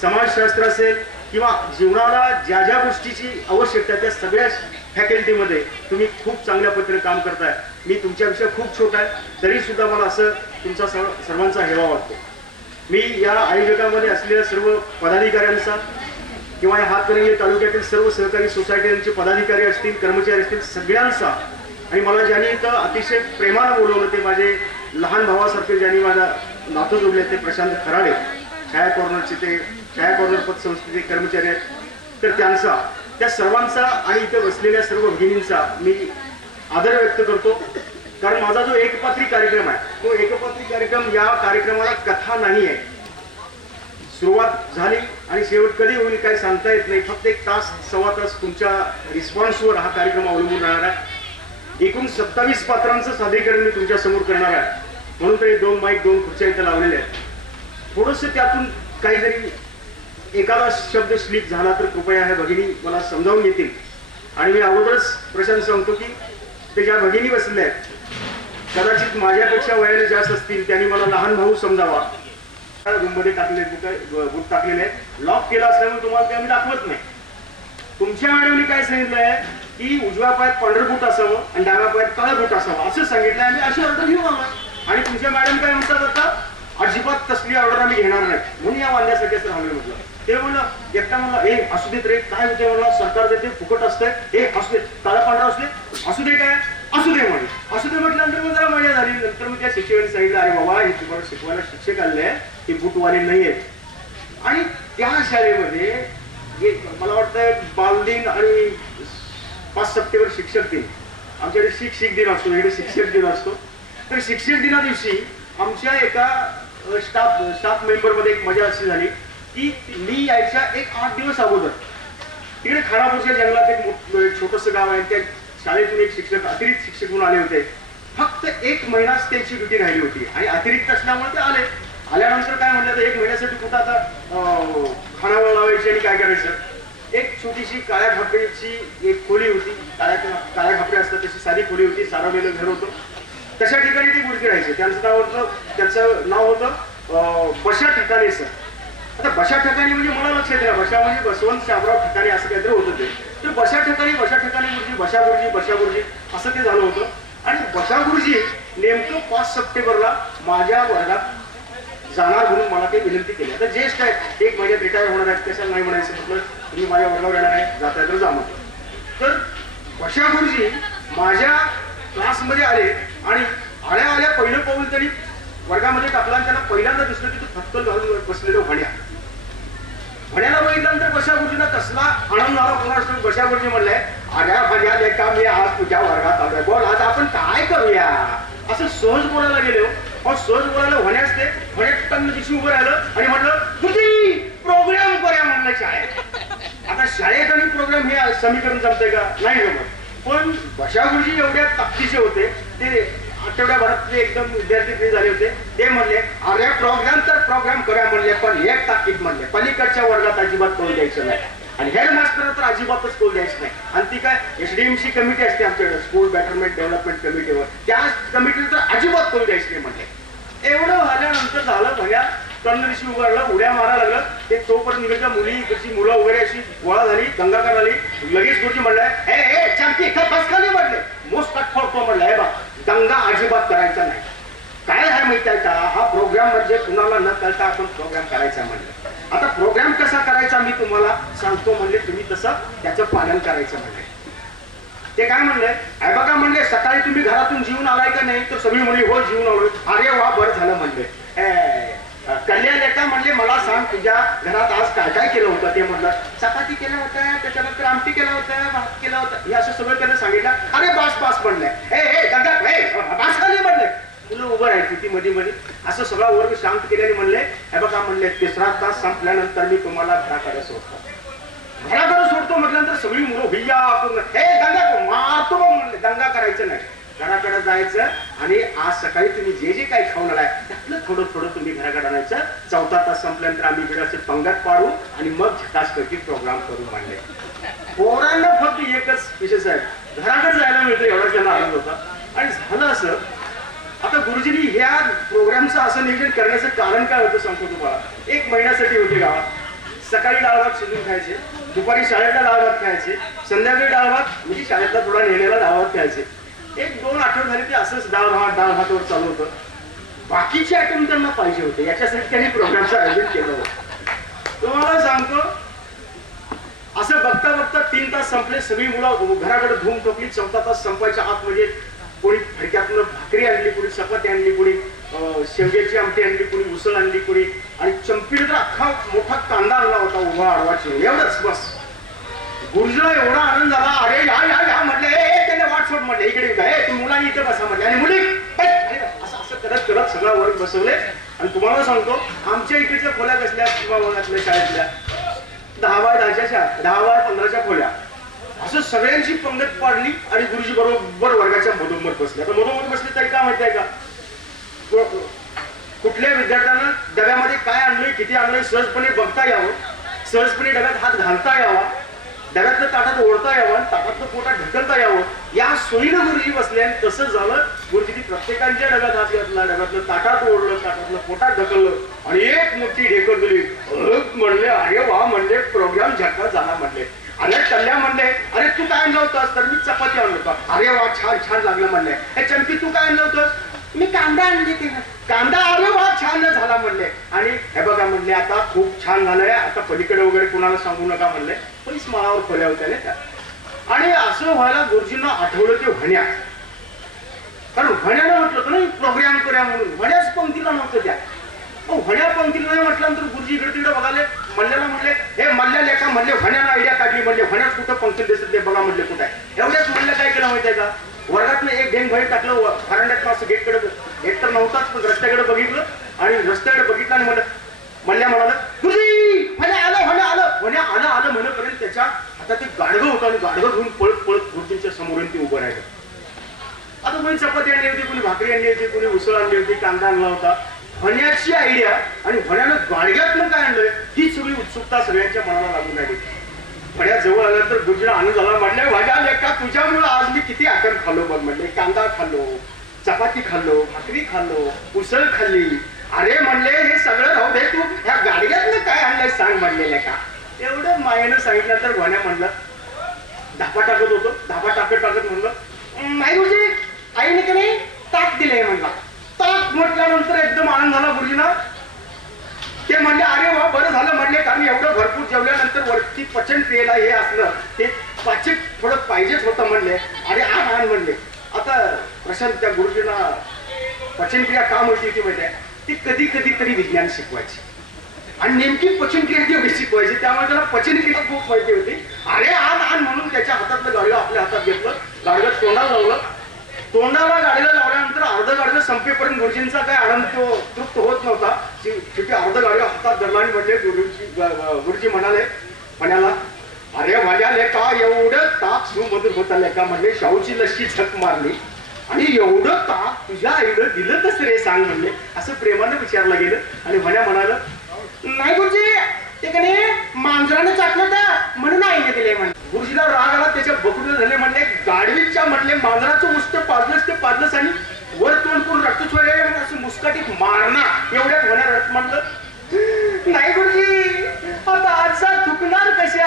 समाजशास्त्र असेल किंवा जीवनाला ज्या ज्या गोष्टीची आवश्यकता त्या सगळ्या फॅकल्टीमध्ये तुम्ही खूप चांगल्या पद्धतीने काम करताय. मी तुमच्यापेक्षा खूप छोटा आहे तरी सुद्धा मला असं तुमचा सर्वांचा हेवा वाटतो. मी या आयोजकामध्ये असलेल्या सर्व पदाधिकाऱ्यांचा किंवा या हातकणंगले तालुक्यातील सर्व सहकारी सोसायटीचे पदाधिकारी असतील, कर्मचारी असतील, सगळ्यांचा आणि मला ज्यांनी इथं अतिशय प्रेमानं बोलवलं ते माझे लहान भावासारखे ज्यांनी माझा नातं जोडले ते प्रशांत खराडे, छाया कॉर्नरचे ते छाया कॉर्नर पतसंस्थेचे कर्मचारी आहेत, तर त्यांचा त्या सर्वांचा आणि इथे बसलेल्या सर्व भगिनींचा मी आदर व्यक्त करतो. कारण माझा जो एकपात्री कार्यक्रम आहे तो एकपात्री कार्यक्रम या कार्यक्रमाला कथा नाही आहे. सुरुवात झाली आणि शेवट कधी होईल काय सांगता येत नाही. फक्त 1 तास सव्वा तास तुमच्या रिस्पॉन्सवर हा कार्यक्रम अवलंबून राहणार आहे. एकूण 27 पात्रांचं सादरीकरण मी तुमच्या समोर करणार आहे. म्हणून तरी 2 माईक 2 खुर्च्या इथं लावलेल्या आहेत. थोडंसं त्यातून काहीतरी एखादा शब्द स्लिप झाला तर कृपया ह्या भगिनी मला समजावून घेतील. आणि मी अगोदरच प्रशांत सांगतो की ते ज्या भगिनी बसल्या आहेत कदाचित माझ्यापेक्षा वयाने जास्त असतील, त्यांनी मला लहान भाऊ समजावा. रूममध्ये टाकले बूट टाकलेले आहेत, लॉक केला असल्यामुळे तुम्हाला ते आम्ही दाखवत नाही. तुमच्या मॅडमने काय सांगितलं आहे की उजव्या पायात पांढरं बूट असावं आणि डाव्या पायात काळं बूट असावं असं सांगितलं. आम्ही अशी ऑर्डर घेऊन आलो आणि तुमच्या मॅडम काय म्हणतात आता अजिबात तसली ऑर्डर आम्ही घेणार नाही म्हणून या वांद्यासाठी असं हवे म्हटलं. ते म्हणलं एकटा म्हणलं हे असू देत रे, काय होते म्हणलं सरकार देते फुकट असतंय, हे असू दे काळा पांढरा असू दे काय असू दे म्हणे. असू दे म्हटल्यानंतर मग जरा मजा झाली. नंतर मग त्या शिक्षकांनी सांगितलं अरे बाबा हे तुम्हाला शिकवायला शिक्षक आले हे बूटवाले नाही आहेत. आणि त्या शाळेमध्ये मला वाटतं बालदिन आणि 5 सप्टेंबर शिक्षक दिन, आमच्याकडे शिक्षक दिन असतो, इकडे शिक्षक दिन असतो. तर शिक्षक दिना दिवशी आमच्या एका स्टाफ मेंबरमध्ये एक मजा अशी झाली की मी यायच्या 8 दिवस अगोदर तिकडे खानापूरच्या जंगलात एक छोटंसं गाव आहे, त्या शाळेतून एक शिक्षक अतिरिक्त शिक्षक म्हणून आले होते. फक्त 1 महिनाच त्यांची ड्युटी राहिली होती आणि अतिरिक्त असल्यामुळे ते आले. आल्यानंतर काय म्हणलं तर 1 महिन्यासाठी कुठं आता खानावळ लावायची आणि काय करायचं. एक छोटीशी काळ्या खापरीची एक खोली होती, काळ्या खापरे असतात तशी साधी खोली होती, सारवलेलं घर होतं. तशा ठिकाणी ते गुडके राहायचे. त्यांचं नाव होतं बशा ठिकाणी सर. आता बशा ठिकाणी म्हणजे मला लक्षात येईल, बशा म्हणजे बसवंत शामराव ठिकाणी असं काहीतरी होतं ते. तर बशा ठिकाणी गुरुजी, बशा गुरुजी असं ते झालं होतं. आणि बशा गुरुजी नेमकं 5 सप्टेंबरला माझ्या वर्गात जाणार म्हणून मला ते विनंती केली. आता ज्येष्ठ आहेत, 1 महिन्यात रिटायर होणार आहेत, कशाला नाही म्हणायचं, म्हटलं तुम्ही माझ्या वर्गावर येणार आहे, जाता तर जा म्हटलं. तर बशा गुरुजी माझ्या क्लासमध्ये आले आणि आल्या पहिलं पाऊल त्यांनी वर्गामध्ये टाकला आणि त्यांना पहिल्यांदा दिसलं की तो फक्त घालून बसलेलं भण्याला बघितल्यानंतर बशा गुरुजीला कसला आनंद झाला कोणाला. बशा गुरुजी म्हणले, अरे लेका मी आज तुझ्या वर्गात आलोय, बोल आज आपण काय करूया, असं सहज बोलायला गेलो. सहज बोलायला होण्यास ते भण्याटन दिवशी उभं राहिलं आणि म्हटलं गुरुजी प्रोग्राम करूया म्हणलं शाळेत. आता शाळेत आणि प्रोग्राम हे समीकरण जमतंय का, नाही जमत. पण बशा गुरुजी एवढ्या ताकदीचे होते, ते आठवड्याभरात एकदम विद्यार्थी फ्री झाले होते. ते म्हणले, अरे प्रोग्राम तर प्रोग्राम करूया म्हणले, पण एक ताकीद म्हणले, पलीकडच्या वर्गात अजिबात कळू द्यायचं नाही आणि हेडमास्टर तर अजिबातच कळू द्यायचं नाही. आणि ती काय SDMC कमिटी असते आमच्याकडे, स्कूल बेटरमेंट डेव्हलपमेंट कमिटीवर, त्या कमिटीला तर अजिबात कळू द्यायचं नाही म्हणले. एवढं झाल्यानंतर झालं भया दिवशी उभारलं, उड्या मारायला लागलं. ते तोपर्यंत निघायच्या मुली, इकडची मुलं वगैरे अशी गोळा झाली, दंगाकार झाली. लगेच गुरुजी म्हणलाय, हे चॅम्पी इथं बस खाली म्हणले, मोस्ट फोडतो म्हणलं, हे बा दंगा अजिबात करायचा नाही. काय आहे माहिती आहे का, हा प्रोग्राम म्हणजे कुणाला न कळता आपण प्रोग्राम करायचा म्हणलं. आता प्रोग्राम कसा करायचा मी तुम्हाला सांगतो म्हणले, तुम्ही तसं त्याचं पालन करायचं म्हणले. ते काय म्हणले, आहे बघा म्हणले, सकाळी तुम्ही घरातून जीवन आलाय का नाही, तर सगळी मुली हो जीवन आलोय. अरे वा बरं झालं म्हणले. कल्याण लेखा म्हणले, मला सांग तुझ्या घरात आज काय काय केलं होतं. ते म्हणलं चपाती केलं होतं, त्याच्यानंतर आमटी केलं होतं, भात केलं होतं, हे असं सगळं त्यानं सांगितलं. अरे बास म्हणले, हे गंगा बास खाली म्हणले. मुलं उभं राहायची ती मध्ये असं सगळा वर्ग शांत केल्याने म्हणले, हे बघा म्हणले, 3रा तास संपल्यानंतर मी तुम्हाला घराकडे सोडतो. घराकडे सोडतो म्हटल्यानंतर सगळी मुलं भैया हे गंगा मारतो म्हणले, दंगा करायचं नाही, घराकडे जायचं आणि आज सकाळी तुम्ही जे जे काही खाऊन आलाय त्यातलं थोडं थोडं तुम्ही घराकडे आणायचं. 4था तास संपल्यानंतर आम्ही घराचे पंगत पाडू आणि मग झकासपैकी प्रोग्राम करू म्हणले. पोरांना फक्त एकच विशेष आहे, घराकडे जायला मिळतं एवढाच त्यांना आनंद होता. आणि झालं असं, आता गुरुजींनी ह्या प्रोग्रामचं असं नियोजन करण्याचं कारण काय होतं सांगतो तुम्हाला. 1 महिन्यासाठी होते गावात. सकाळी डाळ भात शिजून खायचे, दुपारी शाळेतला डाळ भात खायचे, संध्याकाळी डाळ भात म्हणजे शाळेतला थोडा नेलेला डाळ भात खायचे. 1-2 आठवडे झाले ते असंच डाळ भातावर चालू होतं. बाकीचे आयटम त्यांना पाहिजे होते, याच्यासाठी त्यांनी प्रोग्रामचं आयोजन केलं होतं. तुम्हाला सांगतो, असं बघता 3 तास संपले, सगळी मुलं घराकडे धूम ठोकली. 4था तास संपायच्या आत म्हणजे कोणी फडक्यातून भाकरी आणली, कोणी चपाती आणली, कोणी शेवग्याची आमटी आणली, कोणी उसळ आणली, कोणी आणि चंपीने तर अख्खा मोठा कांदा आणला होता उभा आडवा चिरून, एवढंच बस. गुरुजीला एवढा आनंद झाला, अरे या म्हटले, त्याने वाट सोड म्हटले, इकडे तू मुलांनी इथे बसा म्हटले. आणि मुली असं करत सगळा वर्ग बसवले. आणि तुम्हाला सांगतो, आमच्या इकडच्या खोल्या कसल्या वर्गातल्या शाळेतल्या 10 बाय 10च्या 10 बाय 15च्या खोल्या, असं सगळ्यांची पंगत पाडली आणि गुरुजी बरोबर वर्गाच्या मधोमध बसले. आता मधोमध बसले तरी काय माहिती आहे का, कुठल्या विद्यार्थ्यांना डब्यामध्ये काय आणलंय, किती आणलंय सहजपणे बघता यावं, सहजपणे डब्यात हात घालता यावा, डब्यातलं ताटात ओढता यावं, ताटातलं पोटात ढकलता यावं, या सोयीनं गुरुजी बसले. आणि तसं झालं. गुरुजींनी प्रत्येकांच्या डब्यात हात घातला, डब्यातलं ताटात ओढलं, ताटातलं पोटात ढकललं आणि एक मोठी ढेकळ दिली. म्हणले, अरे वा म्हणले, प्रोग्राम झटका झाला म्हणले. अरे कल्या म्हणले, अरे तू काय आणलं होतंस, तर मी चपाती आणलो होता. अरे वा छान लागलं म्हणले. हे चंपी तू काय आणलं होतंस, मी कांदा आणली. ते कांदा, अरे वा छान झाला म्हणले. आणि हे बघा म्हणले, आता खूप छान झालंय, आता पलीकडे वगैरे कुणाला सांगू नका म्हणले. पैस माळावर खोल्या होत्या त्या. आणि असं व्हायला गुरुजींना आठवलं ते भण्या, कारण भण्याला म्हटलं होतं ना प्रोग्राम करूया म्हणून, भण्याच पंक्तीला नव्हतं त्या. भण्या पंक्तीला नाही म्हटल्यानंतर गुरुजी इकडे तिकडे बघाले, मल्ल्याला म्हणले, हे मल्ल्या लेखा म्हणले, भण्याला आयडिया काढली म्हणले, भण्याच कुठं पंक्ती दिसत ते बघा म्हणले कुठे आहे. एवढ्याच म्हणलं काय केलं माहिती आहे का, वर्गातलं एक ढेंग बाहेर टाकलं, व्हरांड्यात असं गेट तर नव्हताच, पण रस्त्याकडे बघितलं आणि रस्त्याकडे बघितलं आणि मल्ल्या म्हणाला, गुरुजी भण्या आलं म्हणेपर्यंत त्याच्या हातात ते गाडगं होतं आणि गाडगं घेऊन पळत गुरुजींच्या समोरून ते उभं राहिलं. आता कोणी चपाती आणली होती, कोणी भाकरी आणली होती, कोणी उसळ आणली होती, कांदा आणला होता. भण्याची आयडिया आणि भण्यानं गाडग्यातनं काय आणलंय ही सगळी उत्सुकता सगळ्यांच्या मनाला लागून राहिली. भण्या जवळ आल्यानंतर गुरुजीला आनंद झाला. म्हटलं, माझ्या लेका तुझ्यामुळे आज मी किती आठवण खाल्लो बघ. म्हटले, कांदा खाल्लो, चपाती खाल्लो, भाकरी खाल्लो, उसळ खाल्ली अरे म्हणले हे सगळं राहू दे, तू ह्या गाडग्यातनं काय आणलंय सांग म्हणलेलं का. एवढं मायेनं सांगितलं तर गोण्या म्हणलं धापा टाकत होतो, धापा टाकत म्हणलं नाही गुरुजी, आईने का नाही ताक दिलंय म्हणला. ताक म्हटल्यानंतर एकदम आनंद झाला गुरुजीना. ते म्हणले अरे वा बरं झालं म्हणले, कारण एवढं भरपूर जेवल्यानंतर वरती पचन क्रियेला हे असलं ते पाचिक थोडं पाहिजेच होतं म्हणले. अरे आण म्हणले. आता प्रशांत त्या गुरुजींना पचनक्रिया का माहिती होती माहिती आहे, ती कधी कधी तरी विज्ञान शिकवायची आणि नेमकी पचनक्रिया ती शिकवायची, त्यामुळे त्याला पचनक्रिया खूप माहिती होती. अरे आण म्हणून त्याच्या हातातलं गाडगं आपल्या हातात घेतलं, गाडगं तोंडाला लावलं. तोंडाला गाडीला लावल्यानंतर अर्ध गाडगं संपेपर्यंत गुरुजींचा काय आनंद तो तृप्त होत नव्हता. शेवटी अर्ध गाडगं हातात धरला आणि म्हणले गुरुजी म्हणाले म्हणाला अरे माझ्या का एवढं ताक सुमधुर होत आलंय का म्हणले. शाहूची लशी झक मारली आणि एवढं ताक तुझ्या आईनं दिलं कसं रे सांग म्हणले. असं प्रेमानं विचारलं गेलं आणि म्हणालं नाही गुरुजी, ते कधी मांजरानं चाटलं तर म्हणून आईने दिले म्हणे. गुरुजीला राग आला, त्याच्या बकडून झाले म्हणले गाडवीच्या म्हटले मांजराचं मुष्ट पाजलंच आणि वर तोंड करून रक्त सोडले असं मुस्काटीत मारणार एवढ्यात होणार म्हणलं नाही गुरुजी, आता आजचा चुकणार कशा.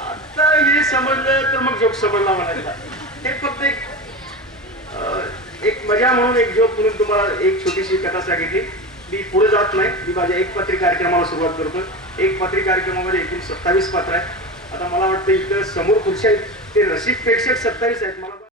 आता हे समजलं तर मग जोक समजला म्हणायचा. हे फक्त एक मजा म्हणून एक जोक म्हणून तुम्हाला एक छोटीशी कथा सांगितली. मी पुढे जात नाही, मी माझ्या एक पात्री कार्यक्रमाला सुरुवात करतो. एक पात्री कार्यक्रमामध्ये एकूण 27 पात्र आहेत. आता मला वाटतं इथं समोर खुर्च्या आहेत, ते रसिक प्रेक्षक 27 आहेत. मला